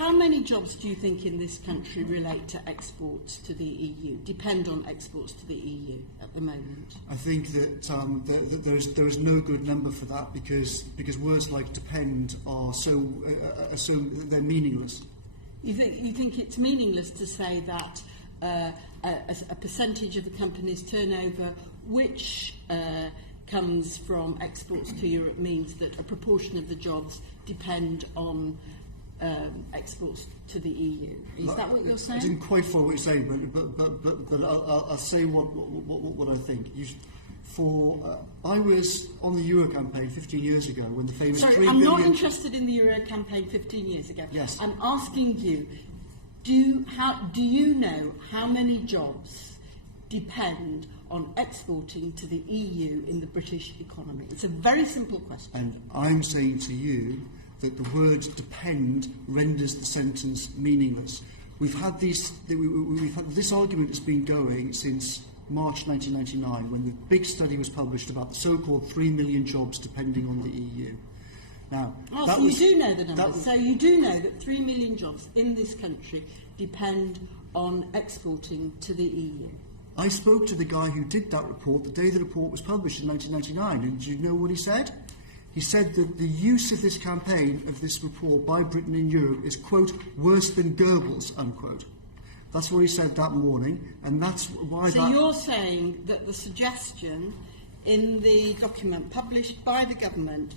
how many jobs do you think in this country relate to exports to the EU, depend on exports to the EU at the moment? I think that there is no good number for that because words like depend are so they're meaningless. You think it's meaningless to say that a percentage of the company's turnover which comes from exports to Europe means that a proportion of the jobs depend on exports to the EU. Is that what you're saying? I didn't quite follow what you're saying, but I'll say what I think. I was on the Euro campaign 15 years ago when the famous. Sorry, I'm not interested in the Euro campaign 15 years ago. Yes. I'm asking you, do you know how many jobs depend on exporting to the EU in the British economy? It's a very simple question. And I'm saying to you that the word depend renders the sentence meaningless. We've had this argument that's been going since March 1999 when the big study was published about the so-called 3 million jobs depending on the EU. Now, so you do know the numbers. So you do know that 3 million jobs in this country depend on exporting to the EU. I spoke to the guy who did that report the day the report was published in 1999, and do you know what he said? He said that the use of this campaign, of this report by Britain in Europe is, quote, worse than Goebbels, unquote. That's what he said that morning, and that's why So you're saying that the suggestion in the document published by the government,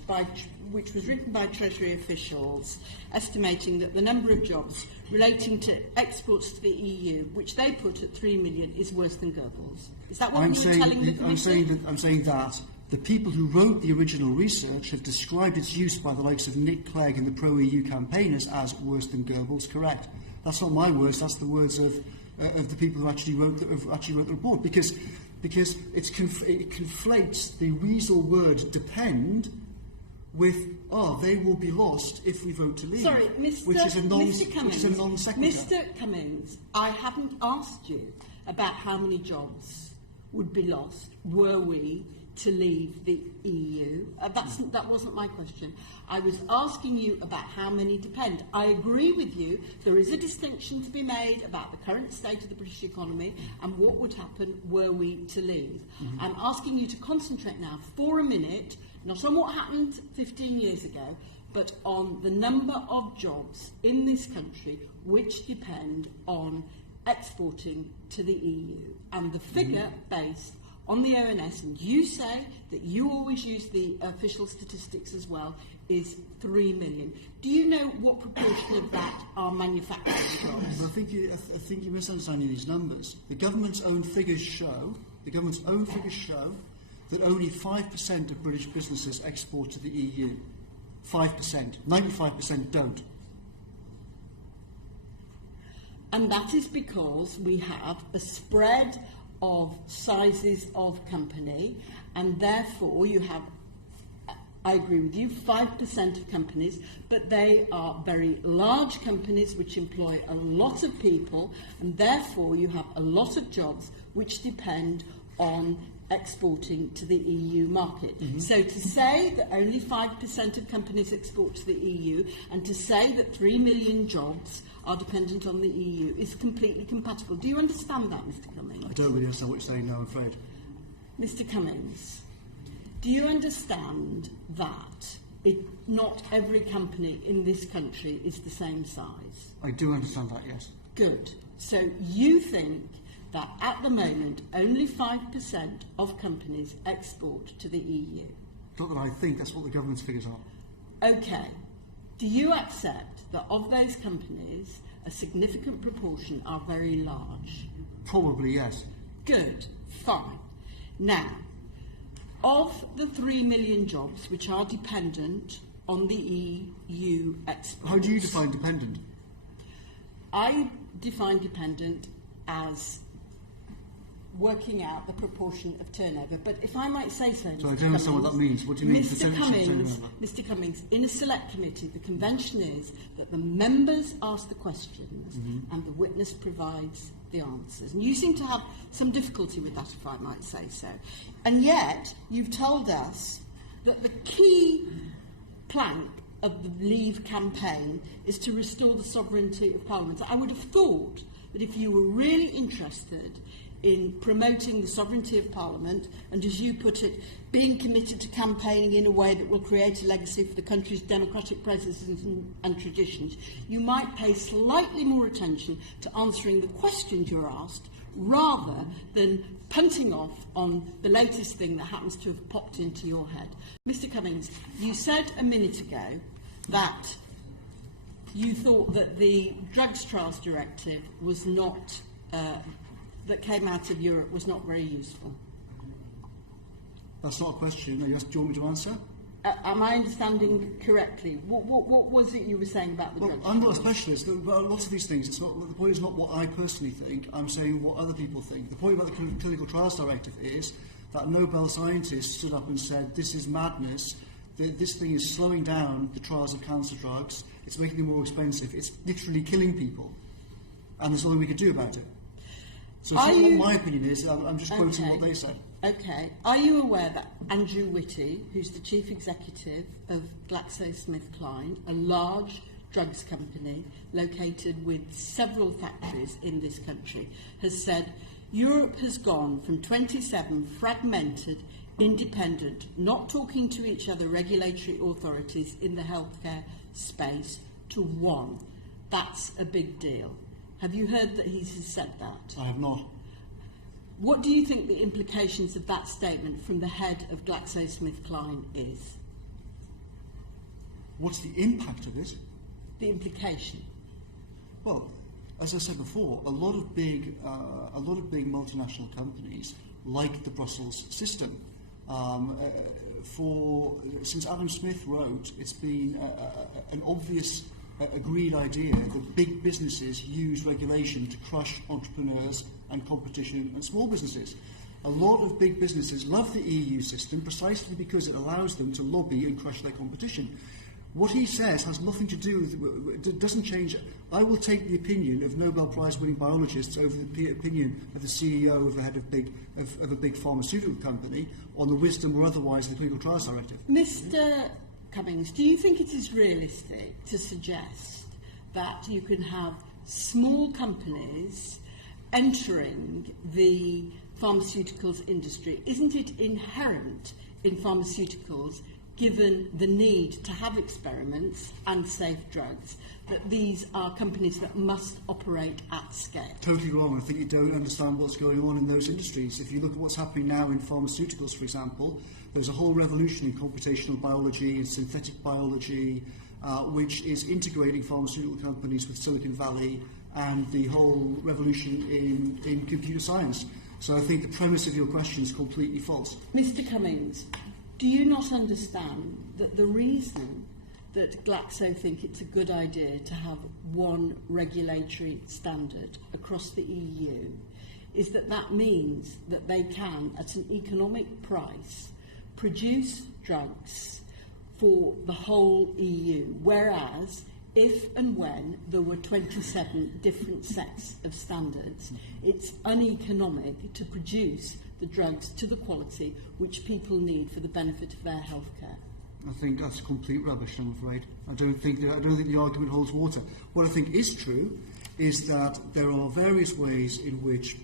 which was written by Treasury officials, estimating that the number of jobs relating to exports to the EU, which they put at 3 million, is worse than Goebbels? Is that what you're telling me? I'm saying that the people who wrote the original research have described its use by the likes of Nick Clegg and the pro-EU campaigners as worse than Goebbels. Correct. That's not my words. That's the words of the people who actually wrote the report. Because it conflates the weasel word "depend" with they will be lost if we vote to leave. Sorry, which is a non sequitur. Mr. Cummings, I haven't asked you about how many jobs would be lost were we to leave the EU. That wasn't my question. I was asking you about how many depend. I agree with you. There is a distinction to be made about the current state of the British economy and what would happen were we to leave. Mm-hmm. I'm asking you to concentrate now for a minute, not on what happened 15 years ago, but on the number of jobs in this country which depend on exporting to the EU. And the figure based on the ONS, and you say that you always use the official statistics as well, is 3 million. Do you know what proportion of that are manufacturing jobs? I think you're misunderstanding these numbers. The government's own figures show that only 5% of British businesses export to the EU. 5%. 95% don't. And that is because we have a spread of sizes of company, and therefore you have, I agree with you, 5% of companies, but they are very large companies which employ a lot of people, and therefore you have a lot of jobs which depend on exporting to the EU market. Mm-hmm. So to say that only 5% of companies export to the EU and to say that 3 million jobs are dependent on the EU is completely compatible. Do you understand that, Mr. Cummings? I don't really understand what you're saying now, I'm afraid. Mr. Cummings, do you understand that not every company in this country is the same size? I do understand that, yes. Good. So you think that at the moment only 5% of companies export to the EU? Not that I think, that's what the government's figures are. Okay. Do you accept that of those companies, a significant proportion are very large? Probably, yes. Good. Fine. Now, of the 3 million jobs which are dependent on the EU exports... How do you define dependent? I define dependent as working out the proportion of turnover. But if I might say so, So I don't understand what that means. What do you mean? Mr. Cummings, in a select committee, the convention is that the members ask the questions and the witness provides the answers. And you seem to have some difficulty with that, if I might say so. And yet, you've told us that the key plank of the Leave campaign is to restore the sovereignty of Parliament. I would have thought that if you were really interested in promoting the sovereignty of Parliament and, as you put it, being committed to campaigning in a way that will create a legacy for the country's democratic processes and traditions, you might pay slightly more attention to answering the questions you're asked rather than punting off on the latest thing that happens to have popped into your head. Mr. Cummings, you said a minute ago that you thought that the Drugs Trials Directive was not that came out of Europe was not very useful. That's not a question. Do you want me to answer? Am I understanding correctly? What was it you were saying about the drugs? I'm not a specialist. Lots of these things, the point is not what I personally think. I'm saying what other people think. The point about the Clinical Trials Directive is that Nobel scientists stood up and said, this is madness. This thing is slowing down the trials of cancer drugs. It's making them more expensive. It's literally killing people. And there's nothing we can do about it. So what my opinion is, I'm just quoting what they said. Okay. Are you aware that Andrew Whitty, who's the chief executive of GlaxoSmithKline, a large drugs company located with several factories in this country, has said Europe has gone from 27 fragmented, independent, not talking to each other regulatory authorities in the healthcare space to one. That's a big deal. Have you heard that he's said that? I have not. What do you think the implications of that statement from the head of GlaxoSmithKline is? What's the impact of it? The implication? Well, as I said before, a lot of big multinational companies like the Brussels system. Since Adam Smith wrote, it's been an obvious agreed idea that big businesses use regulation to crush entrepreneurs and competition and small businesses. A lot of big businesses love the EU system precisely because it allows them to lobby and crush their competition. What he says has nothing to do with, it doesn't change. I will take the opinion of Nobel Prize winning biologists over the opinion of the CEO of the head of a big pharmaceutical company on the wisdom or otherwise of the Clinical Trials Directive. Mr. Cummings, do you think it is realistic to suggest that you can have small companies entering the pharmaceuticals industry? Isn't it inherent in pharmaceuticals, given the need to have experiments and safe drugs, that these are companies that must operate at scale? Totally wrong. I think you don't understand what's going on in those industries. If you look at what's happening now in pharmaceuticals, for example, there's a whole revolution in computational biology and synthetic biology, which is integrating pharmaceutical companies with Silicon Valley and the whole revolution in computer science. So I think the premise of your question is completely false. Mr. Cummings, do you not understand that the reason that Glaxo think it's a good idea to have one regulatory standard across the EU is that that means that they can, at an economic price, produce drugs for the whole EU, whereas if and when there were 27 different sets of standards, it's uneconomic to produce the drugs to the quality which people need for the benefit of their healthcare. I think that's complete rubbish, I'm afraid. I don't think the argument holds water. What I think is true is that there are various ways in which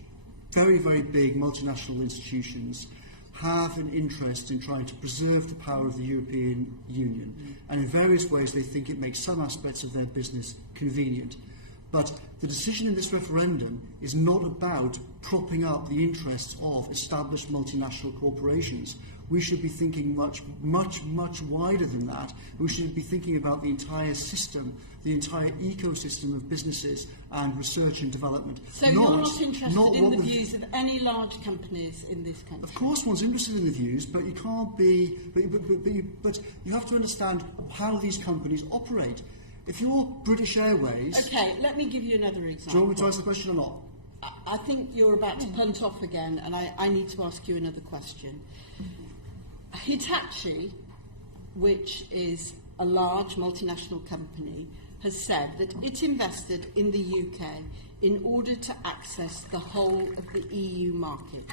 very, very big multinational institutions have an interest in trying to preserve the power of the European Union. And in various ways they think it makes some aspects of their business convenient. But the decision in this referendum is not about propping up the interests of established multinational corporations. We should be thinking much, much, much wider than that. We should be thinking about the entire system, the entire ecosystem of businesses and research and development. So you're not interested in the views of any large companies in this country? Of course one's interested in the views, but you can't be... But you have to understand how these companies operate. If you're British Airways... Okay, let me give you another example. Do you want me to answer the question or not? I think you're about to punt off again, and I need to ask you another question. Hitachi, which is a large multinational company, has said that it invested in the UK in order to access the whole of the EU market,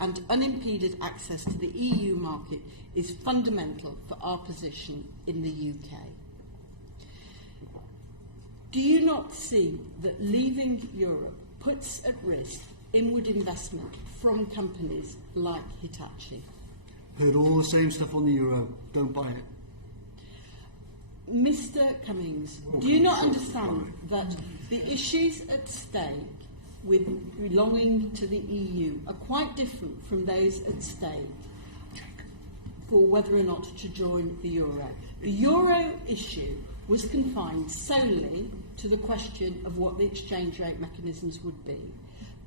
and unimpeded access to the EU market is fundamental for our position in the UK. Do you not see that leaving Europe puts at risk inward investment from companies like Hitachi? Heard all the same stuff on the euro. Don't buy it. Mr. Cummings, do you not understand that the issues at stake with belonging to the EU are quite different from those at stake for whether or not to join the euro? The euro issue was confined solely to the question of what the exchange rate mechanisms would be.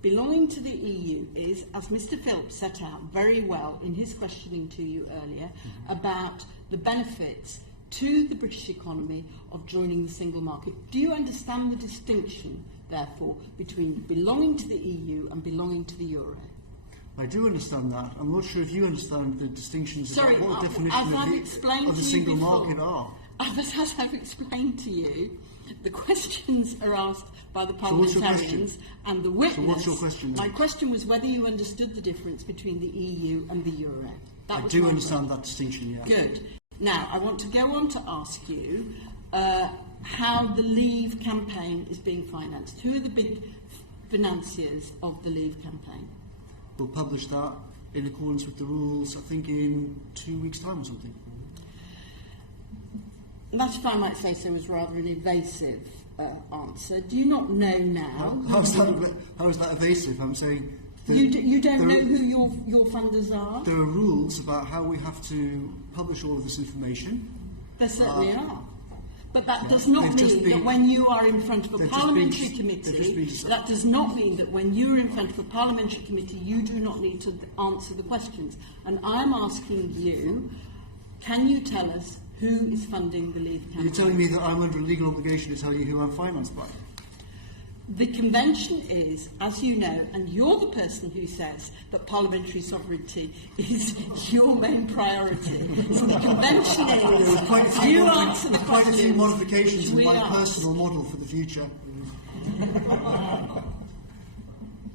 Belonging to the EU is, as Mr. Phillips set out very well in his questioning to you earlier, about the benefits to the British economy of joining the single market. Do you understand the distinction, therefore, between belonging to the EU and belonging to the euro? I do understand that. I'm not sure if you understand the distinctions Sorry, about what the definition of the single market are. As I've explained to you, the questions are asked by the parliamentarians and the witness. So what's your question then? My question was whether you understood the difference between the EU and the euro. I do understand that distinction, yeah. Good. Now, I want to go on to ask you how the Leave campaign is being financed. Who are the big financiers of the Leave campaign? We'll publish that in accordance with the rules, I think, in 2 weeks' time or something. That, if I might say so, was rather an evasive answer. Do you not know now? How is that evasive? I'm saying... You don't know who your funders are? There are rules about how we have to publish all of this information. There certainly are. But that does not mean that when you are in front of a parliamentary committee, that does not mean that when you are in front of a parliamentary committee, you do not need to answer the questions. And I'm asking you, can you tell us who is funding the Leave campaign? You're telling me that I'm under a legal obligation to tell you who I'm financed by? The convention is, as you know, and you're the person who says that parliamentary sovereignty is your main priority. So the convention is, you answer the questions. Quite a few modifications in my personal model for the future.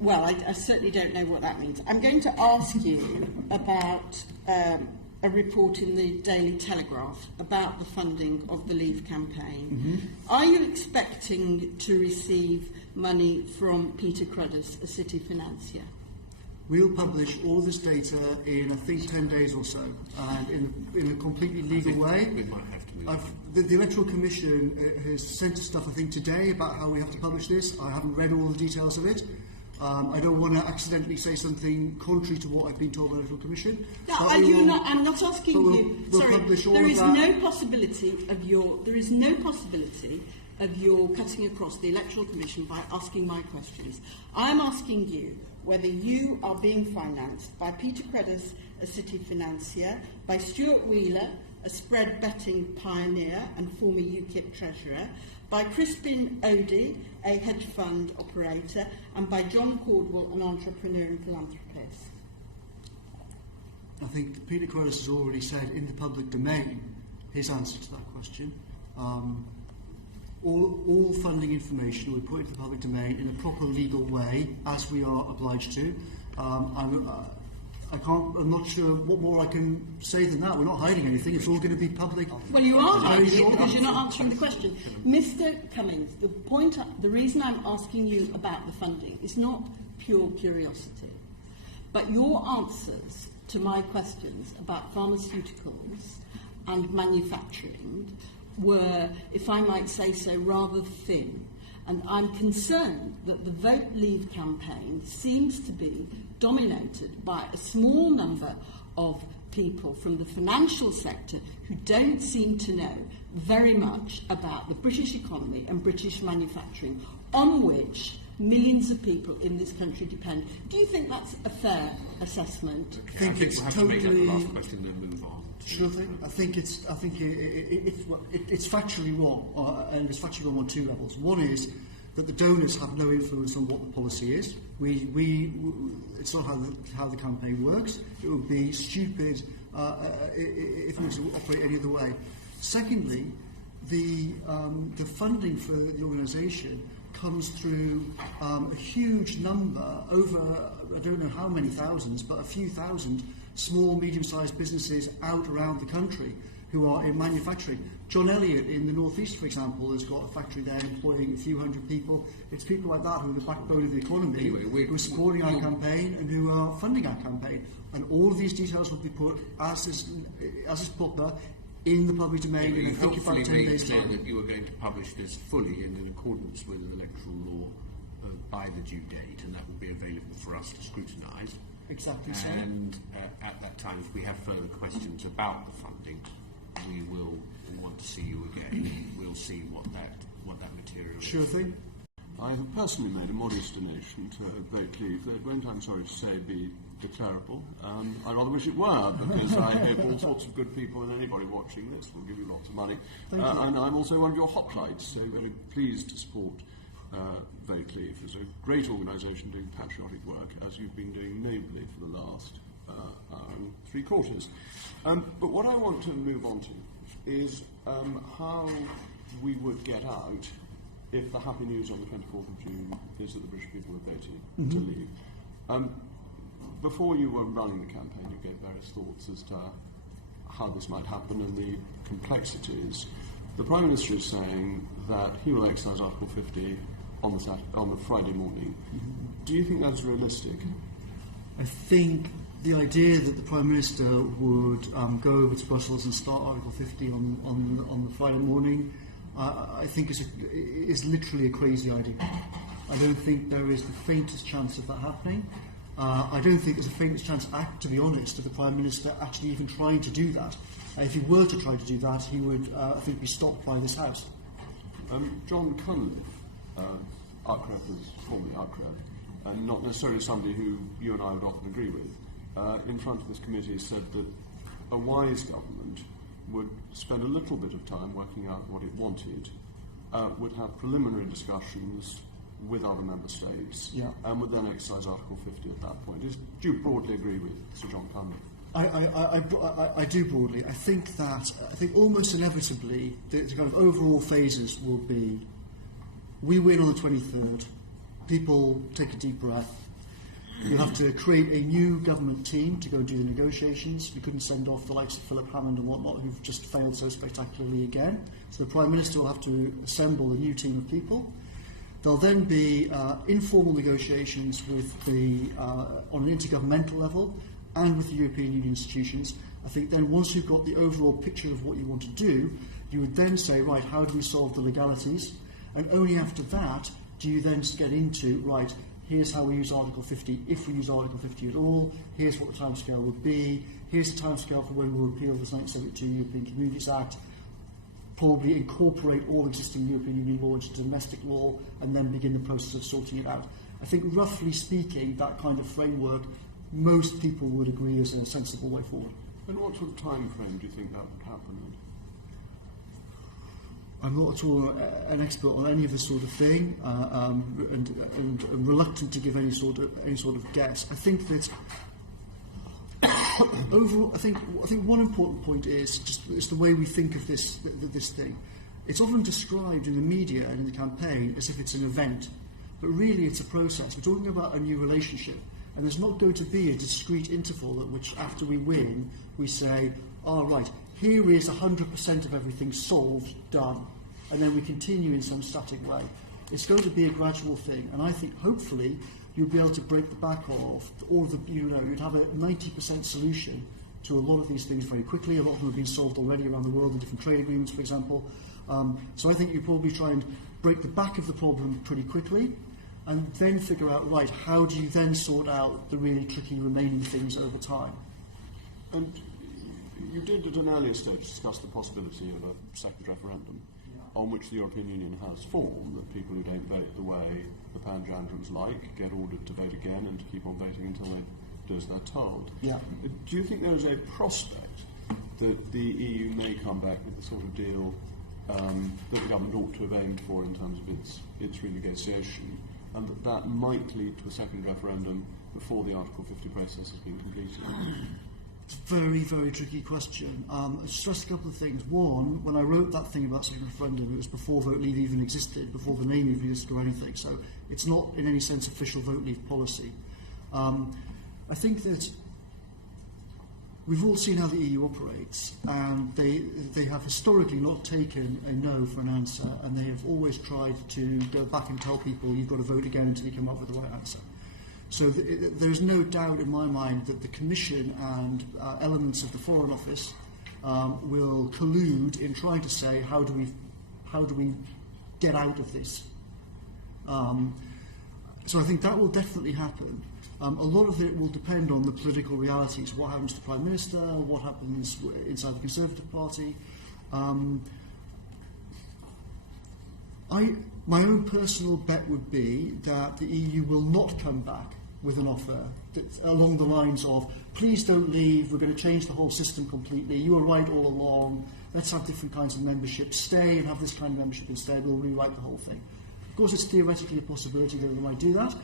Well, I certainly don't know what that means. I'm going to ask you about a report in the Daily Telegraph about the funding of the Leave campaign. Are you expecting to receive money from Peter Cruddas, a city financier? We'll publish all this data in, I think, 10 days or so, and in a completely legal way. We might have to move. The Electoral Commission has sent us stuff, I think, today about how we have to publish this. I haven't read all the details of it. I don't want to accidentally say something contrary to what I've been told by the Electoral Commission. No, I'm not asking you. We'll Sorry, publish all there is of that. no possibility of your cutting across the Electoral Commission by asking my questions. I'm asking you whether you are being financed by Peter Cruddas, a city financier, by Stuart Wheeler, a spread betting pioneer and former UKIP treasurer, by Crispin Odey, a hedge fund operator, and by John Caldwell, an entrepreneur and philanthropist. I think Peter Cruddas has already said in the public domain his answer to that question. All funding information will be put into the public domain in a proper legal way, as we are obliged to. I'm not sure what more I can say than that. We're not hiding anything. It's all going to be public. Well, you are hiding it because you're not answering the question. Mr. Cummings, the reason I'm asking you about the funding is not pure curiosity, but your answers to my questions about pharmaceuticals and manufacturing were, if I might say so, rather thin. And I'm concerned that the Vote Leave campaign seems to be dominated by a small number of people from the financial sector who don't seem to know very much about the British economy and British manufacturing, on which millions of people in this country depend. Do you think that's a fair assessment? I think it's we'll have totally. to make that the last question and move on. Sure thing. I think it's factually wrong, and it's factually wrong on two levels. One is that the donors have no influence on what the policy is. It's not how the campaign works. It would be stupid if we were to operate any other way. Secondly, the funding for the organisation comes through a huge number, over, I don't know how many thousands, but a few thousand small, medium-sized businesses out around the country who are in manufacturing. John Elliott in the Northeast, for example, has got a factory there employing a few hundred people. It's people like that who are the backbone of the economy, who are supporting our campaign and who are funding our campaign. And all of these details will be put, as is proper, in the public domain in I think about 10 days time. That you are going to publish this fully and in accordance with electoral law by the due date, and that will be available for us to scrutinise. Exactly so. And at that time, if we have further questions about the funding, we will want to see you again. We'll see what that material Sure is. thing. I have personally made a modest donation to vote leave that won't, I'm sorry to say, be declarable. I rather wish it were, because I hope all sorts of good people and anybody watching this will give you lots of money. Thank you. And I'm also one of your hoplites, so very pleased to support Vote Leave. It's a great organisation doing patriotic work, as you've been doing nobly for the last hour and three quarters. But what I want to move on to is how we would get out if the happy news on the 24th of June is that the British people are voting to leave. Before you were running the campaign, you gave various thoughts as to how this might happen and the complexities. The Prime Minister is saying that he will exercise Article 50 on the Friday morning. Do you think that's realistic? I think the idea that the Prime Minister would go over to Brussels and start Article 50 on the Friday morning, I think is literally a crazy idea. I don't think there is the faintest chance of that happening. I don't think there's a faintest chance, to be honest, of the Prime Minister actually even trying to do that. If he were to try to do that, he would, I think, be stopped by this House. John Cummings, Arcref is formerly Arcref, and not necessarily somebody who you and I would often agree with, in front of this committee said that a wise government would spend a little bit of time working out what it wanted, would have preliminary discussions with other member states, and would then exercise Article 50 at that point. Do you broadly agree with Sir John Cummings? I do broadly. I think almost inevitably the kind of overall phases will be: we win on the 23rd, people take a deep breath. You have to create a new government team to go and do the negotiations. We couldn't send off the likes of Philip Hammond and whatnot, who've just failed so spectacularly again. So the Prime Minister will have to assemble a new team of people. There'll then be informal negotiations with on an intergovernmental level and with the European Union institutions. I think then once you've got the overall picture of what you want to do, you would then say, right, how do we solve the legalities? And only after that do you then get into, right, here's how we use Article 50, if we use Article 50 at all, here's what the timescale would be, here's the timescale for when we'll repeal the 1972 European Communities Act, probably incorporate all existing European Union law into domestic law, and then begin the process of sorting it out. I think, roughly speaking, that kind of framework, most people would agree is a sensible way forward. And what sort of time frame do you think that would happen in? I'm not at all an expert on any of this sort of thing, and reluctant to give any sort of guess. I think that overall, I think one important point is just the way we think of this thing. It's often described in the media and in the campaign as if it's an event, but really it's a process. We're talking about a new relationship, and there's not going to be a discrete interval at which, after we win, we say, "Oh, right, here is 100% of everything solved, done," and then we continue in some static way. It's going to be a gradual thing, and I think hopefully you'll be able to break the back of all the, you'd have a 90% solution to a lot of these things very quickly. A lot of them have been solved already around the world in different trade agreements, for example. So I think you probably try and break the back of the problem pretty quickly, and then figure out, right, how do you then sort out the really tricky remaining things over time? And you did at an earlier stage discuss the possibility of a second referendum on which the European Union has formed, that people who don't vote the way the Panjandrums like get ordered to vote again and to keep on voting until they do as they're told. Yeah. Do you think there is a prospect that the EU may come back with the sort of deal that the government ought to have aimed for in terms of its renegotiation, and that might lead to a second referendum before the Article 50 process has been completed? It's a very, very tricky question. I stressed a couple of things. One, when I wrote that thing about second referendum, it was before Vote Leave even existed, before the name even existed or anything, so it's not in any sense official Vote Leave policy. I think that we've all seen how the EU operates, and they have historically not taken a no for an answer, and they have always tried to go back and tell people you've got to vote again until you come up with the right answer. So there's no doubt in my mind that the Commission and elements of the Foreign Office will collude in trying to say how do we get out of this. So I think that will definitely happen. A lot of it will depend on the political realities. What happens to the Prime Minister? What happens inside the Conservative Party? My own personal bet would be that the EU will not come back with an offer that's along the lines of, please don't leave, we're going to change the whole system completely, you were right all along, let's have different kinds of membership, stay and have this kind of membership instead, we'll rewrite the whole thing. Of course, it's theoretically a possibility that they might do that,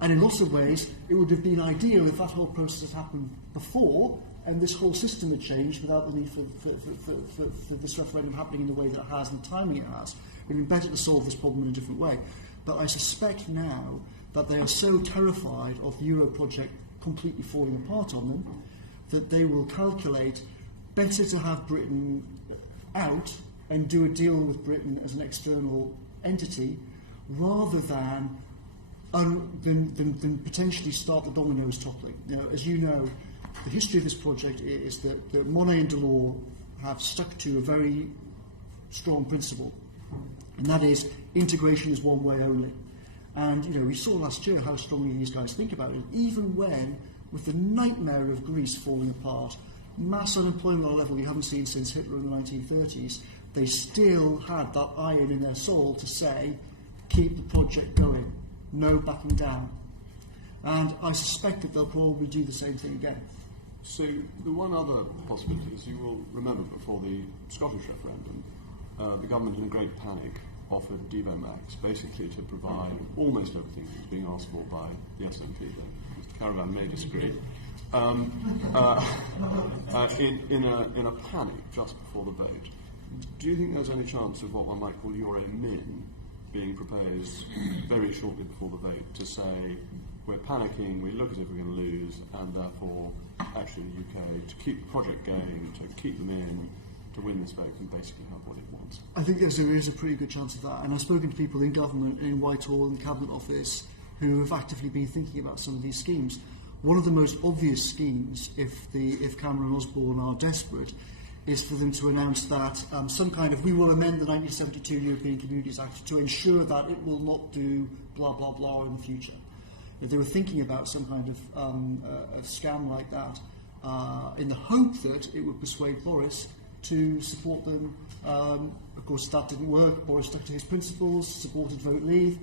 and in lots of ways, it would have been ideal if that whole process had happened before, and this whole system had changed without the need for this referendum happening in the way that it has and the timing it has. It would be better to solve this problem in a different way. But I suspect now that they are so terrified of the Euro project completely falling apart on them that they will calculate better to have Britain out and do a deal with Britain as an external entity rather than potentially start the dominoes toppling. Now, as you know, the history of this project is that Monnet and Delors have stuck to a very strong principle, and that is integration is one way only. And we saw last year how strongly these guys think about it, even when, with the nightmare of Greece falling apart, mass unemployment at a level you haven't seen since Hitler in the 1930s, they still had that iron in their soul to say, keep the project going, no backing down. And I suspect that they'll probably do the same thing again. So the one other possibility is, you will remember before the Scottish referendum, the government in a great panic offered Devo Max basically to provide almost everything that was being asked for by the SNP. Mr. Caravan may disagree. In a panic just before the vote. Do you think there's any chance of what one might call Euro Min being proposed very shortly before the vote to say we're panicking, we look as if we're going to lose, and therefore actually the UK to keep the project going, to keep them in, to win this vote and basically have what it wants? I think there is a pretty good chance of that, and I've spoken to people in government, in Whitehall, in the Cabinet Office, who have actively been thinking about some of these schemes. One of the most obvious schemes, if Cameron and Osborne are desperate, is for them to announce that some kind of, we will amend the 1972 European Communities Act to ensure that it will not do blah, blah, blah in the future. If they were thinking about some kind of a scam like that, in the hope that it would persuade Boris to support them. Of course, that didn't work. Boris stuck to his principles, supported vote leave.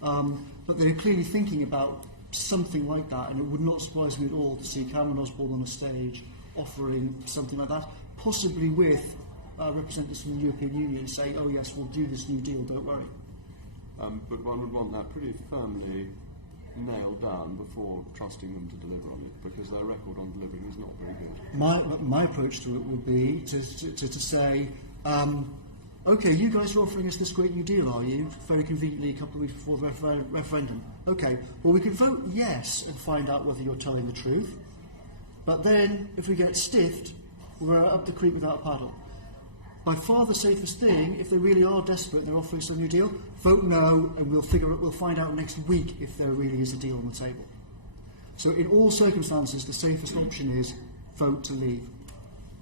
But they're clearly thinking about something like that, and it would not surprise me at all to see Cameron Osborne on a stage offering something like that, possibly with representatives from the European Union saying, oh yes, we'll do this new deal, don't worry. But one would want that pretty firmly nailed down before trusting them to deliver on it, because their record on delivering is not very good. My approach to it would be to say, okay, you guys are offering us this great new deal, are you? Very conveniently, a couple of weeks before the referendum. Okay, well, we can vote yes and find out whether you're telling the truth. But then, if we get stiffed, we're up the creek without a paddle. By far the safest thing, if they really are desperate and they're offering some new deal, vote no, and we'll find out next week if there really is a deal on the table. So in all circumstances, the safest option is vote to leave.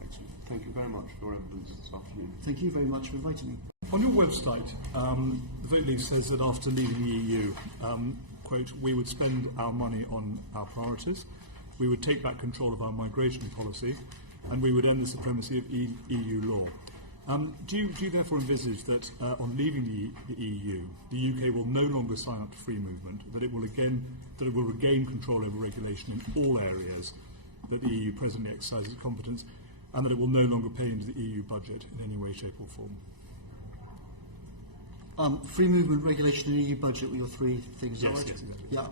Excellent. Thank you very much for your evidence this afternoon. Thank you very much for inviting me. On your website, the Vote Leave says that after leaving the EU, quote, we would spend our money on our priorities, we would take back control of our migration policy, and we would end the supremacy of EU law. Do you therefore envisage that on leaving the EU, the UK will no longer sign up to free movement, that it will regain control over regulation in all areas that the EU presently exercises competence, and that it will no longer pay into the EU budget in any way, shape or form? Free movement, regulation and EU budget were your three things, Yes, right? yes. Yeah.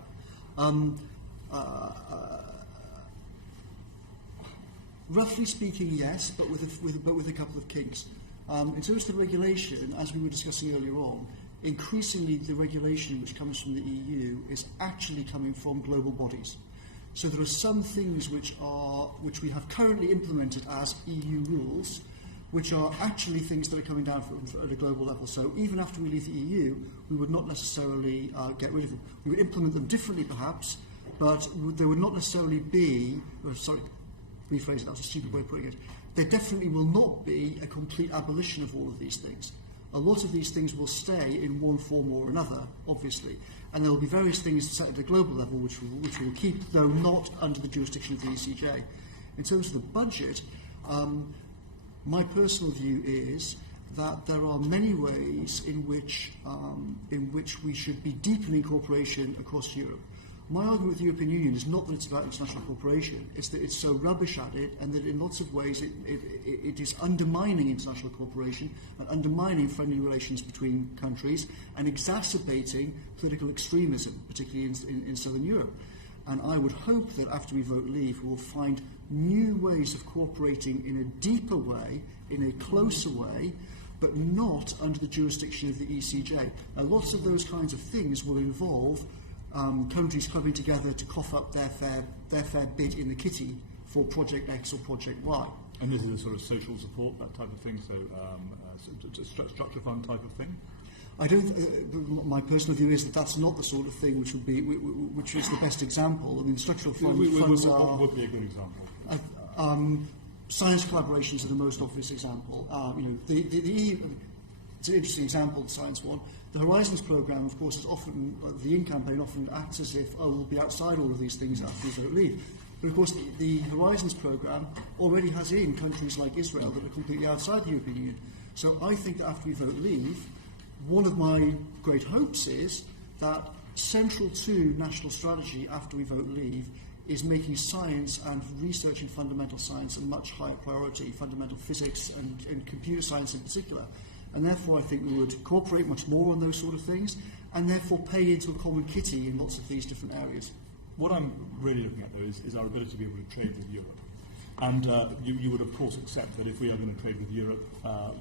Roughly speaking, yes, but with a couple of kinks. In terms of the regulation, as we were discussing earlier on, increasingly the regulation which comes from the EU is actually coming from global bodies. So there are some things which we have currently implemented as EU rules, which are actually things that are coming down at a global level. So even after we leave the EU, we would not necessarily get rid of them. We would implement them differently, perhaps, but there would not necessarily be. Rephrase it. That's a stupid way of putting it. There definitely will not be a complete abolition of all of these things. A lot of these things will stay in one form or another, obviously, and there will be various things set at the global level which we will keep, though not under the jurisdiction of the ECJ. In terms of the budget, my personal view is that there are many ways in which we should be deepening cooperation across Europe. My argument with the European Union is not that it's about international cooperation, it's that it's so rubbish at it, and that in lots of ways it is undermining international cooperation and undermining friendly relations between countries and exacerbating political extremism, particularly in southern Europe. And I would hope that after we vote leave, we will find new ways of cooperating in a deeper way, in a closer way, but not under the jurisdiction of the ECJ. Now, lots of those kinds of things will involve countries coming together to cough up their fair bit in the kitty for Project X or Project Y. And this is a sort of social support, that type of thing, so structure fund type of thing? I don't. My personal view is that that's not the sort of thing which is the best example. I mean, structural funds are. What would be a good example? Science collaborations are the most obvious example. The EU. It's an interesting example, the science one. The Horizons programme, of course, is often, the in campaign often acts as if, we'll be outside all of these things after we vote leave. But of course, the Horizons programme already has in countries like Israel that are completely outside the European Union. So I think that after we vote leave, one of my great hopes is that central to national strategy after we vote leave is making science and research in fundamental science a much higher priority, fundamental physics and computer science in particular. And therefore I think we would cooperate much more on those sort of things and therefore pay into a common kitty in lots of these different areas. What I'm really looking at, though, is our ability to be able to trade with Europe. And you would, of course, accept that if we are going to trade with Europe,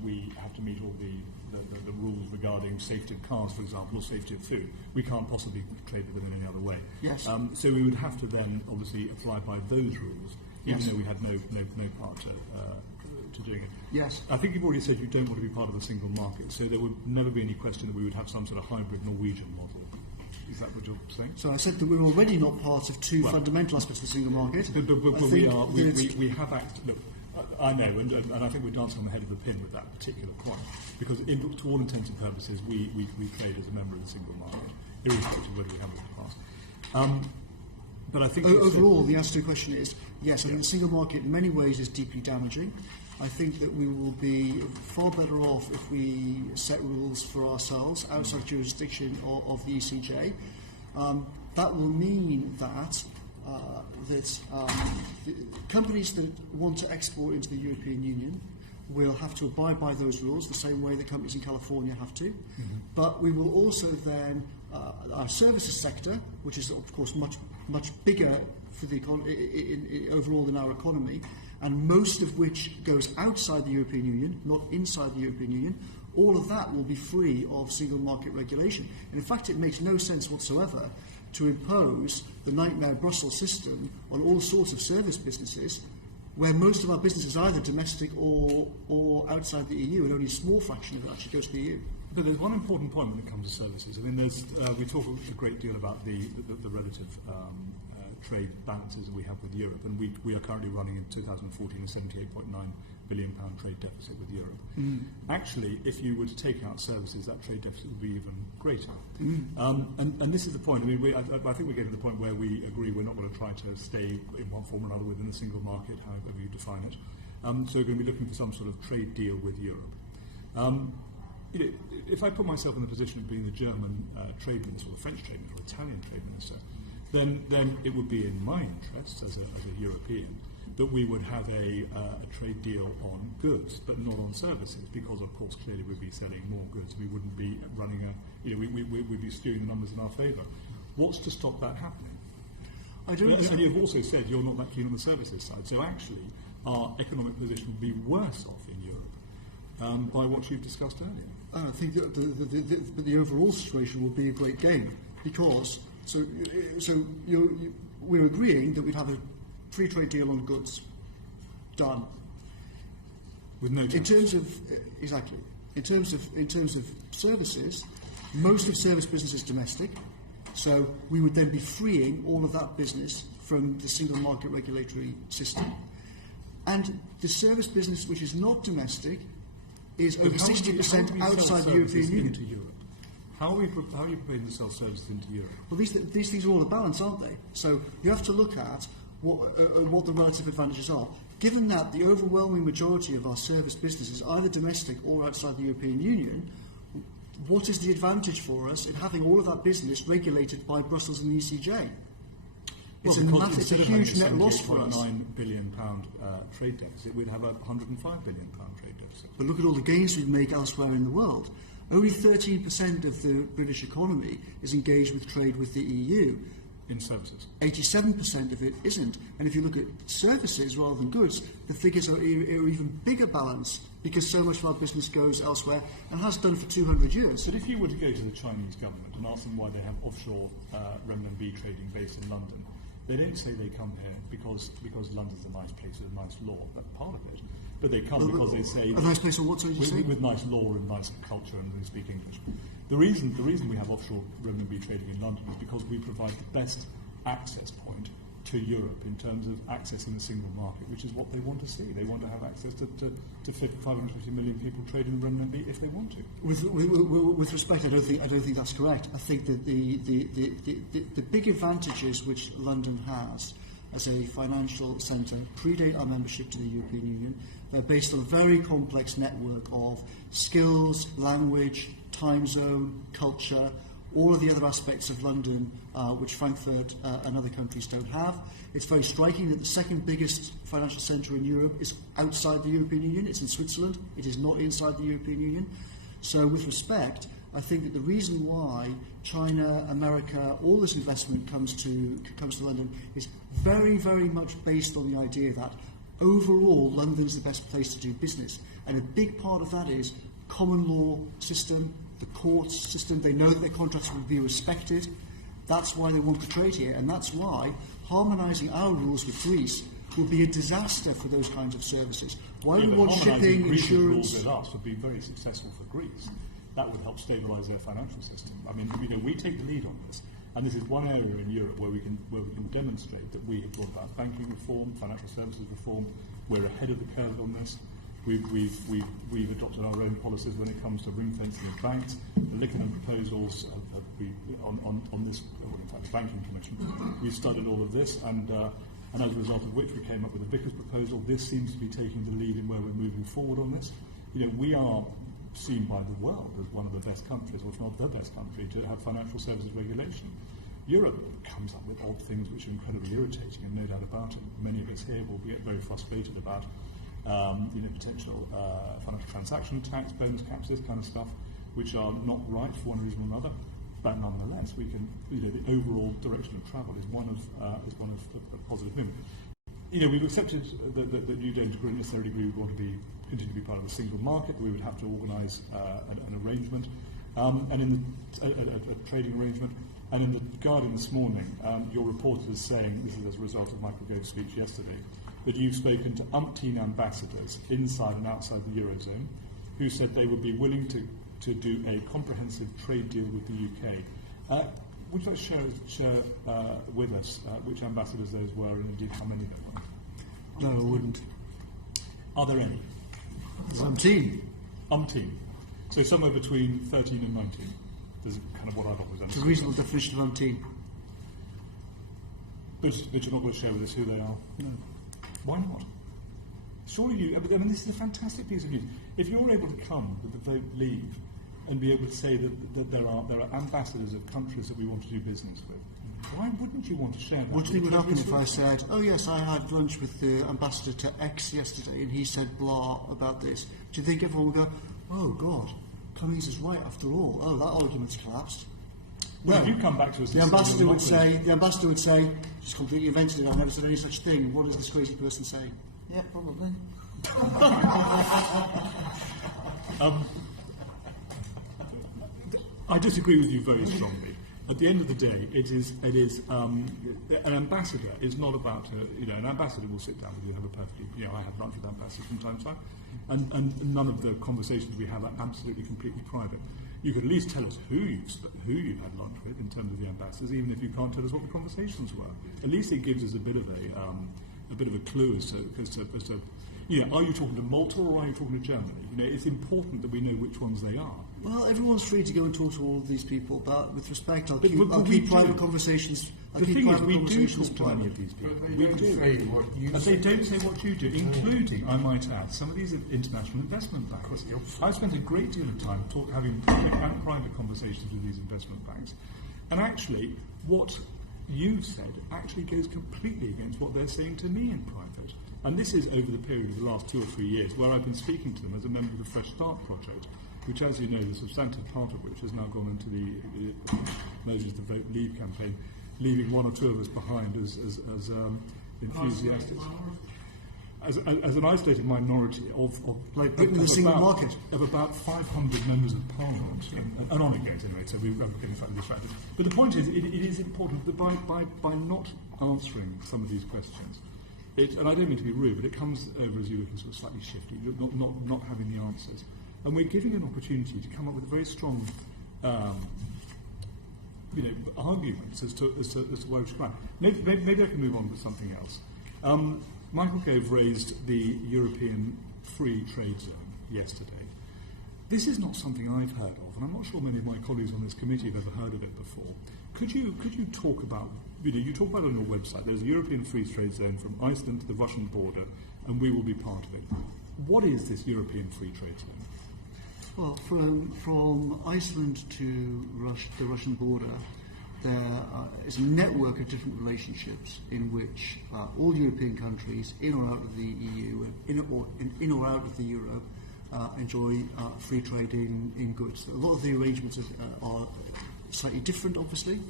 we have to meet all the rules regarding safety of cars, for example, or safety of food. We can't possibly trade with them in any other way. Yes. So we would have to then, obviously, apply by those rules, even though we had no part to doing it. Yes. I think you've already said you don't want to be part of a single market, so there would never be any question that we would have some sort of hybrid Norwegian model. Is that what you're saying? So I said that we're already not part of two fundamental aspects of the single market. But we have acted. Look, I know, and I think we're dancing on the head of the pin with that particular point, because to all intents and purposes, we trade as a member of the single market, irrespective of whether we have it in the past. But I think overall, the answer to the question is yes. I think the single market, in many ways, is deeply damaging. I think that we will be far better off if we set rules for ourselves outside jurisdiction of the ECJ. That will mean that companies that want to export into the European Union will have to abide by those rules the same way that companies in California have to. Mm-hmm. But we will also then, our services sector, which is of course much bigger for the overall in our economy, and most of which goes outside the European Union, not inside the European Union, all of that will be free of single market regulation. And in fact, it makes no sense whatsoever to impose the nightmare Brussels system on all sorts of service businesses, where most of our business is either domestic or outside the EU, and only a small fraction of it actually goes to the EU. But there's one important point when it comes to services. I mean, we talk a great deal about the relative trade balances that we have with Europe, and we are currently running in 2014 a £78.9 billion trade deficit with Europe. Mm. Actually, if you were to take out services, that trade deficit would be even greater. Mm. And this is the point. I mean, I think we're getting to the point where we agree we're not going to try to stay in one form or another within the single market, however you define it. So we're going to be looking for some sort of trade deal with Europe. If I put myself in the position of being the German trade minister, or the French trade minister, or Italian trade minister, then it would be in my interest as a European that we would have a trade deal on goods, but not on services, because of course clearly we'd be selling more goods. We wouldn't be running we'd be skewing the numbers in our favour. What's to stop that happening? And you've also said you're not that keen on the services side, so actually our economic position would be worse off in Europe by what you've discussed earlier. I think that the overall situation will be a great gain, because we're agreeing that we'd have a free trade deal on goods. Done. With no In terms of exactly. In terms of services, most of service business is domestic, so we would then be freeing all of that business from the single market regulatory system. And the service business which is not domestic is over 60% outside the European Union. Into Europe? How are you preparing to sell services into Europe? Well, these things are all a balance, aren't they? So you have to look at what the relative advantages are. Given that the overwhelming majority of our service business is either domestic or outside the European Union, what is the advantage for us in having all of that business regulated by Brussels and the ECJ? It's a huge net loss for us. £9 billion trade deficit, we'd have a £105 billion trade deficit. But look at all the gains we make elsewhere in the world. Only 13% of the British economy is engaged with trade with the EU. In services. 87% of it isn't. And if you look at services rather than goods, the figures are even bigger balance because so much of our business goes elsewhere and has done for 200 years. But if you were to go to the Chinese government and ask them why they have offshore renminbi trading based in London, they don't say they come here because London's a nice place with a nice law. That's part of it. But they come because they say... A nice place on what, so you say? With nice law and nice culture and they speak English. The reason we have offshore renminbi trading in London is because we provide the best access point to Europe in terms of accessing the single market, which is what they want to see. They want to have access to 550 million people trading in renminbi if they want to. With respect, I don't think that's correct. I think that the big advantages which London has as a financial centre predate our membership to the European Union. They're based on a very complex network of skills, language, time zone, culture, all of the other aspects of London which Frankfurt and other countries don't have. It's very striking that the second biggest financial centre in Europe is outside the European Union. It's in Switzerland. It is not inside the European Union. So with respect, I think that the reason why China, America, all this investment comes to London is very, very much based on the idea that overall London's the best place to do business. And a big part of that is common law system, the courts system. They know that their contracts will be respected. That's why they want to trade here, and that's why harmonising our rules with Greece will be a disaster for those kinds of services. Why do we want shipping, insurance? Rules with us would be very successful for Greece. That would help stabilise their financial system. I mean, we take the lead on this, and this is one area in Europe where we can demonstrate that we have brought about banking reform, financial services reform. We're ahead of the curve on this. We've adopted our own policies when it comes to ring fencing of banks. The Lickenen proposals on this, or in fact, the Banking Commission. We've studied all of this, and as a result of which we came up with the Vickers proposal. This seems to be taking the lead in where we're moving forward on this. We are seen by the world as one of the best countries, or if not the best country, to have financial services regulation. Europe comes up with odd things which are incredibly irritating, and no doubt about it. Many of us here will get very frustrated about potential financial transaction tax, bonus caps, this kind of stuff, which are not right for one reason or another. But nonetheless, we can, the overall direction of travel is one of positive movement. We've accepted that you don't necessarily agree we want to continue to be part of a single market. We would have to organise an arrangement, and in a trading arrangement. And in the Guardian this morning, your reporter is saying, this is as a result of Michael Gove's speech yesterday, that you've spoken to umpteen ambassadors inside and outside the Eurozone who said they would be willing to do a comprehensive trade deal with the UK. Would you like to share with us which ambassadors those were and indeed how many there were? No, I wouldn't. Are there any? There's umpteen. Umpteen. So somewhere between 13 and 19. There's kind of what I've always understood. It's a reasonable definition of umpteen. But you're not going to share with us who they are? No. Why not? Surely you... I mean, this is a fantastic piece of news. If you're able to come with the vote leave and be able to say that there are ambassadors of countries that we want to do business with, why wouldn't you want to share that? What do you think would happen if I said, oh yes, I had lunch with the ambassador to X yesterday and he said blah about this? Do you think everyone would go, oh God, Cummings is right after all. Oh, that argument's collapsed. Well, if you come back to us, the ambassador would say, just completely invented it. I never said any such thing. What does this crazy person say? Yeah, probably. I disagree with you very strongly. At the end of the day, an ambassador is not about an ambassador will sit down with you and have a perfectly, I have lunch with ambassadors from time to time, and none of the conversations we have are absolutely completely private. You could at least tell us who you've had lunch with in terms of the ambassadors, even if you can't tell us what the conversations were. At least it gives us a bit of a clue as to are you talking to Malta or are you talking to Germany? It's important that we know which ones they are. Well, everyone's free to go and talk to all of these people, but with respect, I'll But keep private conversations. The thing is, we do talk to many of these people. We do. And they don't say what you do, including, I might add, some of these international investment banks. I've spent a great deal of time having private conversations with these investment banks. And actually, what you've said actually goes completely against what they're saying to me in private. And this is over the period of the last 2 or 3 years, where I've been speaking to them as a member of the Fresh Start project, which, as you know, the substantive part of which has now gone into the Moses the Vote Leave campaign, leaving 1 or 2 of us behind as enthusiastic. As an isolated minority of about 500 members of Parliament, and on it goes anyway, so we're getting slightly distracted. But the point is, it is important that by not answering some of these questions, and I don't mean to be rude, but it comes over as you looking sort of slightly shifty, not having the answers. And we're giving an opportunity to come up with a very strong arguments as to why we should come out. Maybe I can move on to something else. Michael Gove raised the European Free Trade Zone yesterday. This is not something I've heard of, and I'm not sure many of my colleagues on this committee have ever heard of it before. Could you talk about, you talk about it on your website, there's a European Free Trade Zone from Iceland to the Russian border, and we will be part of it. What is this European Free Trade Zone? Well, from Iceland to the Russian border, there is a network of different relationships in which all European countries, in or out of the EU, in or out of the Euro, enjoy free trade in goods. A lot of the arrangements are slightly different, obviously,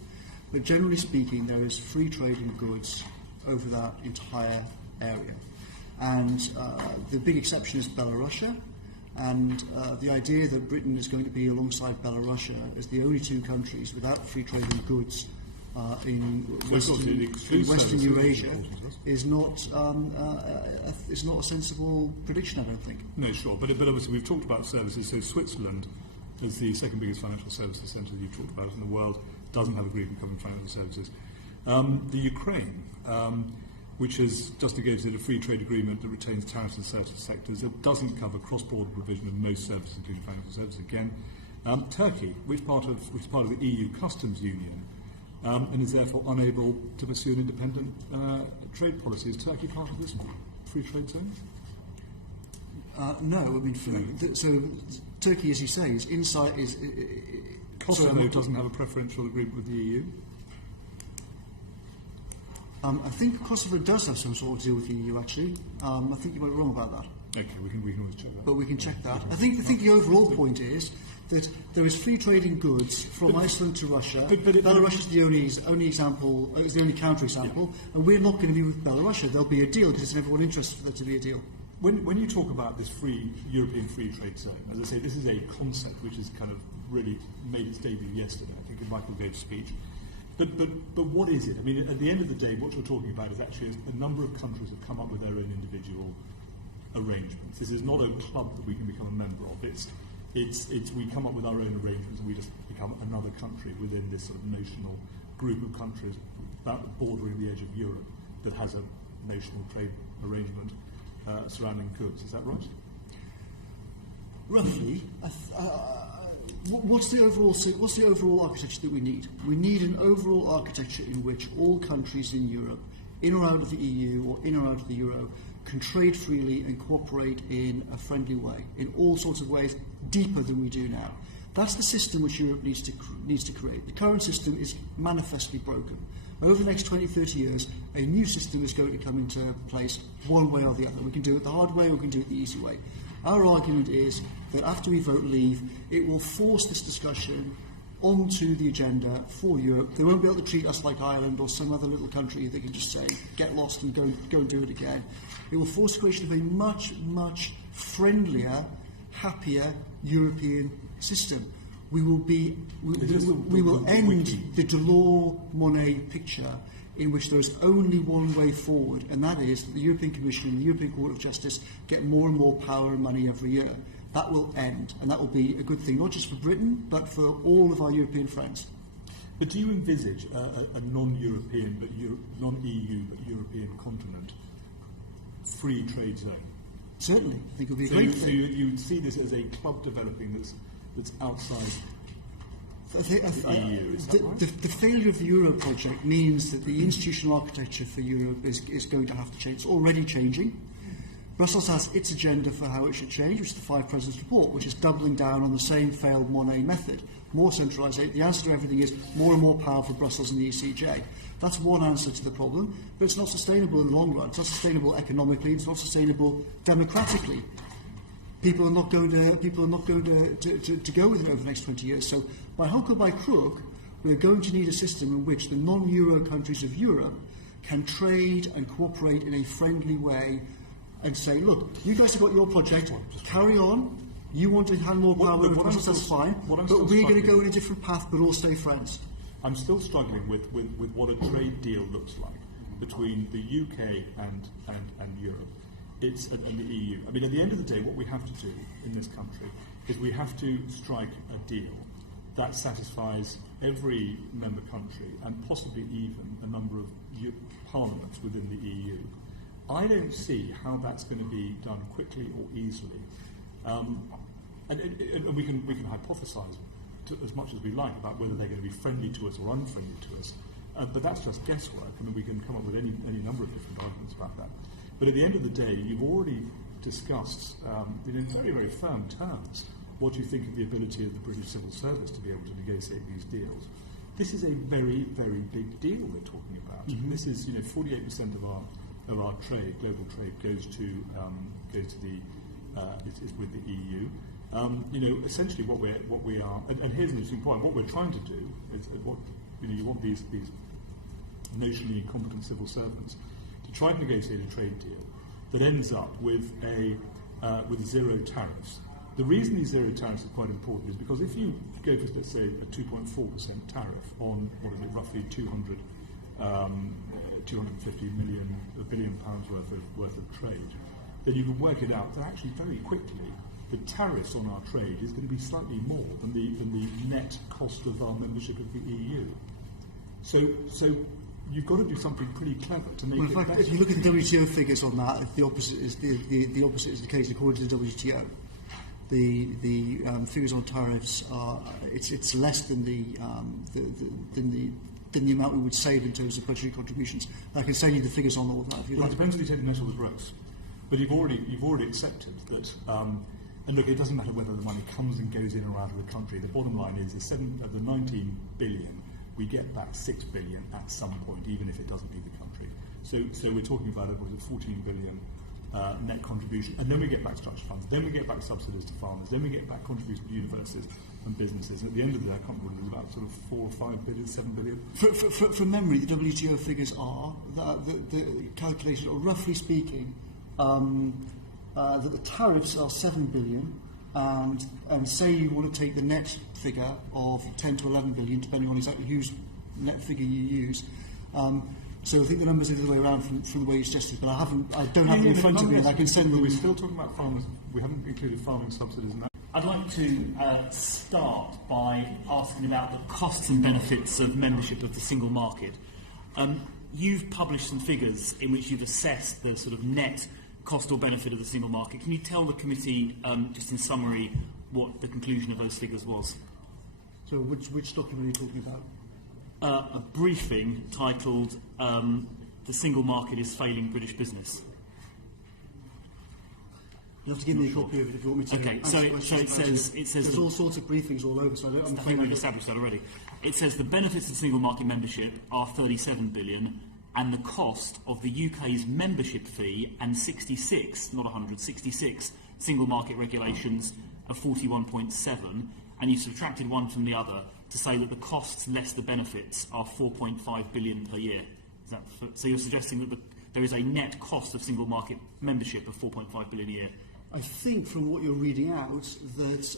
but generally speaking, there is free trade in goods over that entire area. And the big exception is Belarus. And the idea that Britain is going to be alongside Belarus as the only 2 countries without free trade in goods in Western Eurasia is not a sensible prediction, I don't think. No, sure. But obviously we've talked about services. So Switzerland is the second biggest financial services centre you've talked about in the world, doesn't have agreement covering financial services. The Ukraine, which has just negotiated a free trade agreement that retains tariffs in certain sectors. It doesn't cover cross-border provision of most services, including financial services. Again, Turkey, which is part of the EU customs union, and is therefore unable to pursue an independent trade policy. Is Turkey part of this free trade zone? No, I mean, so Turkey, as you say, is inside. Kosovo doesn't have a preferential agreement with the EU. I think Kosovo does have some sort of deal with the EU, actually. I think you might be wrong about that. Okay, we can always check that. But we can check that. I think the overall point is that there is free trade in goods from Iceland to Russia. Belarus is the only example, is the only counterexample, and we're not going to be with Belarus. There'll be a deal because it's in everyone's interest for there to be a deal. When you talk about this European free trade zone, as I say, this is a concept which has kind of really made its debut yesterday, I think, in Michael Gove's speech. But what is it? I mean, at the end of the day, what you're talking about is actually a number of countries have come up with their own individual arrangements. This is not a club that we can become a member of. It's we come up with our own arrangements and we just become another country within this sort of notional group of countries bordering the edge of Europe that has a notional trade arrangement surrounding goods. Is that right? Roughly. What's the overall architecture that we need? We need an overall architecture in which all countries in Europe, in or out of the EU or in or out of the Euro, can trade freely and cooperate in a friendly way, in all sorts of ways, deeper than we do now. That's the system which Europe needs to create. The current system is manifestly broken. Over the next 20, 30 years, a new system is going to come into place one way or the other. We can do it the hard way or we can do it the easy way. Our argument is that after we vote leave, it will force this discussion onto the agenda for Europe. They won't be able to treat us like Ireland or some other little country that can just say, get lost and go and do it again. It will force the creation of a much, much friendlier, happier European system. we will end the Delors-Monet picture in which there is only one way forward, and that is that the European Commission and the European Court of Justice get more and more power and money every year. That will end, and that will be a good thing, not just for Britain, but for all of our European friends. But do you envisage a non-European, non-EU, but European continent free trade zone? Certainly, I think it would be a So great thing. you would see this as a club developing that's outside the EU, is that right? The failure of the Euro project means that the institutional architecture for Europe is going to have to change. It's already changing. Brussels has its agenda for how it should change, which is the Five Presidents' Report, which is doubling down on the same failed Monet method. More centralisation. The answer to everything is more and more power for Brussels and the ECJ. That's one answer to the problem, but it's not sustainable in the long run. It's not sustainable economically. It's not sustainable democratically. People are not going to go with it over the next 20 years. So, by hook or by crook, we're going to need a system in which the non-Euro countries of Europe can trade and cooperate in a friendly way and say, look, you guys have got your project, carry on. You want to have more power over Brussels, that's fine. But we're going to go in a different path, but all stay friends. I'm still struggling with what a trade deal looks like between the UK and Europe. And the EU. I mean, at the end of the day, what we have to do in this country is we have to strike a deal that satisfies every member country and possibly even a number of parliaments within the EU. I don't see how that's going to be done quickly or easily. And we can hypothesise as much as we like about whether they're going to be friendly to us or unfriendly to us. But that's just guesswork, and we can come up with any number of different arguments about that. But at the end of the day, you've already discussed in very, very firm terms what you think of the ability of the British civil service to be able to negotiate these deals. This is a very, very big deal we're talking about. Mm-hmm. This is, 48% of our trade, global trade, goes to the is with the EU. Essentially what we are, and here's an interesting point. What we're trying to do is you want these notionally incompetent civil servants to try and negotiate a trade deal that ends up with zero tariffs. The reason these zero tariffs are quite important is because if you go for, let's say, a 2.4% tariff on roughly 250 billion pounds worth of trade, then you can work it out that actually very quickly the tariffs on our trade is going to be slightly more than the net cost of our membership of the EU. So you've got to do something pretty clever to make it better. If you look at the WTO figures on that, the opposite is the opposite is the case according to the WTO. The figures on tariffs are it's less than the amount we would save in terms of budgetary contributions. I can send you the figures on all of that if you like. It depends whether you take the net or the gross. But you've already accepted that. And look, it doesn't matter whether the money comes and goes in or out of the country. The bottom line is of the 19 billion, we get back 6 billion at some point, even if it doesn't leave the country. So we're talking about 14 billion net contribution, and then we get back structural funds, then we get back subsidies to farmers, then we get back contributions to universities and businesses. And at the end of the day, I can't remember, it's about sort of 4 or 5 billion, 7 billion. From memory, the WTO figures are the calculation, or roughly speaking, that the tariffs are 7 billion, and say you want to take the net figure of 10 to 11 billion, depending on exactly whose net figure you use. So I think the numbers are the other way around from the way you suggested, but I don't have them in front of me, and I can send them. We're still talking about farmers. We haven't included farming subsidies in that. I'd like to start by asking about the costs and benefits of membership of the single market. You've published some figures in which you've assessed the sort of net cost or benefit of the single market. Can you tell the committee, just in summary, what the conclusion of those figures was? So which document are you talking about? A briefing titled "The Single Market is Failing British Business." You have to give me a copy of it if you want me to. Okay, so it says there's all sorts of briefings all over. So I think we've established that already. It says the benefits of single market membership are 37 billion, and the cost of the UK's membership fee and 66, not 100, 66 single market regulations are 41.7, and you subtracted one from the other to say that the costs less the benefits are 4.5 billion per year. So you're suggesting that there is a net cost of single market membership of 4.5 billion a year. I think from what you're reading out that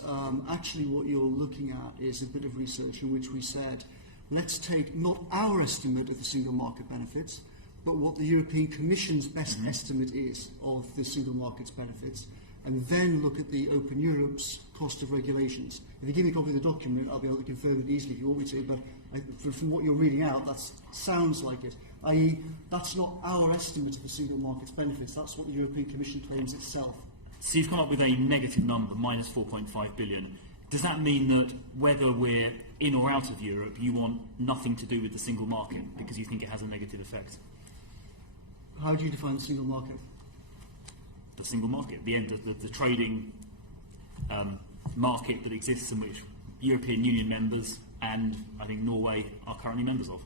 actually what you're looking at is a bit of research in which we said, let's take not our estimate of the single market benefits, but what the European Commission's best estimate is of the single market's benefits, and then look at the Open Europe's cost of regulations. If you give me a copy of the document, I'll be able to confirm it easily if you want me to, but from what you're reading out, that sounds like it. I.e., that's not our estimate of the single market's benefits, that's what the European Commission claims itself. So you've come up with a negative number, minus 4.5 billion. Does that mean that whether we're in or out of Europe, you want nothing to do with the single market because you think it has a negative effect? How do you define the single market? The single market, the end of the trading market that exists in which European Union members and I think Norway are currently members of.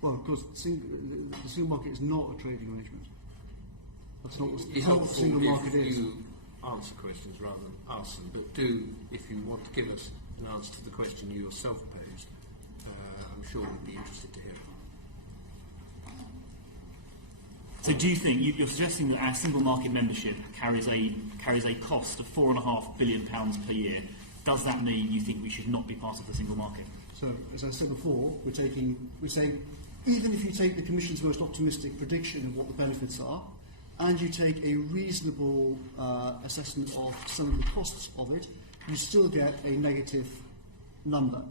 Well, of course, the single market is not a trading arrangement. That's not what the single market is. You answer questions rather than ask them, but do, if you want to give us an answer to the question you yourself posed, I'm sure we'd be interested to hear. So do you think, you're suggesting that our single market membership carries a cost of £4.5 billion per year. Does that mean you think we should not be part of the single market? So, as I said before, we're saying, even if you take the Commission's most optimistic prediction of what the benefits are, and you take a reasonable assessment of some of the costs of it, you still get a negative number,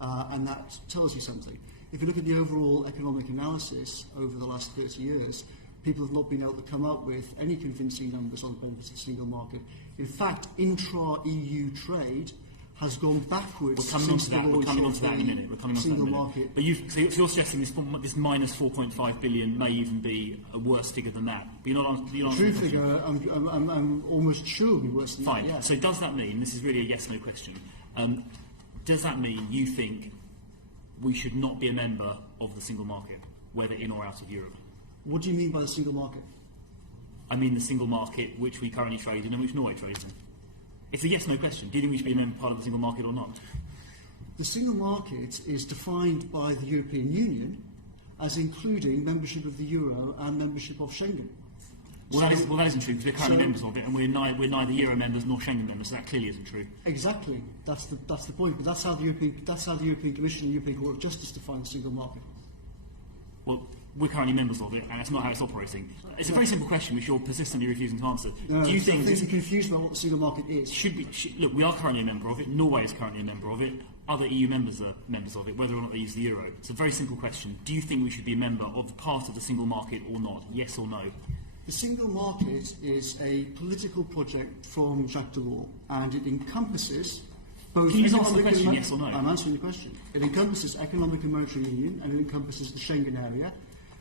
and that tells you something. If you look at the overall economic analysis over the last 30 years, people have not been able to come up with any convincing numbers on the benefits of the single market. In fact, intra-EU trade has gone backwards. We're coming on to that in a minute. Market. But so you're suggesting this minus 4.5 billion may even be a worse figure than that. But you're not True figure, I'm almost sure will be worse than Fine. that. Yeah. So does that mean, this is really a yes/no question, does that mean you think we should not be a member of the single market, whether in or out of Europe? What do you mean by the single market? I mean the single market which we currently trade in and which Norway trades in. It's a yes/no question. Do you think we should be a member part of the single market or not? The single market is defined by the European Union as including membership of the Euro and membership of Schengen. Well, that isn't true because we're currently members of it, and we're neither Euro members nor Schengen members. So that clearly isn't true. Exactly. That's the point. But that's how the European Commission and the European Court of Justice define the single market. Well, we're currently members of it, and that's not how it's operating. It's a very simple question which you're persistently refusing to answer. Do you think you're confused about what the single market is? Look, we are currently a member of it. Norway is currently a member of it. Other EU members are members of it, whether or not they use the euro. It's a very simple question. Do you think we should be a member of part of the single market or not? Yes or no? The single market is a political project from Jacques Delors, and it encompasses both. Can you answer the question, yes or no? I'm answering the question. It encompasses economic and monetary union, and it encompasses the Schengen area,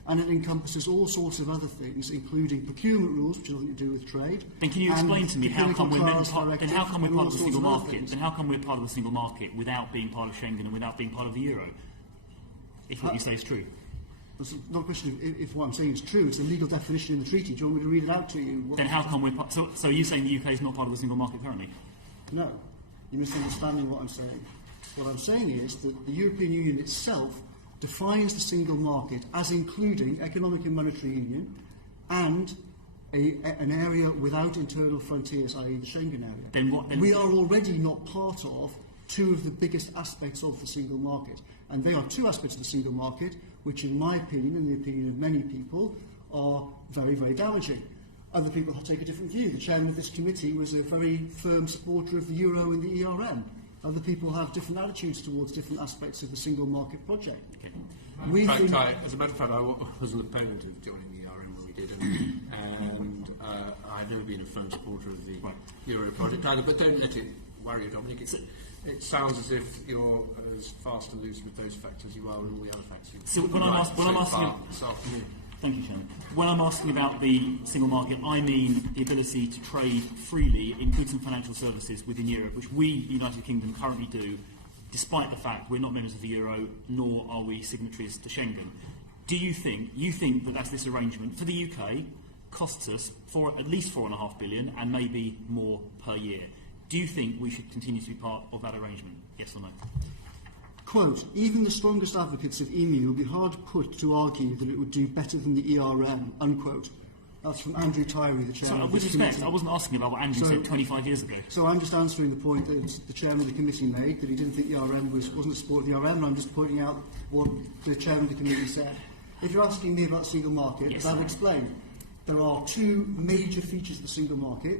and it encompasses all sorts of other things, including procurement rules, which have nothing to do with trade. Then can you explain to me how come we're part of the single market? Then how come we're part of the single market without being part of Schengen and without being part of the euro? If what you say is true. It's not a question of if what I'm saying is true. It's a legal definition in the treaty. Do you want me to read it out to you? Then how come we're part... So you're saying the UK is not part of the single market currently? No. You're misunderstanding what I'm saying. What I'm saying is that the European Union itself defines the single market as including economic and monetary union and an area without internal frontiers, i.e. the Schengen area. Then we are already not part of two of the biggest aspects of the single market. And they are two aspects of the single market which, in my opinion, and the opinion of many people, are very, very damaging. Other people take a different view. The chairman of this committee was a very firm supporter of the euro and the ERM. Other people have different attitudes towards different aspects of the single market project. Okay. As a matter of fact, I was an opponent of joining the ERM when we did, and I've never been a firm supporter of the euro project either. But don't let it worry you, Dominic. It sounds as if you're as fast and loose with those facts as you are with all the other facts. So when I'm asking this afternoon. Thank you, Chairman. When I'm asking about the single market, I mean the ability to trade freely in goods and financial services within Europe, which we, the United Kingdom, currently do, despite the fact we're not members of the euro, nor are we signatories to Schengen. Do you think that this arrangement for the UK costs us at least $4.5 billion and maybe more per year? Do you think we should continue to be part of that arrangement? Yes or no? Quote, even the strongest advocates of EMU will be hard put to argue that it would do better than the ERM, unquote. That's from Andrew Tyree, the chairman. So, of with this respect, committee. I wasn't asking about what Andrew said 25 years ago. So I'm just answering the point that the chairman of the committee made, that he didn't think the RM wasn't a support of the RM, and I'm just pointing out what the chairman of the committee said. If you're asking me about single market, Yes, I've explained. There are two major features of the single market,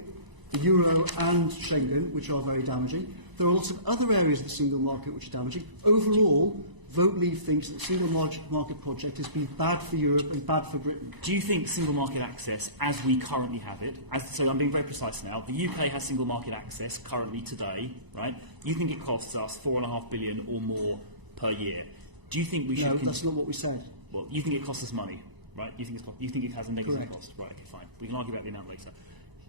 the euro and Schengen, which are very damaging. There are lots of other areas of the single market which are damaging. Overall, Vote Leave thinks that the single market project has been bad for Europe and bad for Britain. Do you think single market access, as we currently have it, so I'm being very precise now, the UK has single market access currently today, right? You think it costs us £4.5 billion or more per year. Do you think we should... No, that's not what we said. Well, you think it costs us money, right? You think it has a negative Correct. cost? Right, okay, fine. We can argue about the amount later.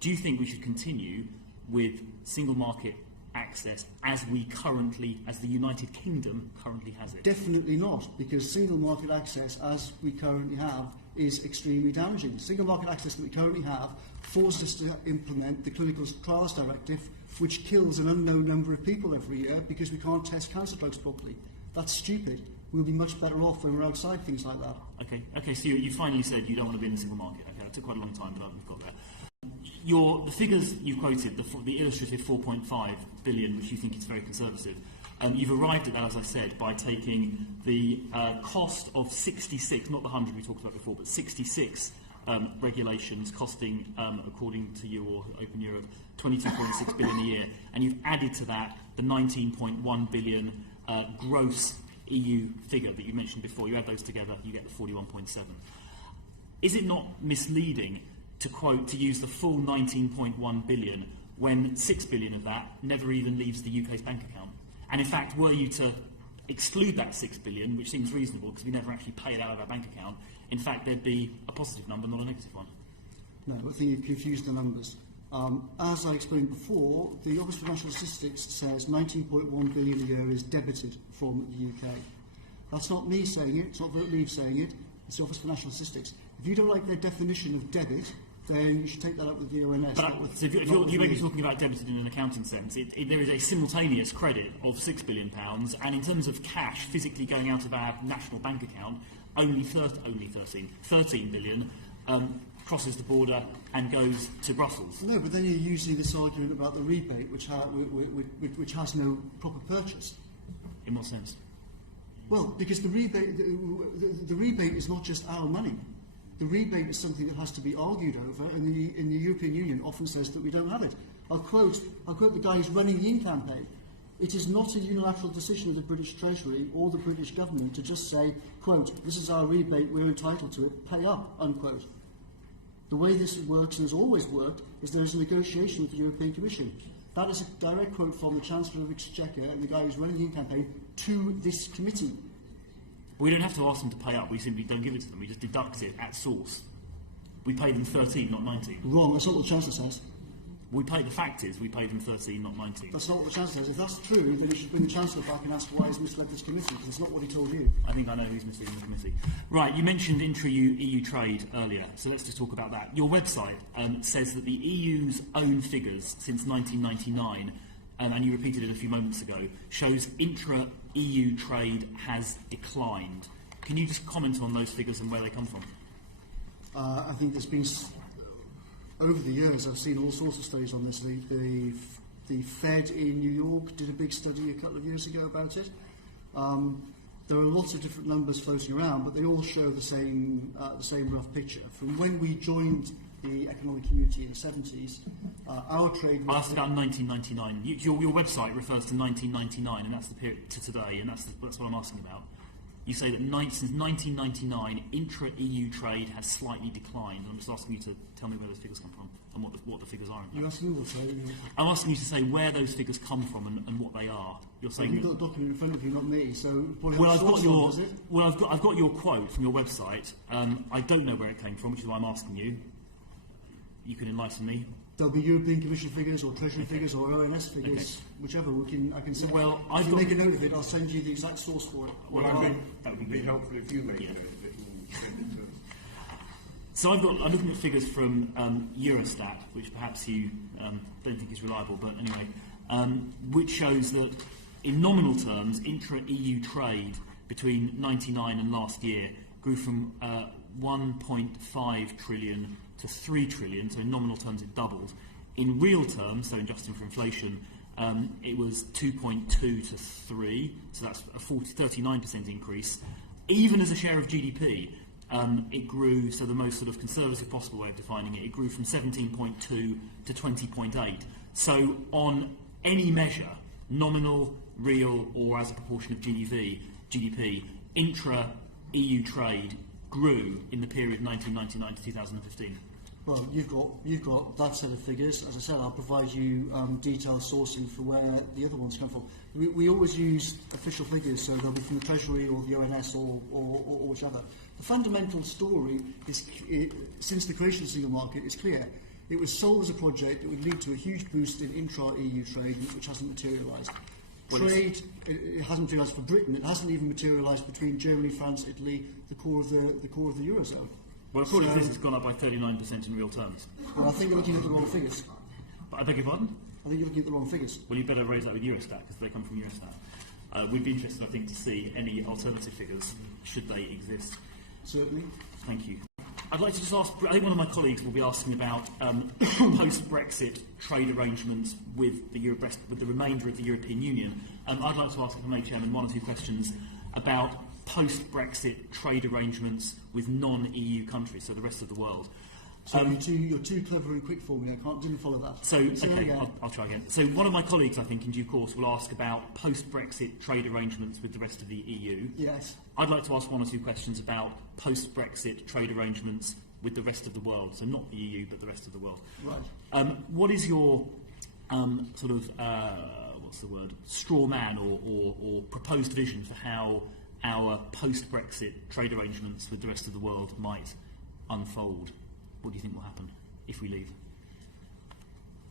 Do you think we should continue with single market access as the United Kingdom currently has it? Definitely not, because single market access, as we currently have, is extremely damaging. Single market access that we currently have forces us to implement the Clinical Trials Directive, which kills an unknown number of people every year because we can't test cancer drugs properly. That's stupid. We'll be much better off when we're outside things like that. Okay. So you finally said you don't want to be in the single market. Okay, that took quite a long time, but we've got there. The figures you quoted, the illustrative 4.5 billion, which you think is very conservative, you've arrived at that, as I said, by taking the cost of 66, not the 100 we talked about before, but 66 regulations costing, according to you or Open Europe, 22.6 billion a year, and you've added to that the 19.1 billion gross EU figure that you mentioned before. You add those together, you get the 41.7. Is it not misleading to use the full 19.1 billion when 6 billion of that never even leaves the UK's bank account? And in fact, were you to exclude that 6 billion, which seems reasonable because we never actually pay it out of our bank account, in fact there'd be a positive number, not a negative one. No, I think you've confused the numbers. As I explained before, the Office for National Statistics says 19.1 billion a year is debited from the UK. That's not me saying it, it's not Vote Leave saying it, it's the Office for National Statistics. If you don't like their definition of debit, then you should take that up with the ONS. But so if you're maybe talking about debited in an accounting sense, there is a simultaneous credit of £6 billion, and in terms of cash physically going out of our national bank account, only 13 billion crosses the border and goes to Brussels. No, but then you're using this argument about the rebate, which has no proper purchase. In what sense? Well, because the rebate is not just our money. The rebate is something that has to be argued over, and the European Union often says that we don't have it. I'll quote the guy who's running the In campaign. It is not a unilateral decision of the British Treasury or the British government to just say, quote, this is our rebate, we're entitled to it, pay up, unquote. The way this works, and has always worked, is there is a negotiation with the European Commission. That is a direct quote from the Chancellor of Exchequer and the guy who's running the In campaign to this committee. We don't have to ask them to pay up, we simply don't give it to them, we just deduct it at source. We pay them 13, not 19. Wrong, that's not what the Chancellor says. The fact is, we pay them 13, not 19. That's not what the Chancellor says. If that's true, then you should bring the Chancellor back and ask why he's misled this committee, because it's not what he told you. I think I know who's misleading the committee. Right, you mentioned intra-EU trade earlier, so let's just talk about that. Your website says that the EU's own figures since 1999, and you repeated it a few moments ago, shows intra-EU trade has declined. Can you just comment on those figures and where they come from? I think there's been... Over the years, I've seen all sorts of studies on this. The Fed in New York did a big study a couple of years ago about it. There are lots of different numbers floating around, but they all show the same rough picture. From when we joined the economic community in the 70s, our trade... I asked about 1999. Your website refers to 1999, and that's the period to today, and that's what I'm asking about. You say that since 1999, intra-EU trade has slightly declined. I'm just asking you to tell me where those figures come from and what the figures are. You're asking me what to say? I'm asking you to say where those figures come from and what they are. You're saying you've got a document in front of you, not me. So I've got your quote from your website. I don't know where it came from, which is why I'm asking you. You can enlighten me. There'll be European Commission figures or Treasury figures or ONS figures, whichever. I can send. Well, if you make a note of it, I'll send you the exact source for it. That would be helpful if you make a note of it and send it to us. So I'm looking at figures from Eurostat, which perhaps you don't think is reliable, but anyway, which shows that in nominal terms, intra-EU trade between 1999 and last year grew from 1.5 trillion to 3 trillion, so in nominal terms it doubled. In real terms, so adjusting for inflation, it was 2.2 to 3, so that's a 39% increase. Even as a share of GDP, it grew, so the most sort of conservative possible way of defining it, it grew from 17.2 to 20.8. So on any measure, nominal, real, or as a proportion of GDP, intra-EU trade grew in the period 1999 to 2015. Well, you've got that set of figures. As I said, I'll provide you detailed sourcing for where the other ones come from. We always use official figures, so they'll be from the Treasury or the ONS or whichever. The fundamental story is, since the creation of the single market, is clear. It was sold as a project that would lead to a huge boost in intra-EU trade, which hasn't materialised. Trade, it hasn't materialised for Britain. It hasn't even materialised between Germany, France, Italy, the core of the Eurozone. Well, according to this, it's gone up by 39% in real terms. Well, I think you're looking at the wrong figures. But I beg your pardon? I think you're looking at the wrong figures. Well, you better raise that with Eurostat, because they come from Eurostat. We'd be interested, I think, to see any alternative figures, should they exist. Certainly. Thank you. I'd like to just ask, I think one of my colleagues will be asking about post-Brexit trade arrangements with the remainder of the European Union. I'd like to ask, if I may, Chairman, one or two questions about post-Brexit trade arrangements with non-EU countries, so the rest of the world. So you're too clever and quick for me. I didn't follow that. So, okay, I'll try again. So one of my colleagues, I think, in due course, will ask about post-Brexit trade arrangements with the rest of the EU. Yes. I'd like to ask one or two questions about post-Brexit trade arrangements with the rest of the world. So not the EU, but the rest of the world. Right. What is your sort of, what's the word, straw man or proposed vision for how our post-Brexit trade arrangements with the rest of the world might unfold? What do you think will happen if we leave?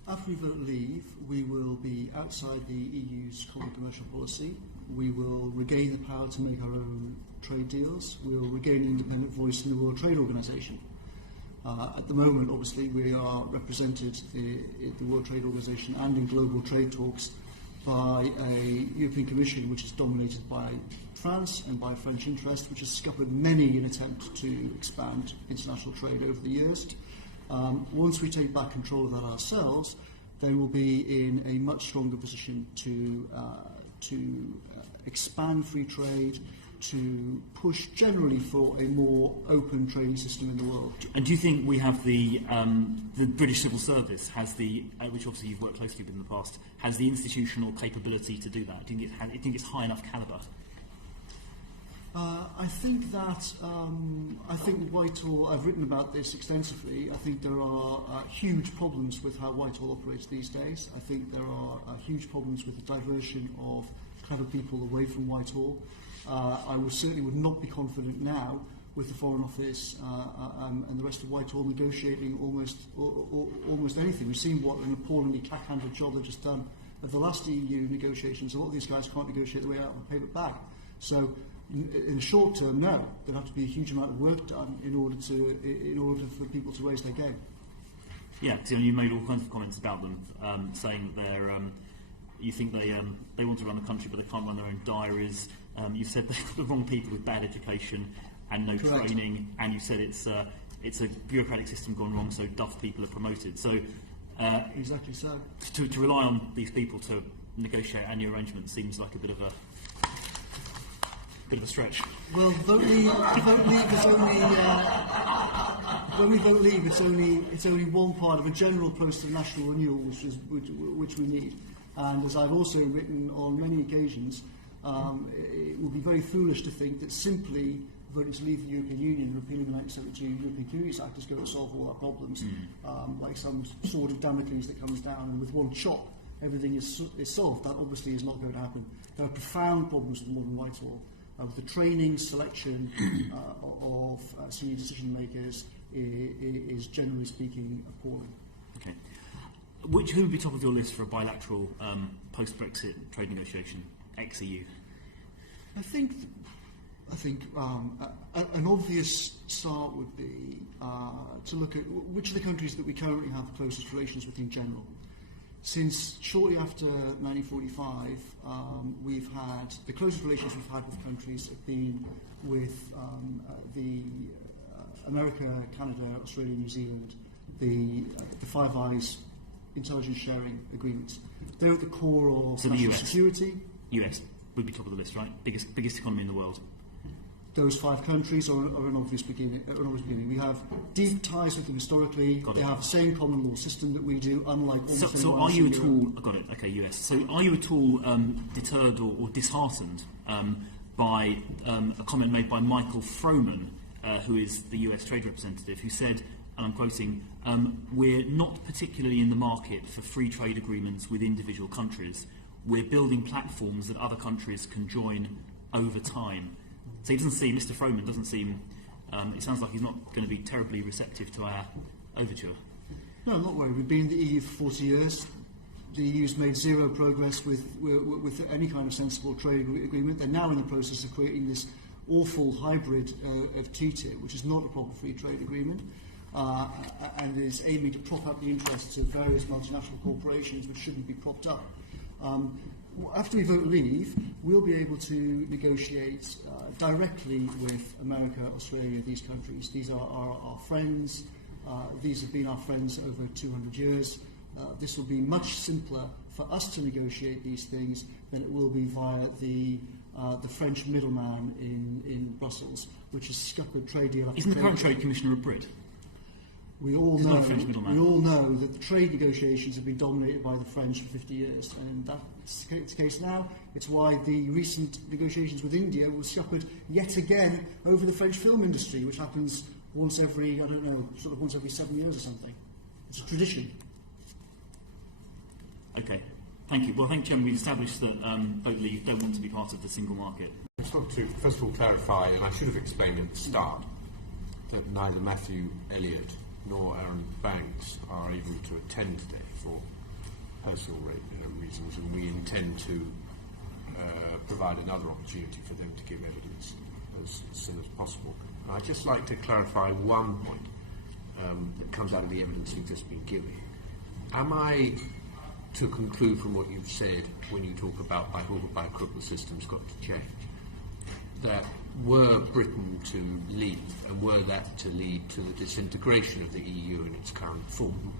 After we vote leave, we will be outside the EU's common commercial policy. We will regain the power to make our own trade deals. We will regain an independent voice in the World Trade Organization. At the moment, obviously, we are represented in the World Trade Organization and in global trade talks by a European Commission which is dominated by France and by French interest, which has scuppered many an attempt to expand international trade over the years. Once we take back control of that ourselves, then we'll be in a much stronger position to expand free trade, to push generally for a more open trading system in the world. And do you think we have the British Civil Service has which obviously you've worked closely with in the past, has the institutional capability to do that? Do you think it's high enough calibre? I think that Whitehall, I've written about this extensively. I think there are huge problems with how Whitehall operates these days. I think there are huge problems with the diversion of clever people away from Whitehall. I certainly would not be confident now with the Foreign Office and the rest of Whitehall negotiating almost anything. We've seen what an appallingly cack-handed job they've just done of the last EU negotiations. A lot of these guys can't negotiate the way out of a paper bag. So in the short term, no, there'll have to be a huge amount of work done in order for people to raise their game. Yeah, so you made all kinds of comments about them, saying that you think they want to run the country, but they can't run their own diaries. You said they've got the wrong people with bad education and no Correct. training, and you said it's a bureaucratic system gone wrong, so duff people are promoted. So exactly so. To rely on these people to negotiate any arrangement seems like a bit of a stretch. Well, vote leave is only when we vote leave, it's only one part of a general process of national renewal, which we need. And as I've also written on many occasions, it would be very foolish to think that simply voting to leave the European Union and repealing the 1972 European Communities Act is going to solve all our problems, like some sword of Damocles that comes down and with one chop everything is solved. That obviously is not going to happen. There are profound problems with modern Whitehall. The training, selection of senior decision makers is generally speaking appalling. Okay. Who would be top of your list for a bilateral post-Brexit trade negotiation, ex-EU? I think an obvious start would be to look at which of the countries that we currently have the closest relations with in general. Since shortly after 1945, we've had the closest relations we've had with countries have been with the America, Canada, Australia, New Zealand, the Five Eyes intelligence sharing agreements. They're at the core of So the national US. security. US would be top of the list, right? Biggest economy in the world. Those 5 countries are an obvious beginning. We have deep ties with them historically. Got it. They have the same common law system that we do, unlike almost So anyone are else you in at Europe. all? Got it. Okay, US. So are you at all deterred or disheartened by a comment made by Michael Froman, who is the US trade representative, who said, and I'm quoting, "We're not particularly in the market for free trade agreements with individual countries. We're building platforms that other countries can join over time." So he doesn't seem, Mr. Froman doesn't seem. It sounds like he's not going to be terribly receptive to our overture. No, not worried. We've been in the EU for 40 years. The EU's made zero progress with any kind of sensible trade agreement. They're now in the process of creating this awful hybrid of TTIP, which is not a proper free trade agreement, and is aiming to prop up the interests of various multinational corporations which shouldn't be propped up. After we vote leave, we'll be able to negotiate directly with America, Australia, these countries. These are our friends. These have been our friends over 200 years. This will be much simpler for us to negotiate these things than it will be via the French middleman in Brussels, which has scuppered trade deal after Isn't the trade current deal. trade commissioner a Brit? We all He's know. not a French middleman. We all know that the trade negotiations have been dominated by the French for 50 years, and that's the case now. It's why the recent negotiations with India were scuppered yet again over the French film industry, which happens once every, I don't know, sort of once every 7 years or something. It's a tradition. Okay, thank you. Well, I think, Chairman, we've established that vote leave don't want to be part of the single market. I just want to first of all clarify, and I should have explained at the start, that neither Matthew Elliott nor Aaron Banks are able to attend today for personal reasons, and we intend to provide another opportunity for them to give evidence as soon as possible. And I'd just like to clarify one point that comes out of the evidence you've just been giving. Am I to conclude from what you've said when you talk about by hook or by crook the system's got to change, that were Britain to leave, and were that to lead to the disintegration of the EU in its current form,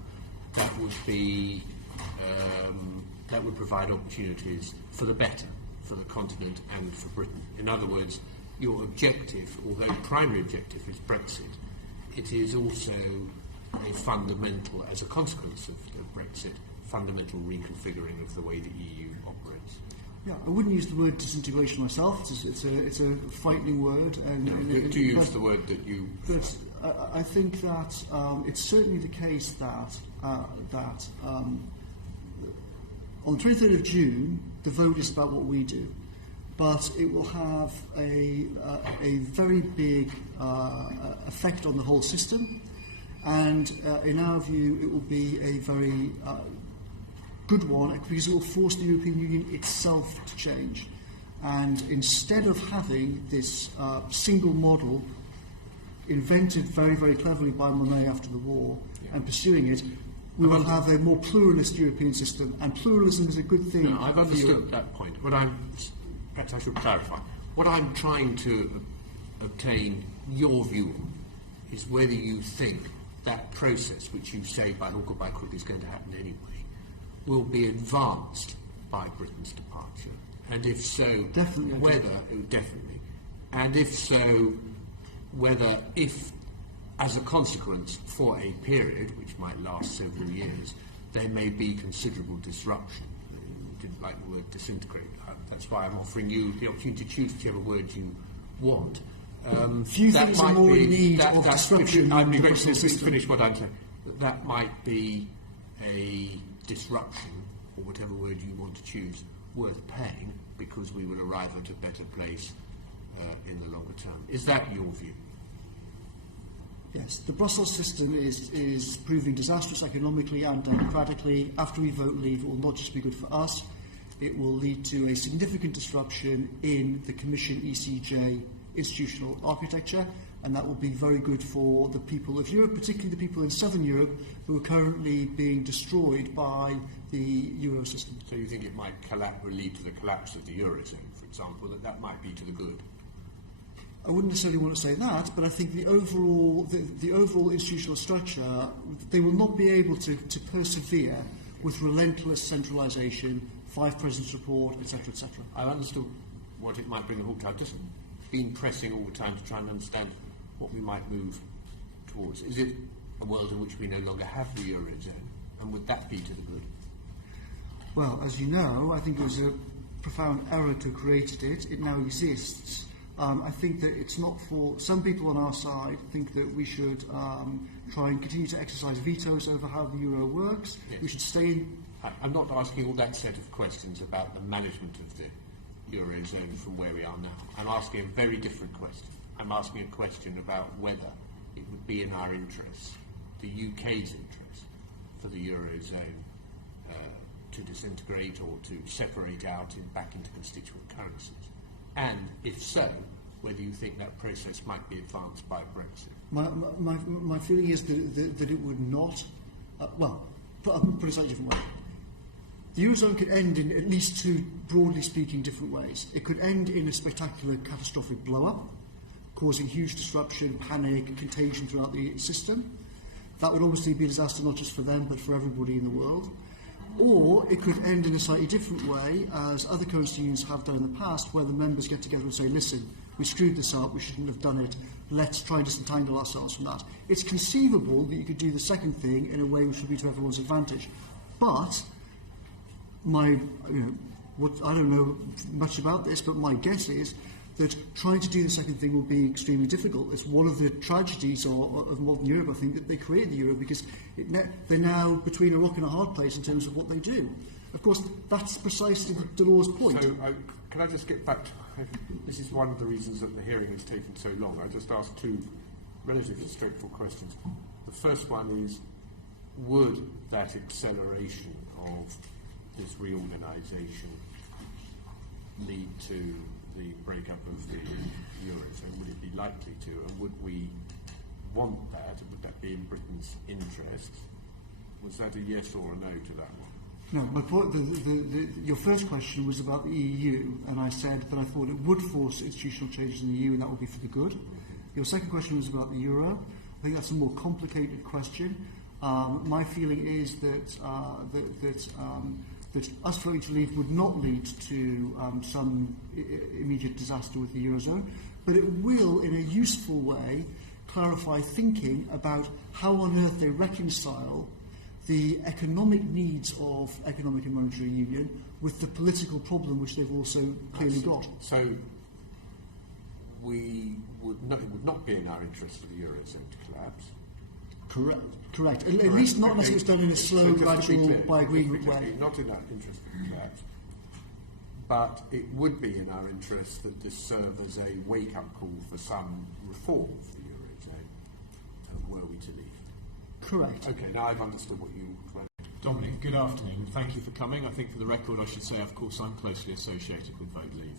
that would be that would provide opportunities for the better, for the continent and for Britain? In other words, your objective, although primary objective is Brexit, it is also a fundamental, as a consequence of Brexit, fundamental reconfiguring of the way the EU operates. Yeah, I wouldn't use the word disintegration myself. It's a frightening word. Do you use the word that you... But I think that it's certainly the case that on the 23rd of June, the vote is about what we do. But it will have a very big effect on the whole system. And in our view, it will be a very good one, because it will force the European Union itself to change. And instead of having this single model invented very, very cleverly by Monet after the war and pursuing it, we will have a more pluralist European system. And pluralism is a good thing. No, I've understood that point. Perhaps I should clarify. What I'm trying to obtain your view on is whether you think that process, which you say by hook or by crook is going to happen anyway, will be advanced by Britain's departure, and if so, definitely, and if so, whether, if as a consequence for a period which might last several years, there may be considerable disruption. You didn't like the word disintegrate. That's why I'm offering you the opportunity to choose whichever word you want. Few things are more in need of disruption. I'd be grateful to finish what I'm saying. That might be a disruption, or whatever word you want to choose, worth paying, because we will arrive at a better place in the longer term. Is that your view? Yes, the Brussels system is proving disastrous economically and democratically. After we vote leave, it will not just be good for us, it will lead to a significant disruption in the Commission ECJ institutional architecture, and that will be very good for the people of Europe, particularly the people in southern Europe who are currently being destroyed by the Euro system. So you think it might lead to the collapse of the Eurozone, for example, that might be to the good? I wouldn't necessarily want to say that, but I think the overall institutional structure, they will not be able to persevere with relentless centralisation, 5 presidents report, etc., etc. I understood what it might bring a halt to. I've just been pressing all the time to try and understand what we might move towards. Is it a world in which we no longer have the Eurozone, and would that be to the good? Well, as you know, I think it was a profound error to have created it. It now exists. I think that it's not for some people on our side think that we should try and continue to exercise vetoes over how the euro works. Yes. We should stay in. I'm not asking all that set of questions about the management of the Eurozone from where we are now. I'm asking a very different question. I'm asking a question about whether it would be in our interest, the UK's interest, for the Eurozone to disintegrate or to separate out back into constituent currencies. And if so, whether you think that process might be advanced by Brexit. My feeling is that it would not. Put it a slightly different way. The Eurozone could end in at least 2, broadly speaking, different ways. It could end in a spectacular, catastrophic blow-up, causing huge disruption, panic, contagion throughout the system. That would obviously be a disaster not just for them, but for everybody in the world. Or it could end in a slightly different way, as other currency unions have done in the past, where the members get together and say, listen, we screwed this up, we shouldn't have done it, let's try and disentangle ourselves from that. It's conceivable that you could do the second thing in a way which would be to everyone's advantage. But I don't know much about this, but my guess is that trying to do the second thing will be extremely difficult. It's one of the tragedies of modern Europe, I think, that they created the euro because they're now between a rock and a hard place in terms of what they do. Of course, that's precisely Delors' point. So, can I just get back to... This is one of the reasons that the hearing has taken so long. I just asked 2 relatively straightforward questions. The first one is, would that acceleration of this reorganisation lead to the breakup of the Eurozone? Would it be likely to? And would we want that? Would that be in Britain's interest? Was that a yes or a no to that one? No, my point, your first question was about the EU, and I said that I thought it would force institutional changes in the EU, and that would be for the good. Your second question was about the euro. I think that's a more complicated question. My feeling is that us voting to leave would not lead to some immediate disaster with the Eurozone, but it will, in a useful way, clarify thinking about how on earth they reconcile the economic needs of economic and monetary union with the political problem which they've also clearly got. So it would not be in our interest for the Eurozone to collapse. Correct. At least not unless it was done in a slow, gradual, by agreement way. Not in our interest to collapse, but it would be in our interest that this serve as a wake-up call for some reform of the Eurozone, were we to leave. Correct. Okay, now I've understood what you want. Dominic, good afternoon. Thank you for coming. I think for the record I should say, of course, I'm closely associated with Vote Leave.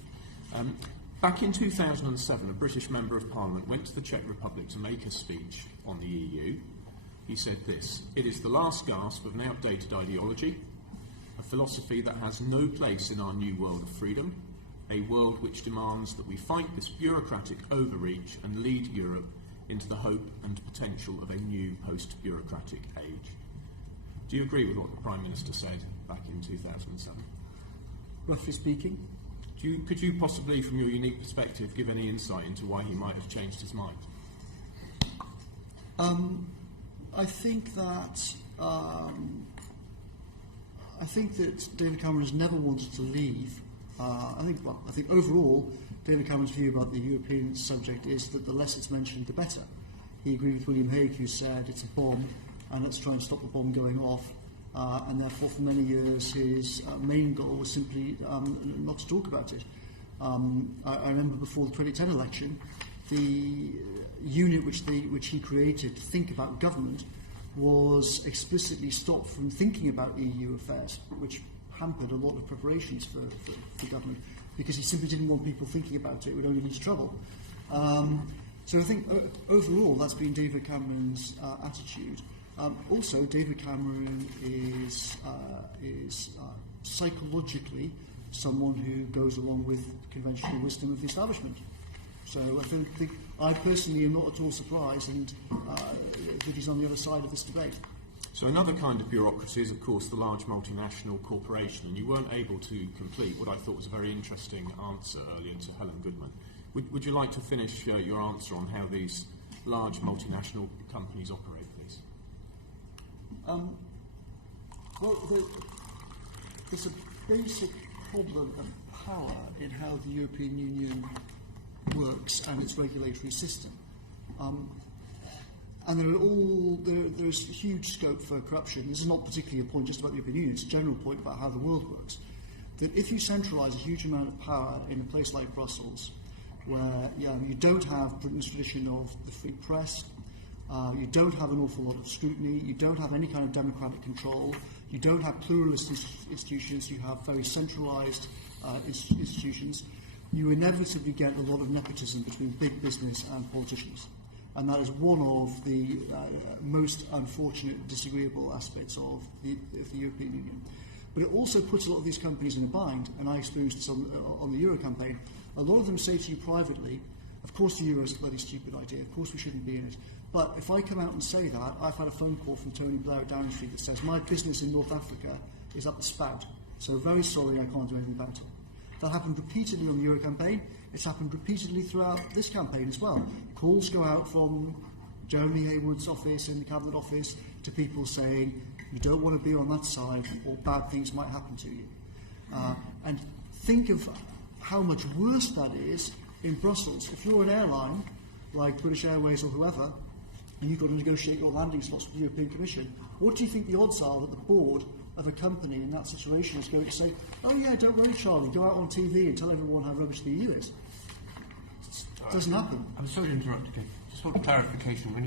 Back in 2007, a British Member of Parliament went to the Czech Republic to make a speech on the EU. He said this: "It is the last gasp of an outdated ideology, a philosophy that has no place in our new world of freedom, a world which demands that we fight this bureaucratic overreach and lead Europe into the hope and potential of a new post-bureaucratic age." Do you agree with what the Prime Minister said back in 2007? Roughly speaking. Could you possibly, from your unique perspective, give any insight into why he might have changed his mind? I think that David Cameron has never wanted to leave. I think overall, David Cameron's view about the European subject is that the less it's mentioned, the better. He agreed with William Hague, who said it's a bomb, and let's try and stop the bomb going off. And therefore, for many years, his main goal was simply not to talk about it. I remember before the 2010 election, the unit which he created to think about government was explicitly stopped from thinking about EU affairs, which hampered a lot of preparations for government, because he simply didn't want people thinking about it. It would only lead to trouble. So I think overall that's been David Cameron's attitude. Also, David Cameron is psychologically someone who goes along with conventional wisdom of the establishment. So I personally am not at all surprised, and that he's on the other side of this debate. So another kind of bureaucracy is, of course, the large multinational corporation, and you weren't able to complete what I thought was a very interesting answer earlier to Helen Goodman. Would you like to finish your answer on how these large multinational companies operate, please? There's a basic problem of power in how the European Union works and its regulatory system. And there's huge scope for corruption. This is not particularly a point just about the European Union, it's a general point about how the world works. That if you centralise a huge amount of power in a place like Brussels, where you don't have Britain's tradition of the free press, you don't have an awful lot of scrutiny, you don't have any kind of democratic control, you don't have pluralist institutions, you have very centralised institutions, you inevitably get a lot of nepotism between big business and politicians. And that is one of the most unfortunate, disagreeable aspects of the European Union. But it also puts a lot of these companies in a bind, and I experienced this on the Euro campaign. A lot of them say to you privately, of course the Euro is a bloody stupid idea, of course we shouldn't be in it. But if I come out and say that, I've had a phone call from Tony Blair at Downing Street that says, my business in North Africa is up the spout, so very sorry I can't do anything about it. That happened repeatedly on the Euro campaign. It's happened repeatedly throughout this campaign as well. Calls go out from Jeremy Haywood's office in the Cabinet Office to people saying, you don't want to be on that side or bad things might happen to you. And think of how much worse that is in Brussels. If you're an airline, like British Airways or whoever, and you've got to negotiate your landing slots with the European Commission, what do you think the odds are that the board of a company in that situation is going to say, oh yeah, don't worry Charlie, go out on TV and tell everyone how rubbish the EU is? It doesn't happen. I'm sorry to interrupt again. Just want clarification. When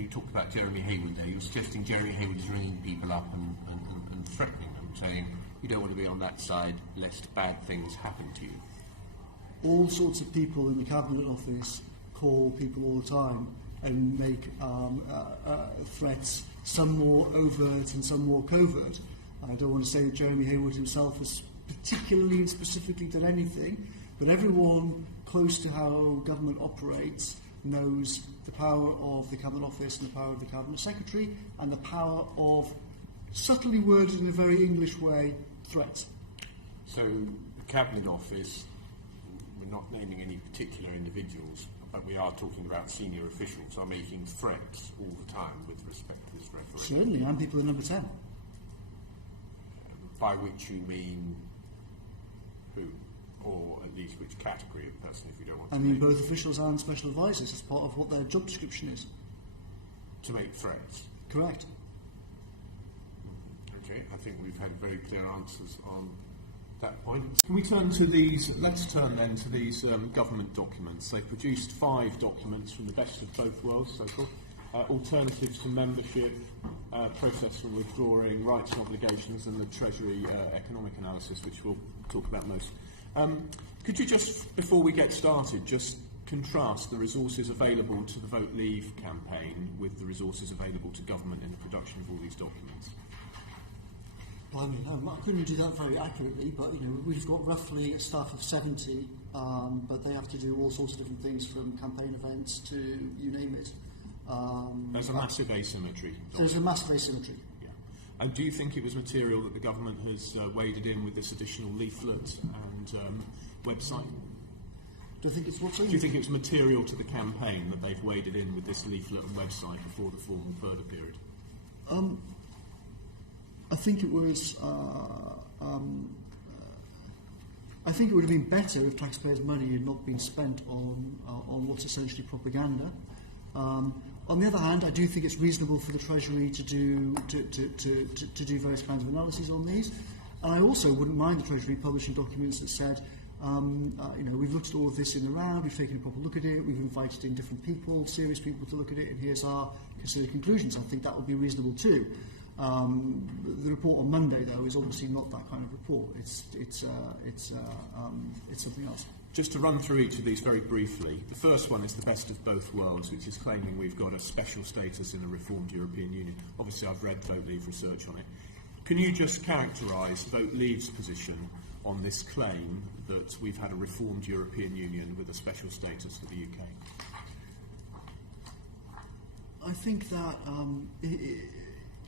you talked about Jeremy Haywood there, you're suggesting Jeremy Haywood is ringing people up and threatening them, saying you don't want to be on that side lest bad things happen to you. All sorts of people in the Cabinet Office call people all the time and make threats, some more overt and some more covert. I don't want to say that Jeremy Haywood himself has particularly and specifically done anything, but everyone close to how government operates knows the power of the Cabinet Office and the power of the Cabinet Secretary and the power of, subtly worded in a very English way, threats. So the Cabinet Office, we're not naming any particular individuals, but we are talking about senior officials are making threats all the time with respect to this referendum. Certainly, and people at number 10. By which you mean who? Or at least which category of person, if you don't want to. I mean both officials and special advisors as part of what their job description is. To make threats? Correct. Okay, I think we've had very clear answers on that point. Can we turn to these, let's turn then to these government documents. They produced 5 documents from the best of both worlds, so-called. Alternatives to membership, process for withdrawing, rights and obligations, and the Treasury economic analysis, which we'll talk about most. Could you just, before we get started, just contrast the resources available to the Vote Leave campaign with the resources available to government in the production of all these documents? Well, I mean, I couldn't do that very accurately, but we've got roughly a staff of 70, but they have to do all sorts of different things, from campaign events to you name it. There's a massive asymmetry. There's a massive asymmetry. Yeah. And do you think it was material that the government has waded in with this additional leaflet and website? Do you think it's what? Do you think it's material to the campaign that they've waded in with this leaflet and website before the formal further period? I think it was. I think it would have been better if taxpayers' money had not been spent on what's essentially propaganda. On the other hand, I do think it's reasonable for the Treasury to do various kinds of analyses on these. And I also wouldn't mind the Treasury publishing documents that said, we've looked at all of this in the round, we've taken a proper look at it, we've invited in different people, serious people to look at it, and here's our considered conclusions. I think that would be reasonable too. The report on Monday, though, is obviously not that kind of report. It's something else. Just to run through each of these very briefly, the first one is the best of both worlds, which is claiming we've got a special status in a reformed European Union. Obviously, I've read Vote Leave research on it. Can you just characterise Vote Leave's position on this claim that we've had a reformed European Union with a special status for the UK? I think that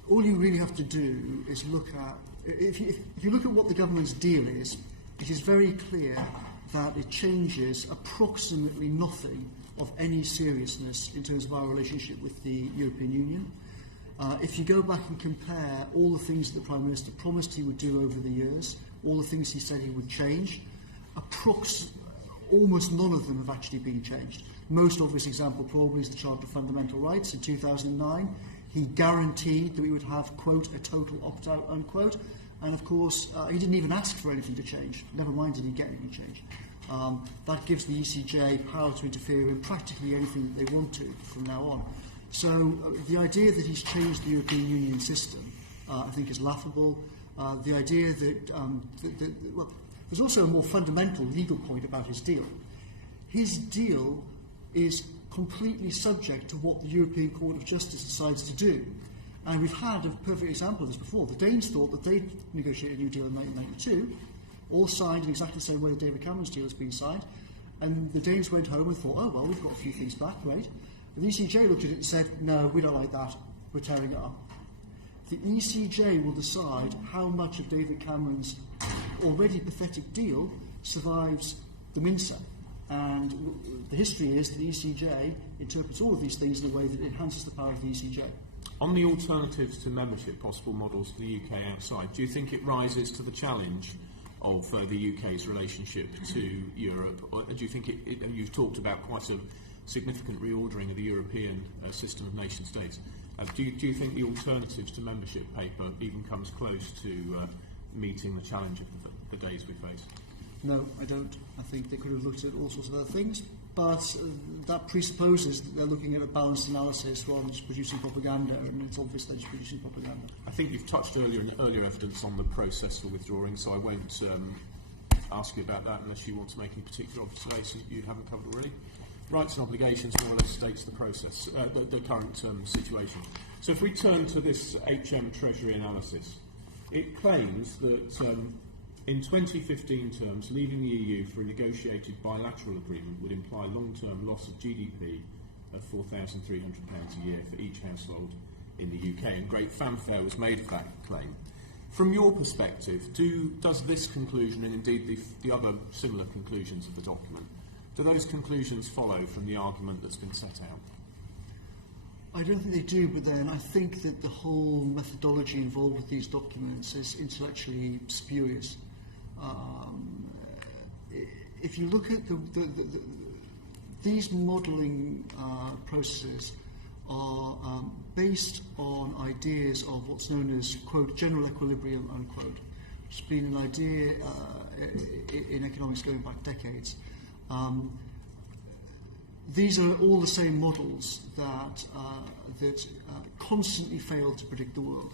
all you really have to do is look at, if you look at what the government's deal is, it is very clear that it changes approximately nothing of any seriousness in terms of our relationship with the European Union. If you go back and compare all the things that the Prime Minister promised he would do over the years, all the things he said he would change, almost none of them have actually been changed. Most obvious example probably is the Charter of Fundamental Rights in 2009. He guaranteed that we would have, quote, a total opt-out, unquote, and of course he didn't even ask for anything to change, never mind did he get anything changed. That gives the ECJ power to interfere in practically anything that they want to from now on. So the idea that he's changed the European Union system, I think, is laughable. The idea that, well, there's also a more fundamental legal point about his deal. His deal is completely subject to what the European Court of Justice decides to do. And we've had a perfect example of this before. The Danes thought that they'd negotiated a new deal in 1992, all signed in exactly the same way that David Cameron's deal has been signed. And the Danes went home and thought, oh, well, we've got a few things back, great. And the ECJ looked at it and said, no, we don't like that, we're tearing it up. The ECJ will decide how much of David Cameron's already pathetic deal survives the Mincer. And the history is that the ECJ interprets all of these things in a way that enhances the power of the ECJ. On the alternatives to membership, possible models for the UK outside, do you think it rises to the challenge of the UK's relationship to Europe? Or do you think you've talked about quite a significant reordering of the European system of nation states. Do you think the alternatives to membership paper even comes close to meeting the challenge of the days we face? No, I don't. I think they could have looked at all sorts of other things, but that presupposes that they're looking at a balanced analysis rather than just producing propaganda, and it's obvious they're just producing propaganda. I think you've touched earlier in earlier evidence on the process for withdrawing, so I won't ask you about that unless you want to make any particular observation you haven't covered already. Rights and obligations more or less states the process, the current situation. So if we turn to this HM Treasury analysis, it claims that in 2015 terms, leaving the EU for a negotiated bilateral agreement would imply long-term loss of GDP of £4,300 a year for each household in the UK, and great fanfare was made of that claim. From your perspective, does this conclusion, and indeed the other similar conclusions of the document, do those conclusions follow from the argument that's been set out? I don't think they do, but then I think that the whole methodology involved with these documents is intellectually spurious. If you look at these modelling processes are based on ideas of what's known as, quote, general equilibrium, unquote, which has been an idea in economics going back decades. These are all the same models that constantly fail to predict the world.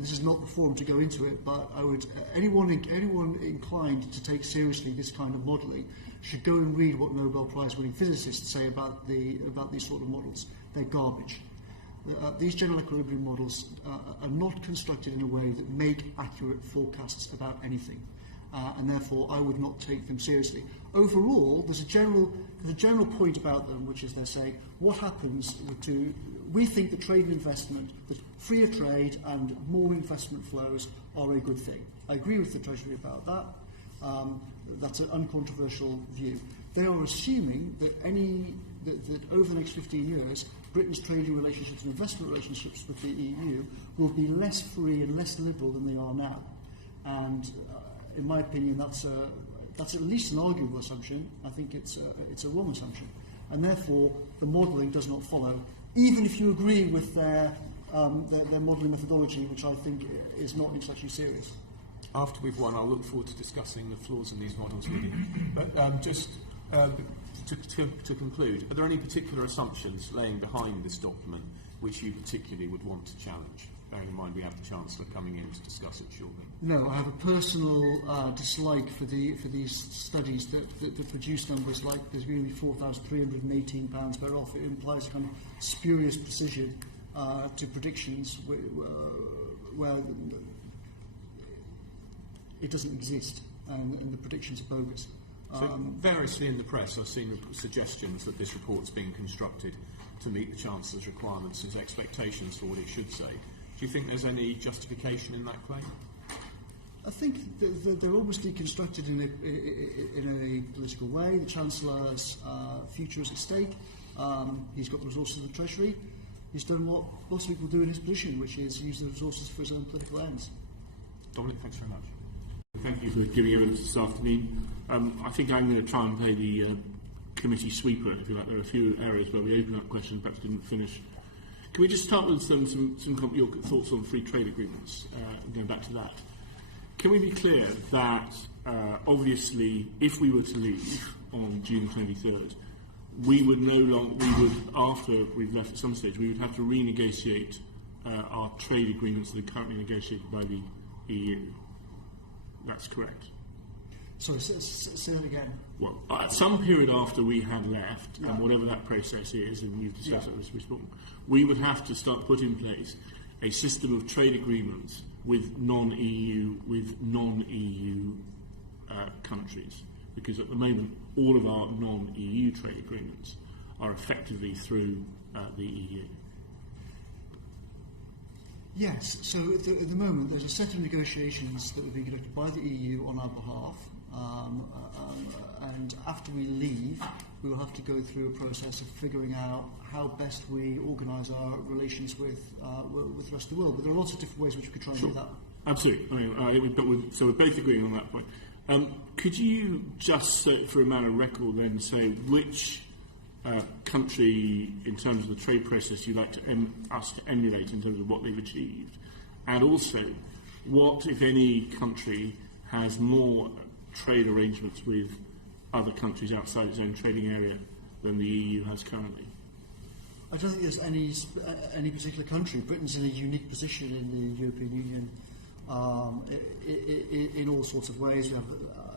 This is not the forum to go into it, but I would anyone inclined to take seriously this kind of modelling should go and read what Nobel Prize-winning physicists say about these sort of models. They're garbage. These general equilibrium models are not constructed in a way that make accurate forecasts about anything. And therefore I would not take them seriously. Overall, there's a general point about them, which is they're saying, what happens to... We think that trade and investment, that freer trade and more investment flows are a good thing. I agree with the Treasury about that. That's an uncontroversial view. They are assuming that that over the next 15 years, Britain's trading relationships and investment relationships with the EU will be less free and less liberal than they are now. And in my opinion, that's at least an arguable assumption. I think it's a wrong assumption, and therefore the modelling does not follow, even if you agree with their modelling methodology, which I think is not intellectually serious. After we've won, I'll look forward to discussing the flaws in these models with you. But just to conclude, are there any particular assumptions laying behind this document which you particularly would want to challenge? Bearing in mind we have the Chancellor coming in to discuss it shortly. No, I have a personal dislike for these studies that produce numbers like there's going to be £4,318 better off. It implies a kind of spurious precision to predictions where it doesn't exist. and the predictions are bogus. So variously in the press, I've seen suggestions that this report's being constructed to meet the Chancellor's requirements as expectations for what it should say. Do you think there's any justification in that claim? I think they're obviously constructed in a political way. The Chancellor's future is at stake. He's got the resources of the Treasury. He's done what lots of people do in his position, which is use the resources for his own political ends. Dominic, thanks very much. Thank you for giving evidence this afternoon. I think I'm going to try and play the committee sweeper, if you like. There are a few areas where we open up questions, perhaps didn't finish. Can we just start with some your thoughts on free trade agreements, going back to that? Can we be clear that, obviously, if we were to leave on June 23rd, we would after we've left at some stage, we would have to renegotiate our trade agreements that are currently negotiated by the EU? That's correct. Sorry, say that again. Well, at some period after we had left, and whatever that process is, and you've discussed that as response, we would have to start put in place a system of trade agreements with non-EU countries, because at the moment all of our non-EU trade agreements are effectively through the EU. Yes, so at the moment there's a set of negotiations that will be conducted by the EU on our behalf, and after we leave we will have to go through a process of figuring out how best we organise our relations with the rest of the world. But there are lots of different ways which we could try and do that. Absolutely. I mean, so we're both agreeing on that point. Could you just, for a matter of record, then say which country, in terms of the trade process, you'd like us to emulate in terms of what they've achieved, and also what, if any, country has more trade arrangements with other countries outside its own trading area than the EU has currently? I don't think there's any particular country. Britain's in a unique position in the European Union in all sorts of ways. We have,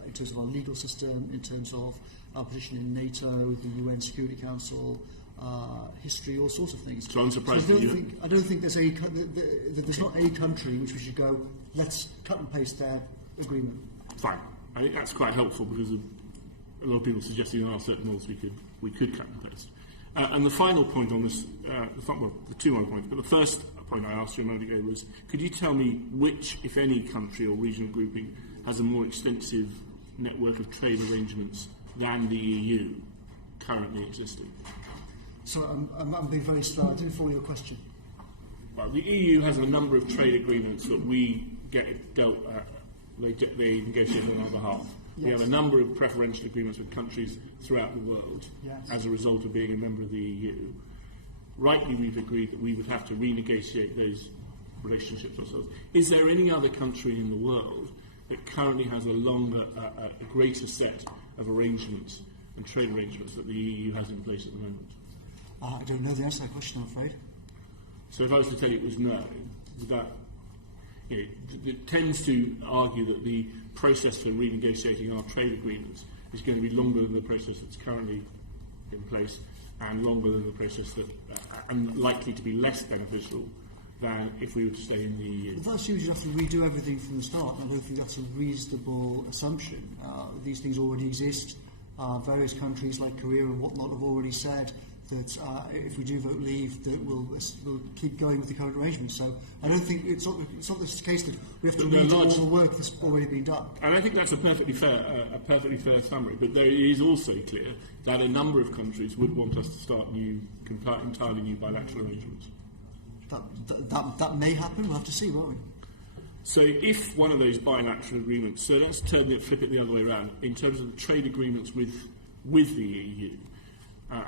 in terms of our legal system, in terms of our position in NATO, the UN Security Council, history, all sorts of things. So I'm surprised. So I don't think there's there's not any country in which we should go, let's cut and paste their agreement. Fine. I think that's quite helpful, because a lot of people suggesting there are certain laws we could cut and paste. And the final point on this, the two more points, but the first point I asked you a moment ago was, could you tell me which, if any, country or regional grouping has a more extensive network of trade arrangements than the EU currently existing? So I'm being very slow. I didn't follow your question. Well, the EU has a number of trade agreements that we get they negotiate on our behalf. Yes. We have a number of preferential agreements with countries throughout the world Yes. as a result of being a member of the EU. Rightly, we've agreed that we would have to renegotiate those relationships ourselves. Is there any other country in the world that currently has a greater set of arrangements and trade arrangements that the EU has in place at the moment? I don't know the answer to that question, I'm afraid. So if I was to tell you it was no, would that... it tends to argue that the process for renegotiating our trade agreements is going to be longer than the process that's currently in place, and longer than the process that, and likely to be less beneficial than if we were to stay in the EU. Well, that assumes you have to redo everything from the start. I don't think that's a reasonable assumption. These things already exist. Various countries like Korea and whatnot have already said that if we do vote leave, that we'll keep going with the current arrangements. So I don't think it's not the case that we have to redo all the work that's already been done. And I think that's a perfectly fair summary. But there is also clear that a number of countries would want us to start entirely new bilateral arrangements. That may happen. We'll have to see, won't we? So if one of those bilateral agreements, so let's flip it the other way around, in terms of the trade agreements with the EU,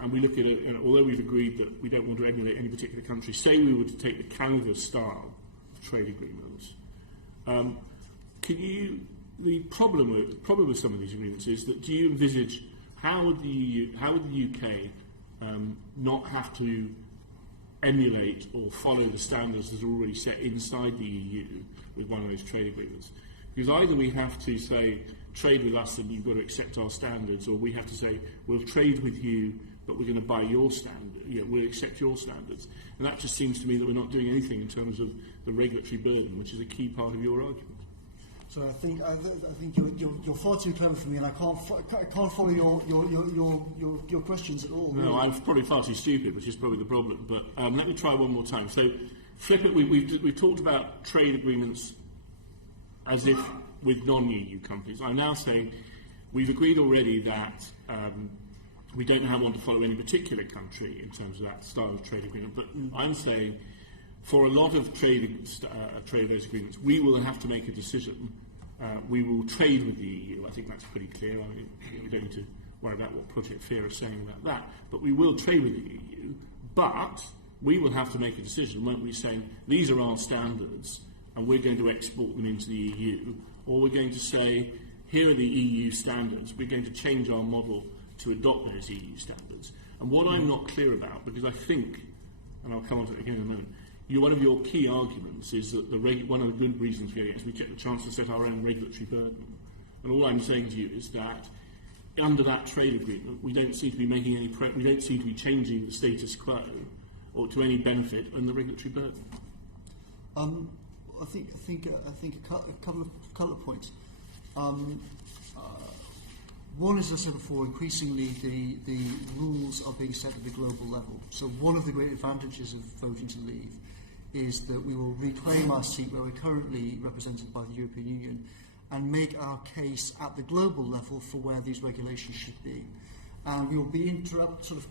and we look at it, although we've agreed that we don't want to emulate any particular country, say we were to take the Canada style of trade agreements, the problem with some of these agreements is that, do you envisage how would the UK not have to emulate or follow the standards that are already set inside the EU with one of those trade agreements? Because either we have to say, trade with us and you've got to accept our standards, or we have to say, we'll trade with you, but we're going to buy your standard, we'll accept your standards. And that just seems to me that we're not doing anything in terms of the regulatory burden, which is a key part of your argument. So I think you're far too clever for me, and I can't follow your questions at all. No, really. I'm probably far too stupid, which is probably the problem. But let me try one more time. So, flip it. We've talked about trade agreements as if with non-EU companies. I'm now saying we've agreed already that we don't want to follow any particular country in terms of that style of trade agreement. But I'm saying for a lot of trade of those agreements, we will have to make a decision. We will trade with the EU. I think that's pretty clear. I mean, we don't need to worry about what Project Fear is saying about that. But we will trade with the EU. But we will have to make a decision, won't we, saying these are our standards and we're going to export them into the EU, or we're going to say here are the EU standards, we're going to change our model to adopt those EU standards. And what I'm not clear about, because I think, and I'll come on to it again in a moment, one of your key arguments is that one of the good reasons for it is we get the chance to set our own regulatory burden. And all I'm saying to you is that under that trade agreement, we don't seem to be making any we don't seem to be changing the status quo or to any benefit in the regulatory burden. I think a couple of points. One, as I said before, increasingly the rules are being set at the global level. So one of the great advantages of voting to leave is that we will reclaim our seat where we're currently represented by the European Union and make our case at the global level for where these regulations should be. And we will be sort of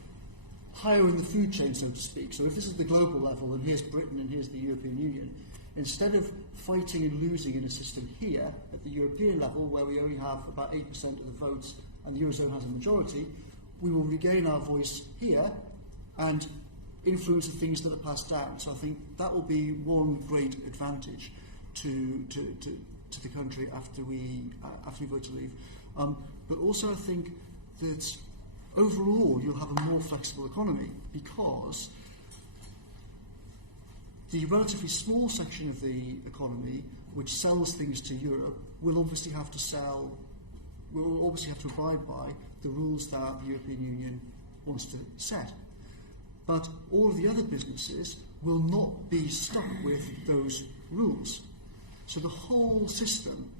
higher in the food chain, so to speak. So if this is the global level, and here's Britain and here's the European Union, instead of fighting and losing in a system here at the European level, where we only have about 8% of the votes and the Eurozone has a majority, we will regain our voice here and influence the things that are passed down. So I think that will be one great advantage to the country after we vote to leave. But also I think that overall you'll have a more flexible economy, because the relatively small section of the economy which sells things to Europe will obviously have to abide by the rules that the European Union wants to set. But all of the other businesses will not be stuck with those rules. So the whole system,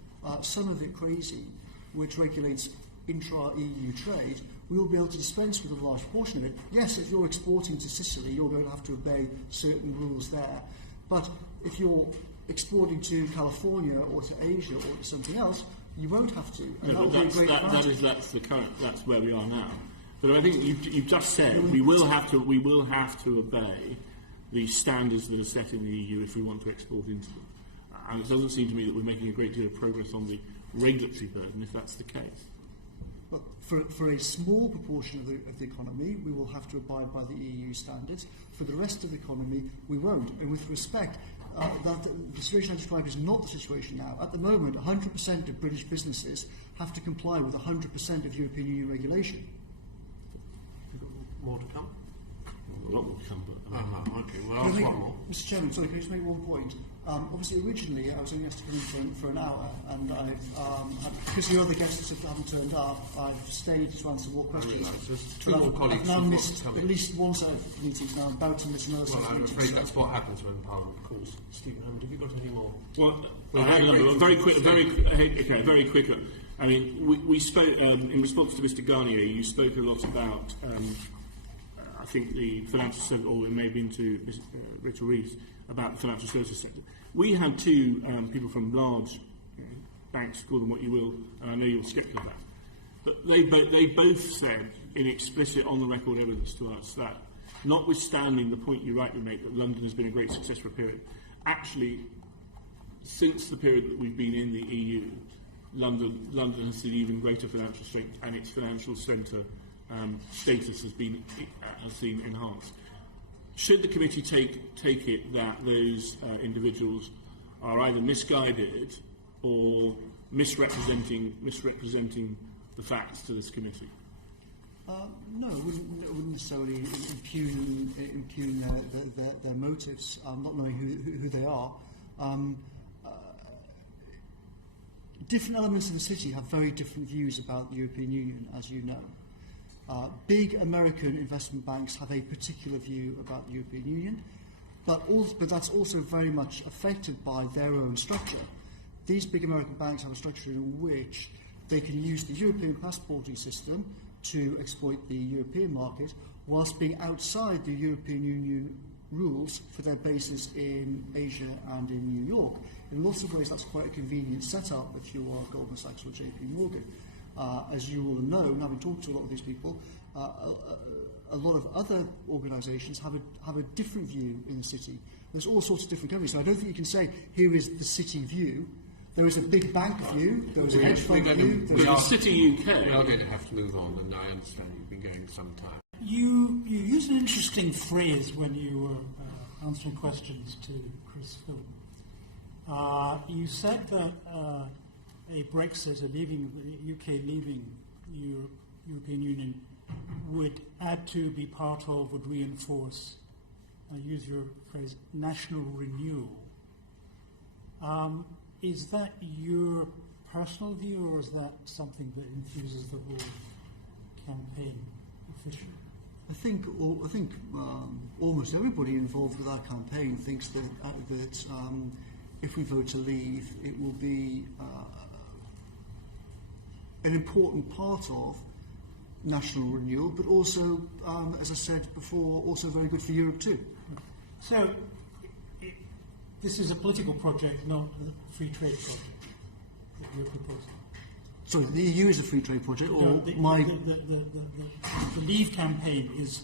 some of it crazy, which regulates intra-EU trade, we will be able to dispense with a large portion of it. Yes, if you're exporting to Sicily, you're going to have to obey certain rules there. But if you're exporting to California or to Asia or to something else, you won't have to. And no, that's where we are now. But I think you've just said we will have to obey the standards that are set in the EU if we want to export into them. And it doesn't seem to me that we're making a great deal of progress on the regulatory burden if that's the case. Well, for a small proportion of the economy, we will have to abide by the EU standards. For the rest of the economy, we won't. And with respect, the situation I described is not the situation now. At the moment, 100% of British businesses have to comply with 100% of European Union regulation. Have you got more to come? A lot more to come, but... okay, well, I'll ask one more. Mr. Chairman, sorry, can I just make one point? Obviously, originally, I was only asked to come in for an hour, and because the other guests haven't turned up, I've stayed to answer more questions. There's two more colleagues. I've now missed at least one set of meetings, now I'm about to miss another set of meetings. I'm afraid that's what happens when Parliament calls. Stephen, have you got anything more? Well, very quick. I mean, we spoke, in response to Mr. Garnier, you spoke a lot about, I think, the financial sector, or it may have been to Richard Reeves, about the financial services sector. We had two people from large banks, call them what you will, and I know you're sceptical of that, but they both said, in explicit on-the-record evidence to us, that notwithstanding the point you rightly make that London has been a great success for a period, actually, since the period that we've been in the EU, London has seen even greater financial strength, and its financial centre status has been seen enhanced. Should the committee take it that those individuals are either misguided or misrepresenting the facts to this committee? No, it wouldn't necessarily impugn their motives, not knowing who they are. Different elements of the city have very different views about the European Union, as you know. Big American investment banks have a particular view about the European Union, but that's also very much affected by their own structure. these big American banks have a structure in which they can use the European passporting system to exploit the European market whilst being outside the European Union rules for their bases in Asia and in New York. In lots of ways, that's quite a convenient setup if you are Goldman Sachs or JP Morgan. As you all know, and having talked to a lot of these people, a lot of other organisations have a different view in the city. There's all sorts of different companies. So I don't think you can say, here is the city view. There is a big bank view, there is a hedge fund view. With the City UK, We are going to have to move on, and I understand you've been going some time. You used an interesting phrase when you were answering questions to Chris Phil. You said that a Brexit, UK leaving the European Union, would add to, be part of, would reinforce, use your phrase, national renewal. Is that your personal view, or is that something that infuses the whole campaign officially? I think almost everybody involved with our campaign thinks that if we vote to leave, it will be an important part of national renewal, but also, as I said before, also very good for Europe too. So, this is a political project, not a free trade project that you're proposing. Sorry, the EU is a free trade project, or the Leave campaign is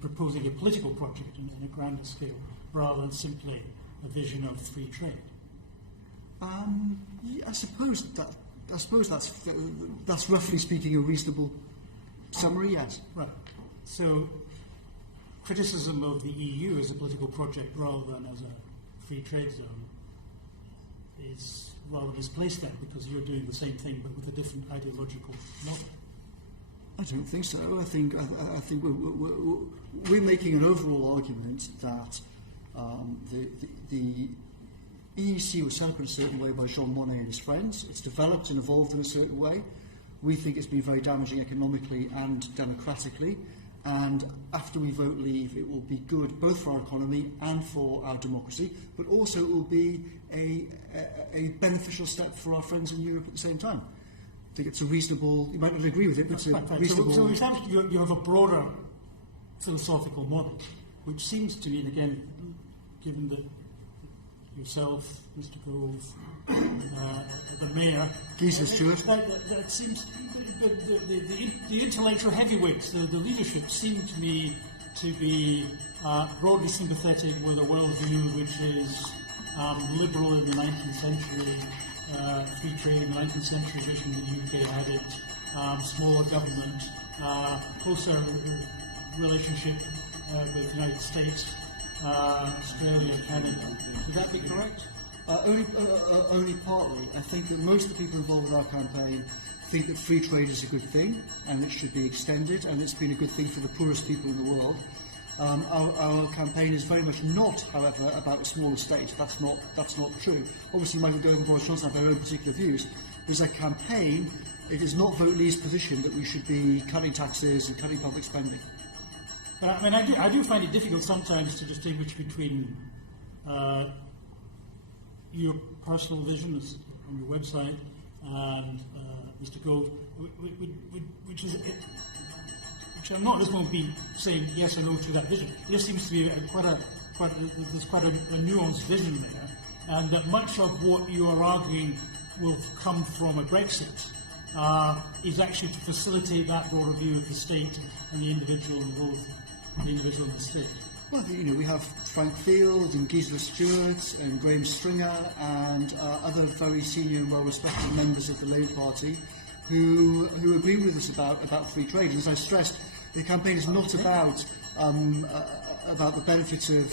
proposing a political project in a grander scale, rather than simply a vision of free trade. Yeah, I suppose that's roughly speaking a reasonable summary. Yes. Right. So, criticism of the EU as a political project rather than as a free trade zone is rather misplaced then, because you're doing the same thing but with a different ideological model. I don't think so. I think we're making an overall argument that the EEC was set up in a certain way by Jean Monnet and his friends. It's developed and evolved in a certain way. We think it's been very damaging economically and democratically. And after we vote leave, it will be good both for our economy and for our democracy, but also it will be a beneficial step for our friends in Europe at the same time. I think it's a reasonable, you might not agree with it, but it's a reasonable... So it sounds like you have a broader philosophical model, which seems to me, again, given that yourself, Mr. Gould, the Mayor... Geezer Stewart. That seems... The intellectual heavyweights, the leadership, seem to me to be broadly sympathetic with a worldview which is liberal in the 19th century, free trade in the 19th century vision that the UK had it, smaller government, closer relationship with the United States, Australia, Canada. Would that be correct? Only partly. I think that most of the people involved with our campaign think that free trade is a good thing and it should be extended, and it's been a good thing for the poorest people in the world. Our campaign is very much not, however, about a smaller state. That's not true. Obviously, Michael Gove and Boris Johnson have their own particular views. As a campaign, it is not Vote Leave's position that we should be cutting taxes and cutting public spending. But I mean, I do find it difficult sometimes to distinguish between your personal vision on your website and Mr. Gould, which I'm not at this moment be saying yes or no to that vision. There seems to be there's quite a nuanced vision there, and that much of what you are arguing will come from a Brexit is actually to facilitate that broader view of the state and the individual involved, the individual in the state. Well, we have Frank Field and Geezer Stewart and Graham Stringer and other very senior and well-respected members of the Labour Party who agree with us about free trade. And as I stressed, the campaign is not about the benefits of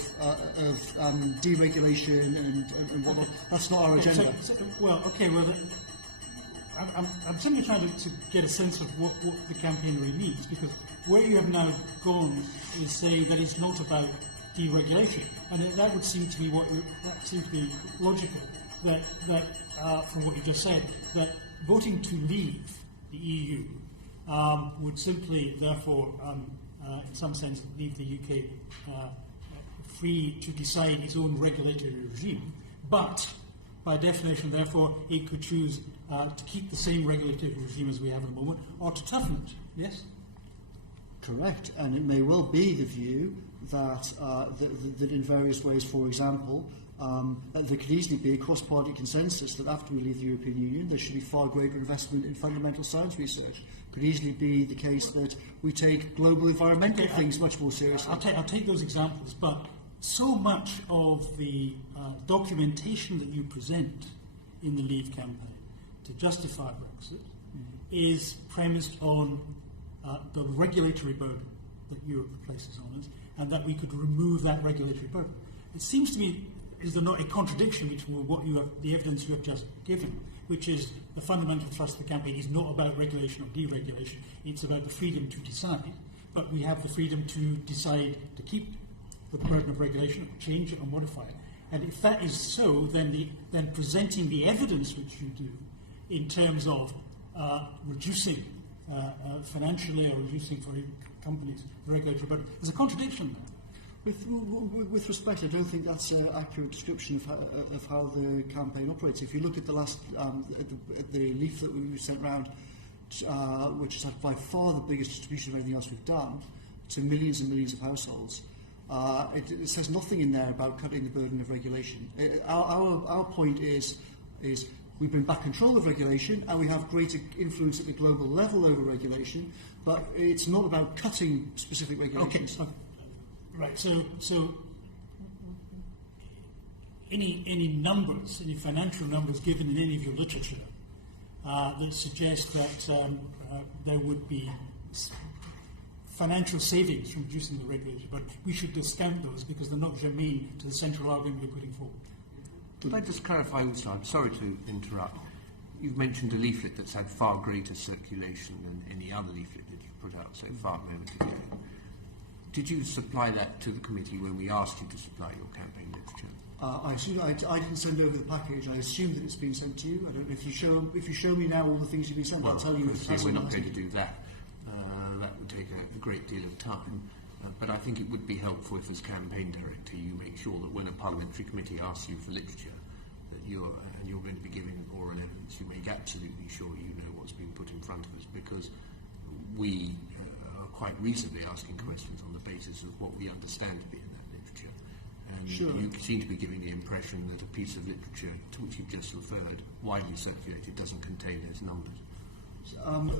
deregulation and whatnot. That's not our agenda. I'm simply trying to get a sense of what the campaign really means, because where you have now gone is saying that it's not about deregulation, and that would seem to be logical. That from what you just said, that voting to leave the EU would simply, therefore, in some sense, leave the UK free to decide its own regulatory regime, but by definition, therefore, it could choose to keep the same regulatory regime as we have at the moment, or to toughen it. Yes? Correct, and it may well be the view that that in various ways, for example, there could easily be a cross-party consensus that after we leave the European Union, there should be far greater investment in fundamental science research. Could easily be the case that we take global environmental things much more seriously. I'll take those examples, but so much of the documentation that you present in the Leave campaign to justify Brexit is premised on the regulatory burden that Europe places on us, and that we could remove that regulatory burden. It seems to me, is there not a contradiction between what you have, the evidence you have just given, which is the fundamental thrust of the campaign is not about regulation or deregulation, it's about the freedom to decide, but we have the freedom to decide to keep the burden of regulation, or change it or modify it. And if that is so, then presenting the evidence which you do in terms of reducing financially or reducing for companies the regulatory burden, there's a contradiction there. With respect, I don't think that's an accurate description of how the campaign operates. If you look at the last at the leaflet we sent round, which has had by far the biggest distribution of anything else we've done, to millions and millions of households, it says nothing in there about cutting the burden of regulation. Our point is we bring back control of regulation and we have greater influence at the global level over regulation, but it's not about cutting specific regulations. Okay. Right. So any numbers, any financial numbers given in any of your literature that suggest that there would be financial savings from reducing the regulation, but we should discount those because they're not germane to the central argument you're putting forward. Could I just clarify also? I'm sorry to interrupt. You've mentioned a leaflet that's had far greater circulation than any other leaflet that you've put out so far a moment ago. Did you supply that to the committee when we asked you to supply your campaign literature? I didn't send over the package. I assume that it's been sent to you. I don't know if you show me now all the things you've been sent. Well, I'll tell you. We're not going to do that. That would take a great deal of time. But I think it would be helpful if, as campaign director, you make sure that when a parliamentary committee asks you for literature, that you're going to be giving oral evidence, you make absolutely sure you know what's been put in front of us, because we are quite reasonably asking questions on the basis of what we understand to be in that literature. And you seem to be giving the impression that a piece of literature to which you've just referred, widely circulated, doesn't contain those numbers. I'm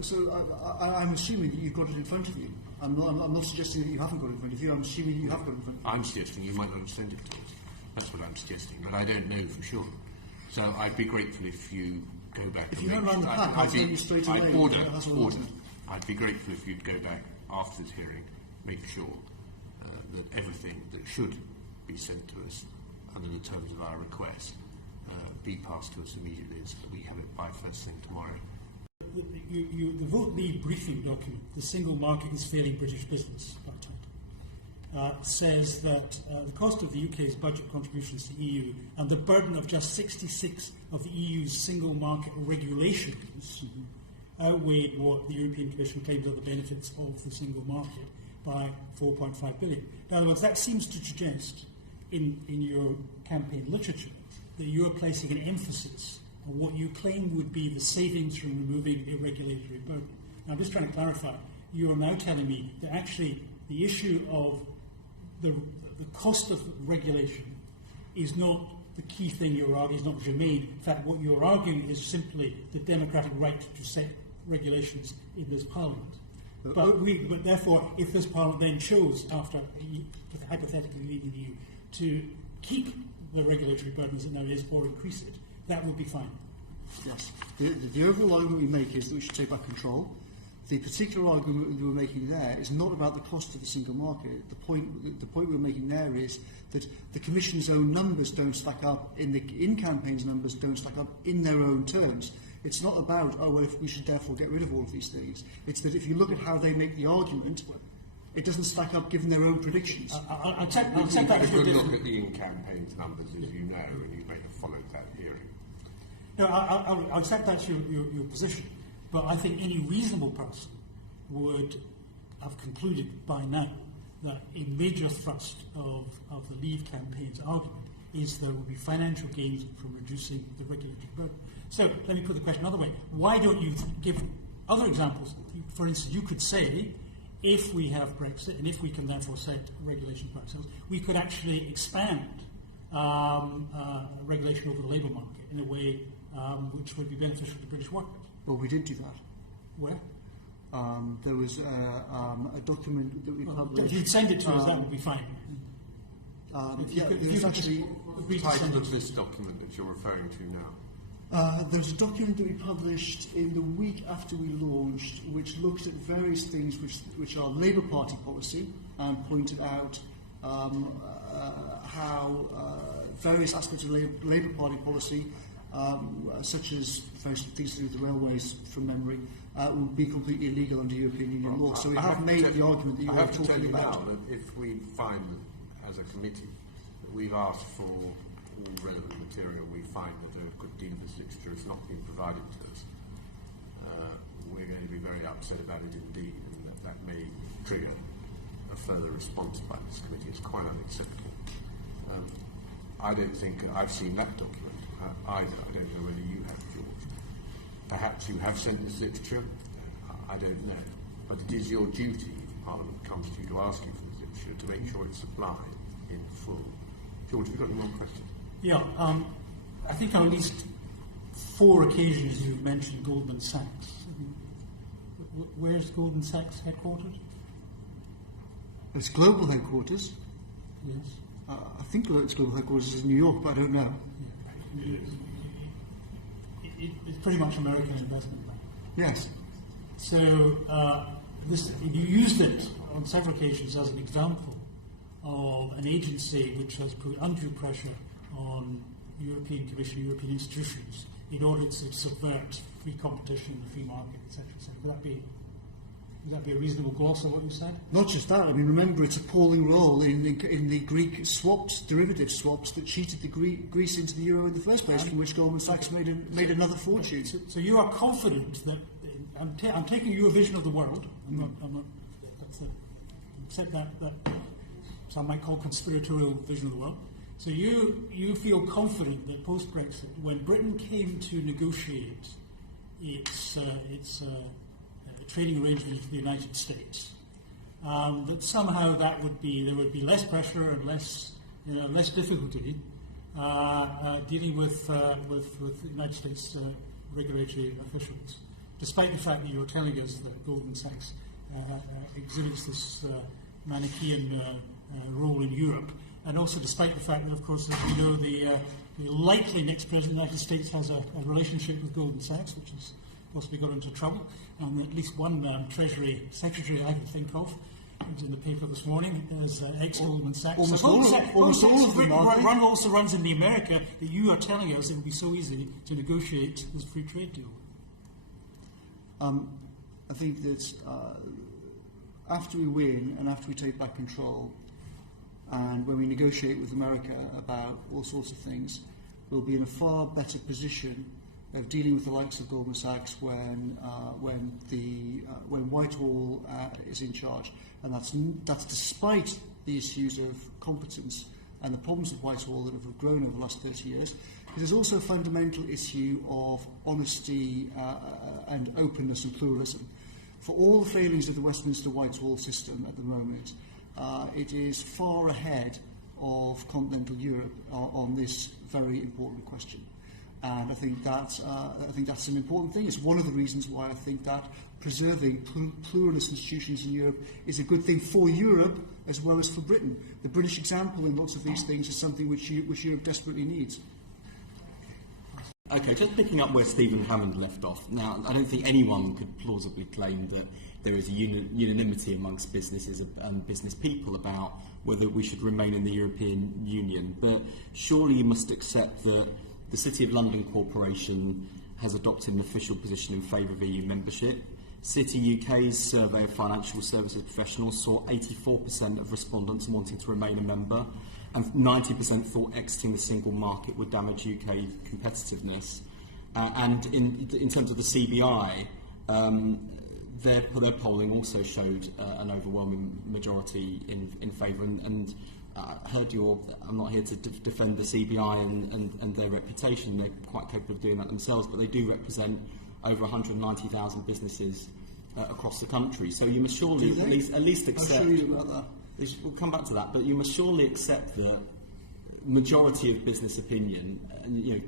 assuming that you've got it in front of you. I'm not suggesting that you haven't got it in front of you. I'm assuming you have got it in front of you. I'm suggesting you might not have sent it to us. That's what I'm suggesting, but I don't know for sure. So I'd be grateful if you go back. If you don't run the pack, I'll tell you straight away. Order. I'd be grateful if you'd go back after this hearing, make sure that everything that should be sent to us under the terms of our request be passed to us immediately, so that we have it by first thing tomorrow. The vote leave briefing document, the single market is failing British business, says that the cost of the UK's budget contributions to the EU and the burden of just 66 of the EU's single market regulations outweighed what the European Commission claims are the benefits of the single market by 4.5 billion. In other words, that seems to suggest in your campaign literature that you're placing an emphasis on what you claim would be the savings from removing a regulatory burden. Now, I'm just trying to clarify. You are now telling me that actually the issue of the cost of regulation is not the key thing you're arguing, is not germane. In fact, what you're arguing is simply the democratic right to set regulations in this Parliament. But therefore, if this Parliament then chose, after hypothetically leaving the EU, to keep the regulatory burdens it now is or increase it, that would be fine. Yes. The overall argument we make is that we should take back control. The particular argument that we're making there is not about the cost of the single market. The point we're making there is that the Commission's own numbers don't stack up, in campaigns numbers don't stack up in their own terms. It's not about, if we should therefore get rid of all of these things. It's that if you look at how they make the argument, it doesn't stack up given their own predictions. I'll take that as a good look at the in-campaigns numbers, as you know, and you may have followed that hearing. No, I'll accept that's your position, but I think any reasonable person would have concluded by now that a major thrust of the Leave campaign's argument is there will be financial gains from reducing the regulatory burden. So let me put the question another way. Why don't you give other examples? For instance, you could say, if we have Brexit and if we can therefore set regulation for ourselves, we could actually expand regulation over the labour market in a way which would be beneficial to British workers. Well, we did do that. Where? There was a document that we published. If you'd send it to us, that would be fine. There's actually title of this document that you're referring to now. there's a document that we published in the week after we launched, which looks at various things which are Labour Party policy and pointed out how various aspects of Labour Party policy, such as various things to do with the railways, from memory, would be completely illegal under European Union law. So we have made the argument that you are talking about. Now that if we find that, as a committee, that we've asked for all relevant material, we find that a good deal of this literature has not been provided to us, we're going to be very upset about it indeed, and that may trigger a further response by this committee. It's quite unacceptable. I don't think I've seen that document either. I don't know whether you have, George. Perhaps you have sent this literature. I don't know. But it is your duty, if Parliament comes to you to ask you for this literature, to make sure it's supplied in full. George, have you got any more questions? Yeah, I think on at least 4 occasions you've mentioned Goldman Sachs. Where's Goldman Sachs headquartered? It's global headquarters. Yes. I think its global headquarters is in New York, but I don't know. It's pretty much American investment bank. Yes. So you used it on several occasions as an example of an agency which has put undue pressure on European Commission, European institutions, in order to subvert free competition, the free market, etc. So would that be a reasonable gloss on what you said? Not just that. I mean, remember its appalling role in the Greek swaps, derivative swaps, that cheated the Greece into the euro in the first place, from which Goldman Sachs made another fortune. So you are confident that I'm taking your vision of the world. I'm not. Accept that some might call conspiratorial vision of the world. So you feel confident that post Brexit, when Britain came to negotiate its trading arrangement with the United States, that somehow there would be less pressure and less difficulty dealing with the United States regulatory officials, despite the fact that you're telling us that Goldman Sachs exhibits this Manichaean role in Europe, and also despite the fact that, of course, as you know, the likely next president of the United States has a relationship with Goldman Sachs, which has possibly got into trouble. And at least one Treasury Secretary I can think of, it was in the paper this morning, as ex-Goldman Sachs. Almost all of them run also runs in the America that you are telling us it would be so easy to negotiate this free trade deal. I think that after we win and after we take back control, and when we negotiate with America about all sorts of things, we'll be in a far better position of dealing with the likes of Goldman Sachs when Whitehall is in charge, and that's despite the issues of competence and the problems of Whitehall that have grown over the last 30 years. It is also a fundamental issue of honesty and openness and pluralism. For all the failings of the Westminster Whitehall system at the moment, it is far ahead of continental Europe on this very important question. And I think that's an important thing. It's one of the reasons why I think that preserving pluralist institutions in Europe is a good thing for Europe as well as for Britain. The British example in lots of these things is something which Europe desperately needs. Okay, just picking up where Stephen Hammond left off. Now, I don't think anyone could plausibly claim that there is a unanimity amongst businesses and business people about whether we should remain in the European Union. But surely you must accept that the City of London Corporation has adopted an official position in favour of EU membership. City UK's survey of financial services professionals saw 84% of respondents wanting to remain a member, and 90% thought exiting the single market would damage UK competitiveness. And in terms of the CBI, their polling also showed an overwhelming majority in favour, and heard I'm not here to defend the CBI and their reputation. They're quite capable of doing that themselves, but they do represent over 190,000 businesses across the country. So you must surely at least accept. I'll show you about that. We'll come back to that, but you must surely accept that majority of business opinion, and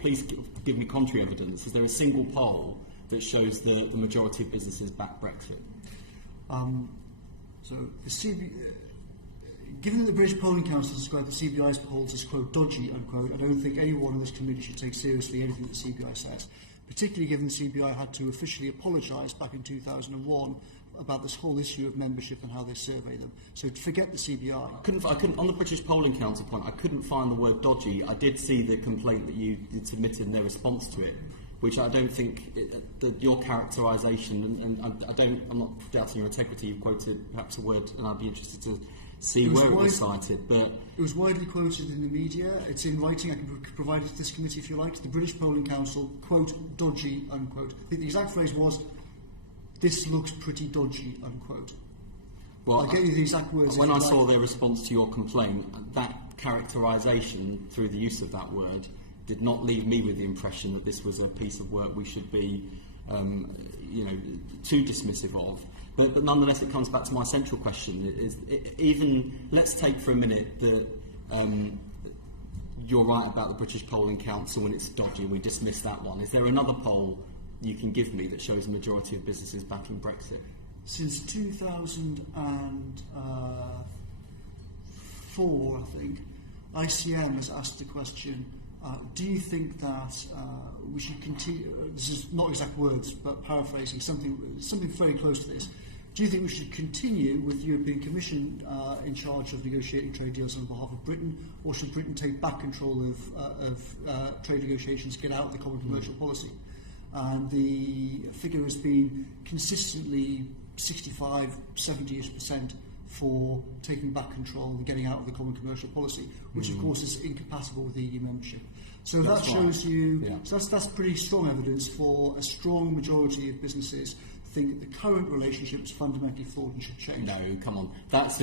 please give me contrary evidence. Is there a single poll that shows the majority of businesses back Brexit? So the given that the British Polling Council described the CBI's polls as, quote, dodgy, unquote, I don't think anyone in this committee should take seriously anything that the CBI says, particularly given the CBI had to officially apologise back in 2001 about this whole issue of membership and how they survey them. So forget the CBI. I couldn't, on the British Polling Council point, I couldn't find the word dodgy. I did see the complaint that you submitted and their response to it, which I don't think your characterisation, and I'm not doubting your integrity. You quoted perhaps a word, and I'd be interested to see where it was cited. But it was widely quoted in the media. It's in writing. I can provide it to this committee if you like. The British Polling Council, quote, dodgy, unquote. The exact phrase was, "This looks pretty dodgy," unquote. Well, I'll get you the exact words. When I saw their response to your complaint, that characterisation through the use of that word did not leave me with the impression that this was a piece of work we should be, too dismissive of. But nonetheless, it comes back to my central question: let's take for a minute that you're right about the British Polling Council and it's dodgy, and we dismiss that one. Is there another poll you can give me that shows a majority of businesses backing Brexit? Since 2004, I think, ICM has asked the question, do you think that we should continue, this is not exact words, but paraphrasing, something very close to this, do you think we should continue with the European Commission in charge of negotiating trade deals on behalf of Britain, or should Britain take back control of trade negotiations, get out of the common commercial policy? And the figure has been consistently 65, 70% for taking back control and getting out of the common commercial policy, which of course is incompatible with EU membership. So that shows you, so that's pretty strong evidence for a strong majority of businesses think that the current relationship is fundamentally flawed and should change. No, come on. That's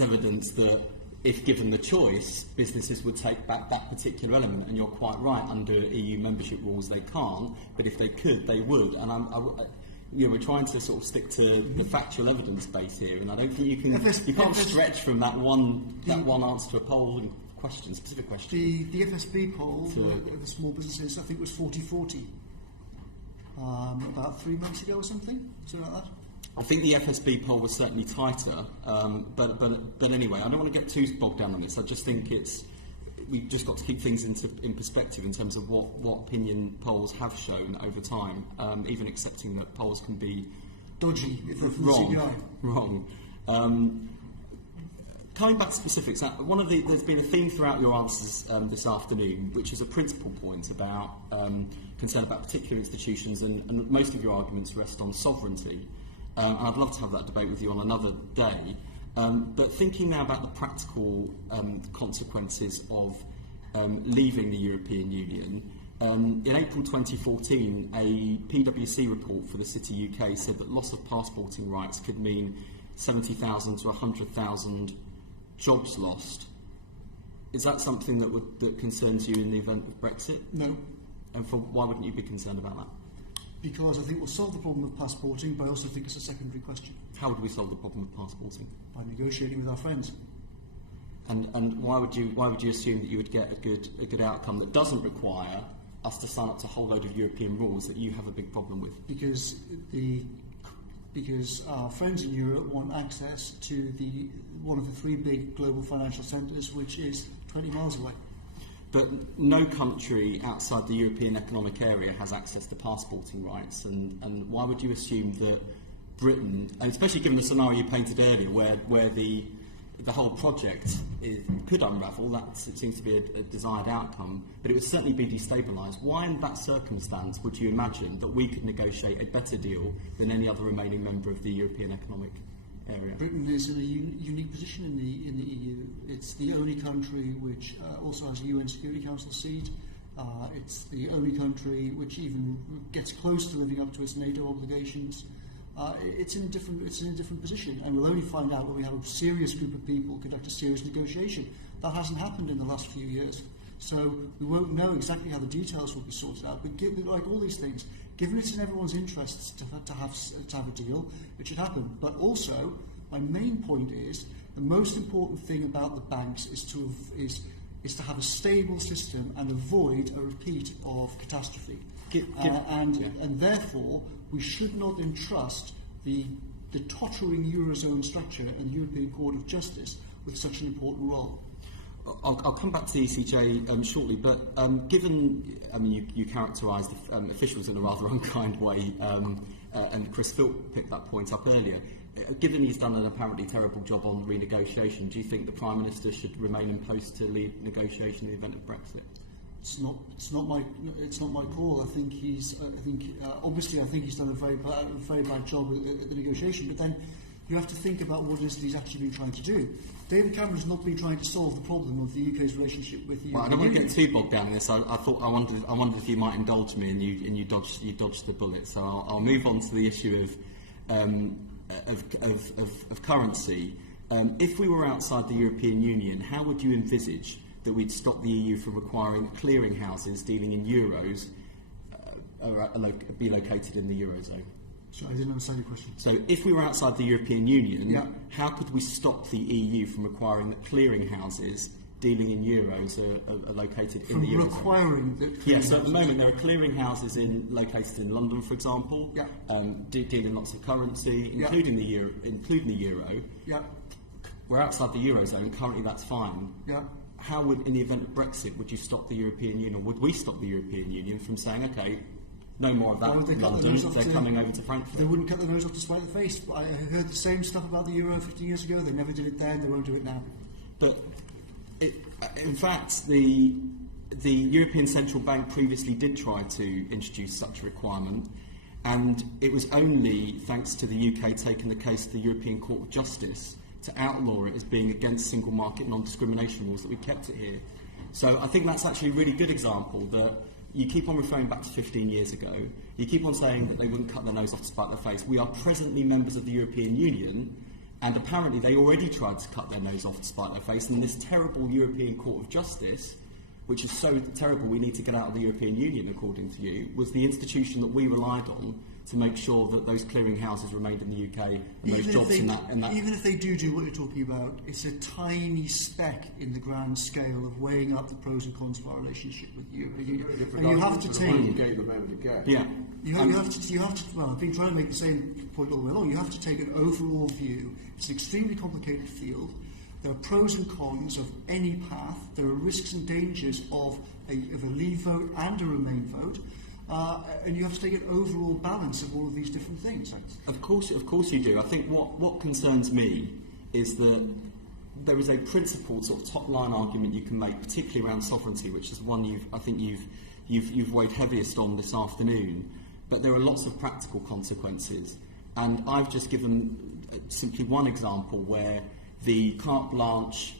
evidence that if given the choice, businesses would take back that particular element, and you're quite right, under EU membership rules they can't, but if they could, they would. And we're trying to sort of stick to the factual evidence base here, and I don't think you can't stretch from that one answer to a poll and specific question. The FSB poll of the small businesses, I think, was 40-40 about 3 months ago or something like that. I think the FSB poll was certainly tighter, but anyway, I don't want to get too bogged down on this. I just think we've just got to keep things in perspective in terms of what opinion polls have shown over time, even accepting that polls can be dodgy, wrong. Coming back to specifics, there's been a theme throughout your answers this afternoon, which is a principal point about concern about particular institutions, and most of your arguments rest on sovereignty. And I'd love to have that debate with you on another day. But thinking now about the practical consequences of leaving the European Union, in April 2014, a PwC report for the City UK said that loss of passporting rights could mean 70,000 to 100,000 jobs lost. Is that something that concerns you in the event of Brexit? No. And why wouldn't you be concerned about that? Because I think we'll solve the problem of passporting, but I also think it's a secondary question. How would we solve the problem of passporting? By negotiating with our friends. And why would you assume that you would get a good outcome that doesn't require us to sign up to a whole load of European rules that you have a big problem with? Because our friends in Europe want access to one of the three big global financial centres, which is 20 miles away. But no country outside the European Economic Area has access to passporting rights, and why would you assume that Britain, and especially given the scenario you painted earlier, where the whole project could unravel, that seems to be a desired outcome, but it would certainly be destabilised. Why in that circumstance would you imagine that we could negotiate a better deal than any other remaining member of the European Economic Area? Britain is in a unique position in the EU. It's the only country which also has a UN Security Council seat. It's the only country which even gets close to living up to its NATO obligations. it's in a different position, and we'll only find out when we have a serious group of people conduct a serious negotiation. That hasn't happened in the last few years, so we won't know exactly how the details will be sorted out. But like all these things, given it's in everyone's interests to have a deal, it should happen. But also, my main point is the most important thing about the banks is to have a stable system and avoid a repeat of catastrophe. And therefore, we should not entrust the tottering Eurozone structure and European Court of Justice with such an important role. I'll come back to the ECJ shortly, but given, you characterised officials in a rather unkind way, and Chris Philp picked that point up earlier. Given he's done an apparently terrible job on renegotiation, do you think the Prime Minister should remain in post to lead negotiation in the event of Brexit? It's not my call. I think he's done a very bad job at the negotiation. But then you have to think about what it is that he's actually been trying to do. David Cameron's not been trying to solve the problem of the UK's relationship with the Well, I don't want to get too bogged down in this. I wondered if you might indulge me, and you dodged the bullet. So I'll move on to the issue of currency. If we were outside the European Union, how would you envisage that we'd stop the EU from requiring clearinghouses dealing in euros be located in the Eurozone? Sorry, I didn't understand your question. So if we were outside the European Union, how could we stop the EU from requiring that clearinghouses dealing in euros are located in the Eurozone? Requiring that? Yes, so at the moment there are clearinghouses located in London, for example, dealing lots of currency, including the euro. Yeah. We're outside the Eurozone, currently that's fine. Yeah. How would, in the event of Brexit, would you stop the European Union, or would we stop the European Union from saying, okay, no more of that in London, they're coming over to Frankfurt? They wouldn't cut their nose off to spite the face. I heard the same stuff about the Euro 15 years ago. They never did it then, they won't do it now. But, in fact, the European Central Bank previously did try to introduce such a requirement, and it was only thanks to the UK taking the case to the European Court of Justice to outlaw it as being against single market non-discrimination rules that we kept it here. So I think that's actually a really good example that you keep on referring back to 15 years ago. You keep on saying that they wouldn't cut their nose off to spite their face. We are presently members of the European Union, and apparently they already tried to cut their nose off to spite their face, and this terrible European Court of Justice, which is so terrible we need to get out of the European Union, according to you, was the institution that we relied on to make sure that those clearing houses remained in the UK and those jobs in that. Even if they do what you're talking about, it's a tiny speck in the grand scale of weighing up the pros and cons of our relationship with the European Union. And you have to take. Yeah. You have to. Well, I've been trying to make the same point all the way along. You have to take an overall view. It's an extremely complicated field. There are pros and cons of any path. There are risks and dangers of a leave vote and a remain vote. And you have to take an overall balance of all of these different things. Of course you do. I think what concerns me is that there is a principled sort of top-line argument you can make, particularly around sovereignty, which is one you've weighed heaviest on this afternoon. But there are lots of practical consequences, and I've just given simply one example where the carte blanche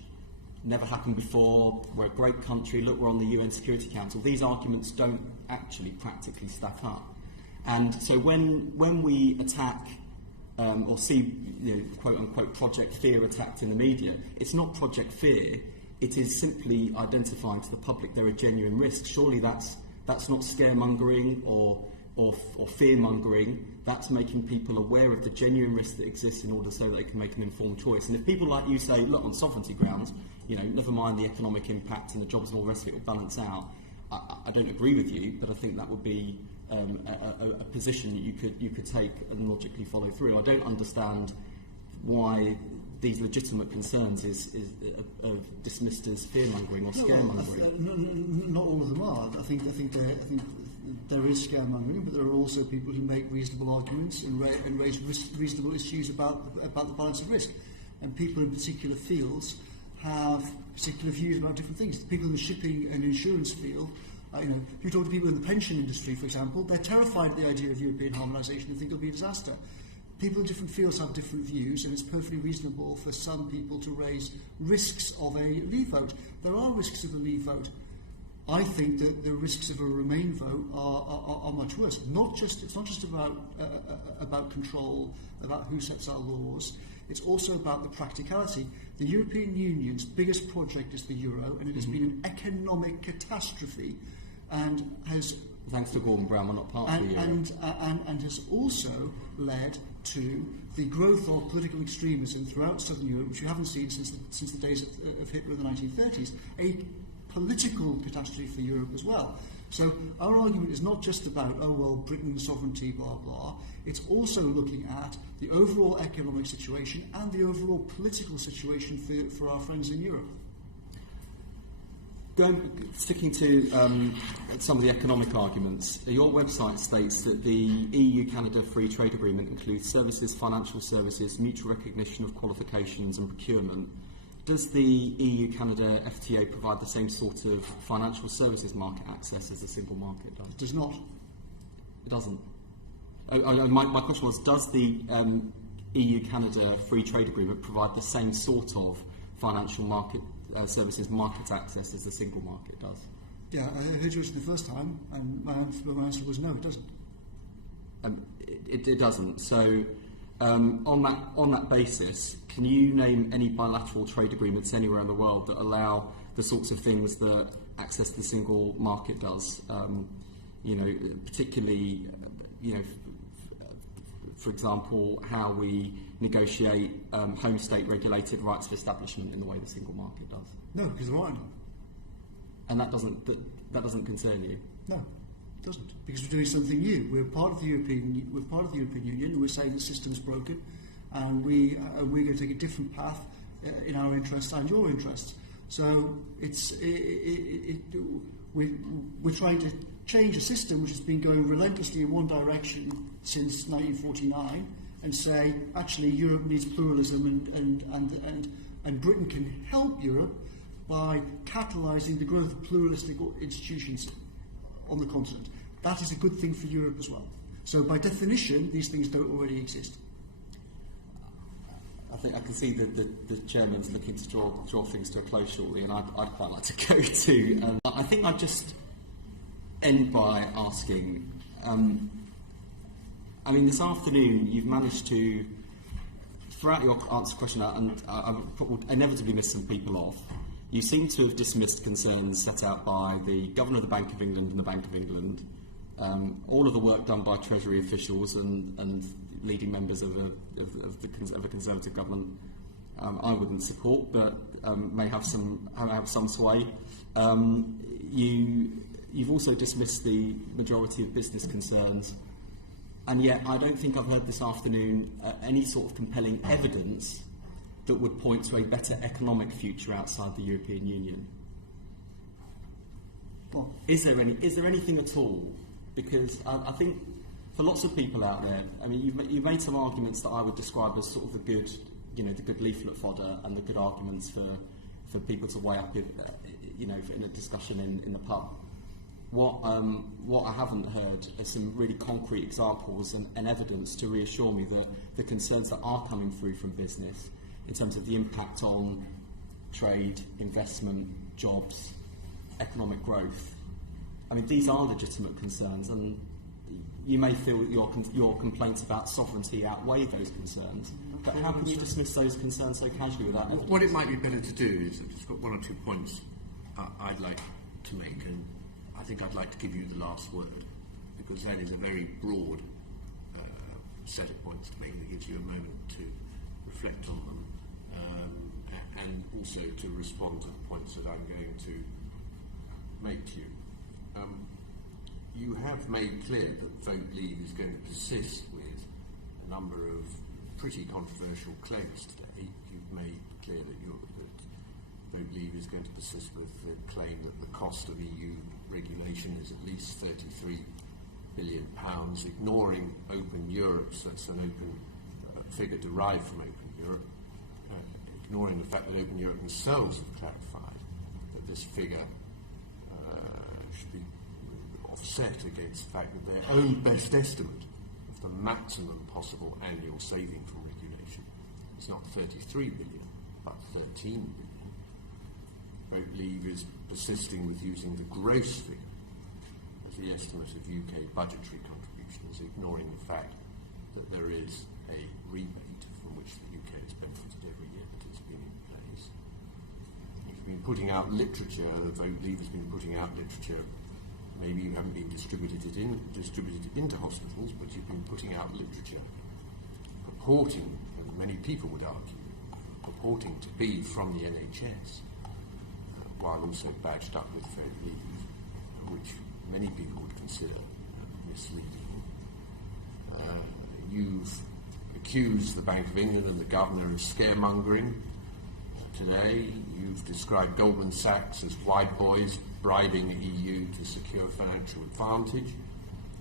never happened before, we're a great country, look, we're on the UN Security Council. These arguments don't actually practically stack up. And so when we attack or see, quote-unquote, Project Fear attacked in the media, it's not Project Fear, it is simply identifying to the public there are genuine risks. Surely that's not scaremongering or fear-mongering. That's making people aware of the genuine risk that exists in order so that they can make an informed choice. And if people like you say, look, on sovereignty grounds, never mind the economic impact and the jobs and all the rest of it will balance out, I don't agree with you, but I think that would be a position that you could take and logically follow through. I don't understand why these legitimate concerns are dismissed as fear-mongering or scaremongering. Not all of them are. I think there is scaremongering, but there are also people who make reasonable arguments and raise reasonable issues about the balance of risk. And people in particular fields have particular views about different things. The people in the shipping and insurance field, if you talk to people in the pension industry, for example, they're terrified at the idea of European harmonisation and think it'll be a disaster. People in different fields have different views, and it's perfectly reasonable for some people to raise risks of a leave vote. There are risks of a leave vote. I think that the risks of a Remain vote are much worse. It's not just about control, about who sets our laws. It's also about the practicality. The European Union's biggest project is the euro, and it has been an economic catastrophe, and has thanks to Gordon Brown, we're not part of the euro. And has also led to the growth of political extremism throughout Southern Europe, which we haven't seen since the days of Hitler in the 1930s. A political catastrophe for Europe as well. So our argument is not just about, oh, well, Britain's sovereignty, blah, blah. It's also looking at the overall economic situation and the overall political situation for our friends in Europe. Sticking to some of the economic arguments, your website states that the EU-Canada Free Trade Agreement includes services, financial services, mutual recognition of qualifications and procurement. Does the EU-Canada FTA provide the same sort of financial services market access as the single market does? It does not. It doesn't? My question was, does the EU-Canada Free Trade Agreement provide the same sort of financial market services market access as the single market does? Yeah, I heard you the first time, and my answer was no, it doesn't. It doesn't. So, on that basis, can you name any bilateral trade agreements anywhere in the world that allow the sorts of things that access to the single market does? Particularly, for example, how we negotiate home state regulated rights of establishment in the way the single market does. No, because there aren't. And that doesn't concern you. No, it doesn't, because we're doing something new. We're part of the European Union, and we're saying the system's broken, and we're going to take a different path in our interests and your interests. So we're trying to change a system which has been going relentlessly in one direction since 1949, and say actually Europe needs pluralism, and Britain can help Europe by catalysing the growth of pluralistic institutions on the continent. That is a good thing for Europe as well. So by definition, these things don't already exist. I think I can see that the chairman's looking to draw things to a close shortly, and I'd quite like to go too. I think I'd just end by asking, this afternoon you've managed to, throughout your answer question, and I will inevitably miss some people off, you seem to have dismissed concerns set out by the Governor of the Bank of England and the Bank of England, all of the work done by Treasury officials and leading members of a Conservative government. I wouldn't support, but may have some sway. You've also dismissed the majority of business concerns, and yet I don't think I've heard this afternoon any sort of compelling evidence that would point to a better economic future outside the European Union. Well, is there anything at all? Because I think for lots of people out there, you've made some arguments that I would describe as sort of the good leaflet fodder and the good arguments for people to weigh up in a discussion in the pub. What I haven't heard are some really concrete examples and evidence to reassure me that the concerns that are coming through from business in terms of the impact on trade, investment, jobs, economic growth, these are legitimate concerns, and you may feel that your complaints about sovereignty outweigh those concerns, but how can you dismiss those concerns so casually without evidence? What it might be better to do is, I've just got one or two points I'd like to make, and I think I'd like to give you the last word, because that is a very broad set of points to make that gives you a moment to reflect on them, and also to respond to the points that I'm going to make to you. You have made clear that Vote Leave is going to persist with a number of pretty controversial claims today. You've made clear that Vote Leave is going to persist with the claim that the cost of EU regulation is at least £33 billion, ignoring Open Europe, so it's an open figure derived from Open Europe, ignoring the fact that Open Europe themselves have clarified that this figure should be offset against the fact that their own best estimate of the maximum possible annual saving from regulation is not 33 billion, but 13 billion. Vote Leave is persisting with using the gross figure as the estimate of UK budgetary contributions, ignoring the fact that there is a rebate from which the UK has benefited every year that it's been in place. You've been putting out literature, the Vote Leave has been putting out literature. Maybe you haven't been distributed into hospitals, but you've been putting out literature purporting, and many people would argue, purporting to be from the NHS, while also badged up with Vote Leave, which many people would consider misleading. You've accused the Bank of England and the Governor of scaremongering. Today, you've described Goldman Sachs as white boys bribing the EU to secure financial advantage.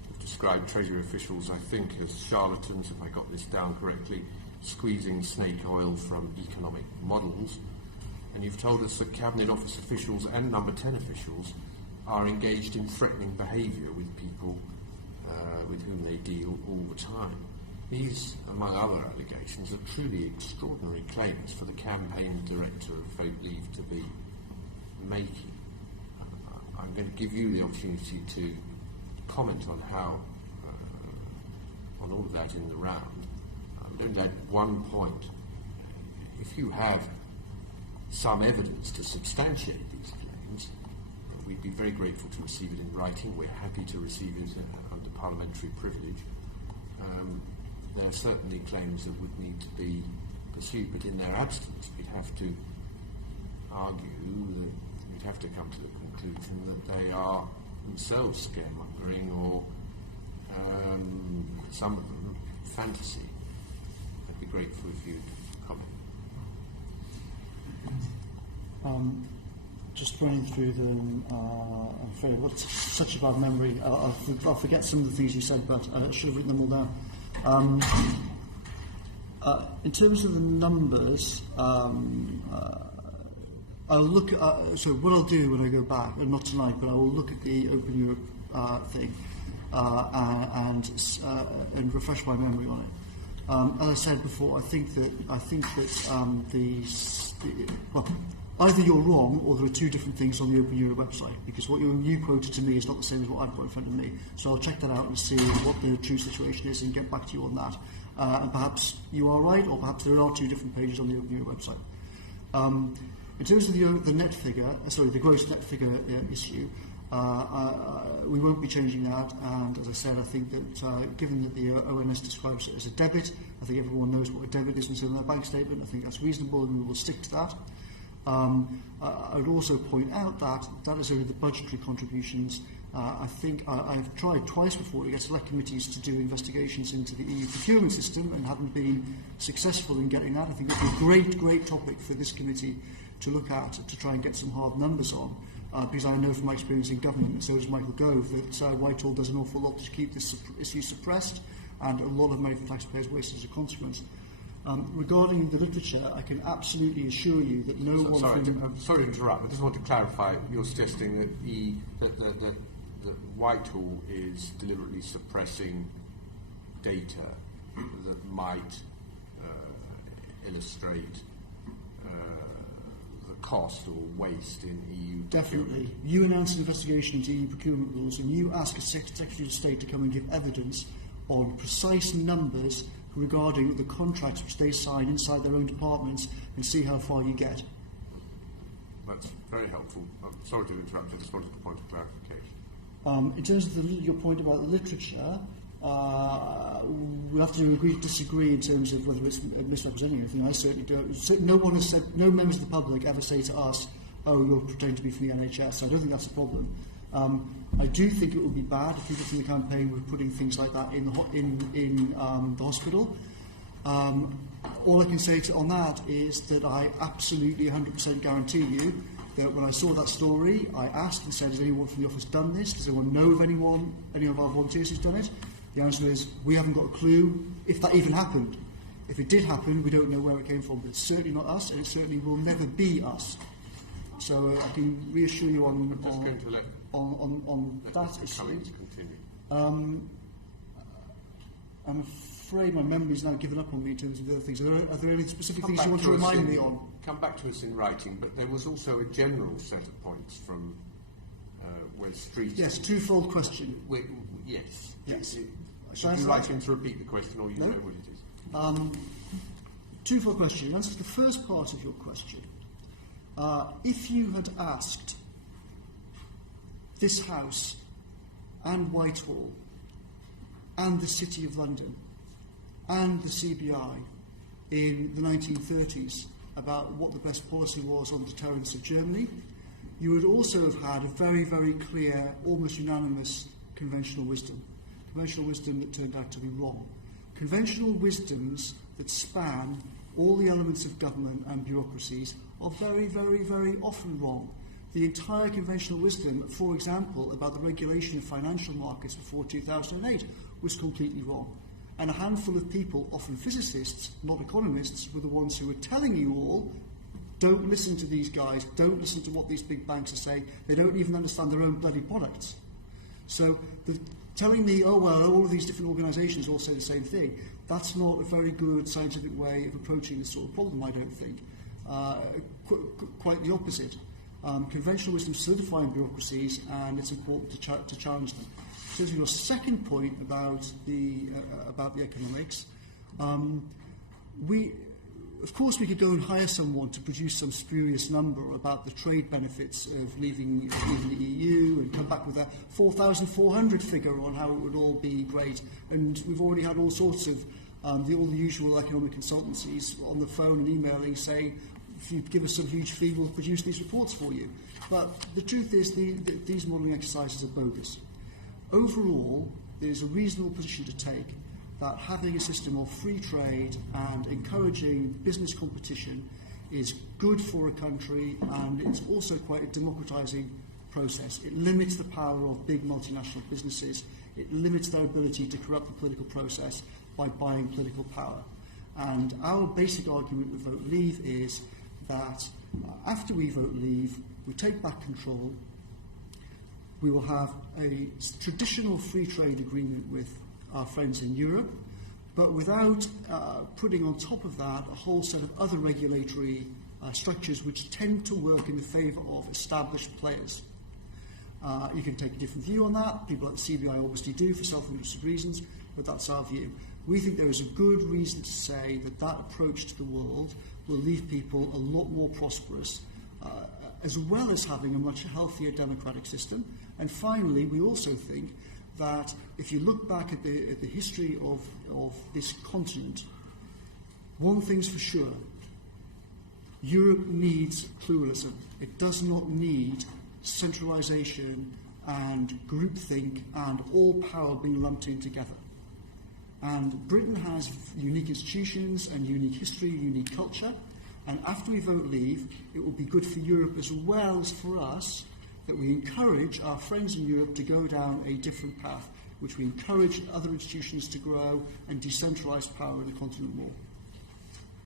You've described Treasury officials, I think, as charlatans, if I got this down correctly, squeezing snake oil from economic models. And you've told us that Cabinet Office officials and Number 10 officials are engaged in threatening behaviour with people with whom they deal all the time. These, among other allegations, are truly extraordinary claims for the campaign director of Vote Leave to be making. I'm going to give you the opportunity to comment on how, on all of that in the round. I'm going to add one point. If you have some evidence to substantiate these claims, we'd be very grateful to receive it in writing. We're happy to receive it under parliamentary privilege. There are certainly claims that would need to be pursued, but in their absence, we'd have to argue that we'd have to come to the conclusion that they are themselves scaremongering or, some of them, fantasy. I'd be grateful if you'd comment. Just running through them, I'm afraid I've got such a bad memory. I'll forget some of the things you said, but I should have written them all down. In terms of the numbers, I'll look at, so what I'll do when I go back, well, not tonight, but I will look at the Open Europe thing and refresh my memory on it. As I said before, I think that well, either you're wrong or there are two different things on the Open Europe website, because what you quoted to me is not the same as what I've got in front of me. So I'll check that out and see what the true situation is and get back to you on that. And perhaps you are right, or perhaps there are two different pages on the Open Europe website. In terms of the net figure, the gross net figure issue, we won't be changing that. And as I said, I think that given that the ONS describes it as a debit, I think everyone knows what a debit is in their bank statement. I think that's reasonable, and we will stick to that. I would also point out that that is only the budgetary contributions. I think I've tried twice before to get select committees to do investigations into the EU procurement system and haven't been successful in getting that. I think it's a great topic for this committee to look at, to try and get some hard numbers on, because I know from my experience in government, and so does Michael Gove, that Whitehall does an awful lot to keep this issue suppressed, and a lot of money from taxpayers wasted as a consequence. Regarding the literature, I can absolutely assure you that no one... I'm sorry to interrupt, I just want to clarify. You're suggesting that that Whitehall is deliberately suppressing data that might illustrate the cost or waste in EU Definitely. procurement. You announce an investigation into EU procurement rules and you ask a Secretary of State to come and give evidence on precise numbers regarding the contracts which they sign inside their own departments and see how far you get. That's very helpful. I'm sorry to interrupt, I just wanted a point of clarification. In terms of your point about the literature, we'll have to agree to disagree in terms of whether it's misrepresenting anything. I certainly don't. No one has said, no members of the public ever say to us, oh, you're pretending to be from the NHS. I don't think that's a problem. I do think it would be bad if people from the campaign were putting things like that in the hospital. All I can say on that is that I absolutely 100% guarantee you that when I saw that story, I asked and said, has anyone from the office done this? Does anyone know of any of our volunteers who's done it? The answer is, we haven't got a clue if that even happened. If it did happen, we don't know where it came from, but it's certainly not us, and it certainly will never be us. So I can reassure you on that issue. I'm afraid my memory's now given up on me in terms of the other things. Are there any specific things you want to remind me on? come back to us in writing, but there was also a general set of points from Wes Street. Yes, twofold question. Yes. Yes. Should you like him to repeat the question, or you know what it is? Twofold question. In answer to the first part of your question, if you had asked this House and Whitehall and the City of London and the CBI in the 1930s about what the best policy was on deterrence of Germany, you would also have had a very, very clear, almost unanimous conventional wisdom. Conventional wisdom that turned out to be wrong. Conventional wisdoms that span all the elements of government and bureaucracies are very, very, very often wrong. The entire conventional wisdom, for example, about the regulation of financial markets before 2008 was completely wrong. And a handful of people, often physicists, not economists, were the ones who were telling you all, don't listen to these guys, don't listen to what these big banks are saying, they don't even understand their own bloody products. So telling me, oh well, all of these different organisations all say the same thing, that's not a very good scientific way of approaching this sort of problem, I don't think. Quite the opposite. Conventional wisdom solidifying bureaucracies, and it's important to challenge them. So to your second point about the economics, of course we could go and hire someone to produce some spurious number about the trade benefits of leaving the EU and come back with a 4,400 figure on how it would all be great. And we've already had all sorts of all the usual economic consultancies on the phone and emailing saying, if you give us some huge fee, we'll produce these reports for you. But the truth is these modelling exercises are bogus. Overall, there is a reasonable position to take that having a system of free trade and encouraging business competition is good for a country, and it's also quite a democratising process. It limits the power of big multinational businesses. It limits their ability to corrupt the political process by buying political power. And our basic argument with Vote Leave is that after we vote Leave, we take back control, we will have a traditional free trade agreement with our friends in Europe, but without putting on top of that a whole set of other regulatory structures which tend to work in the favour of established players. You can take a different view on that. People like the CBI obviously do for self-interested reasons, but that's our view. We think there is a good reason to say that that approach to the world will leave people a lot more prosperous, as well as having a much healthier democratic system. And finally, we also think that if you look back at the history of this continent, one thing's for sure, Europe needs pluralism. It does not need centralisation and groupthink and all power being lumped in together. And Britain has unique institutions and unique history, unique culture, and after we vote Leave, it will be good for Europe as well as for us that we encourage our friends in Europe to go down a different path, which we encourage other institutions to grow and decentralise power in the continent more.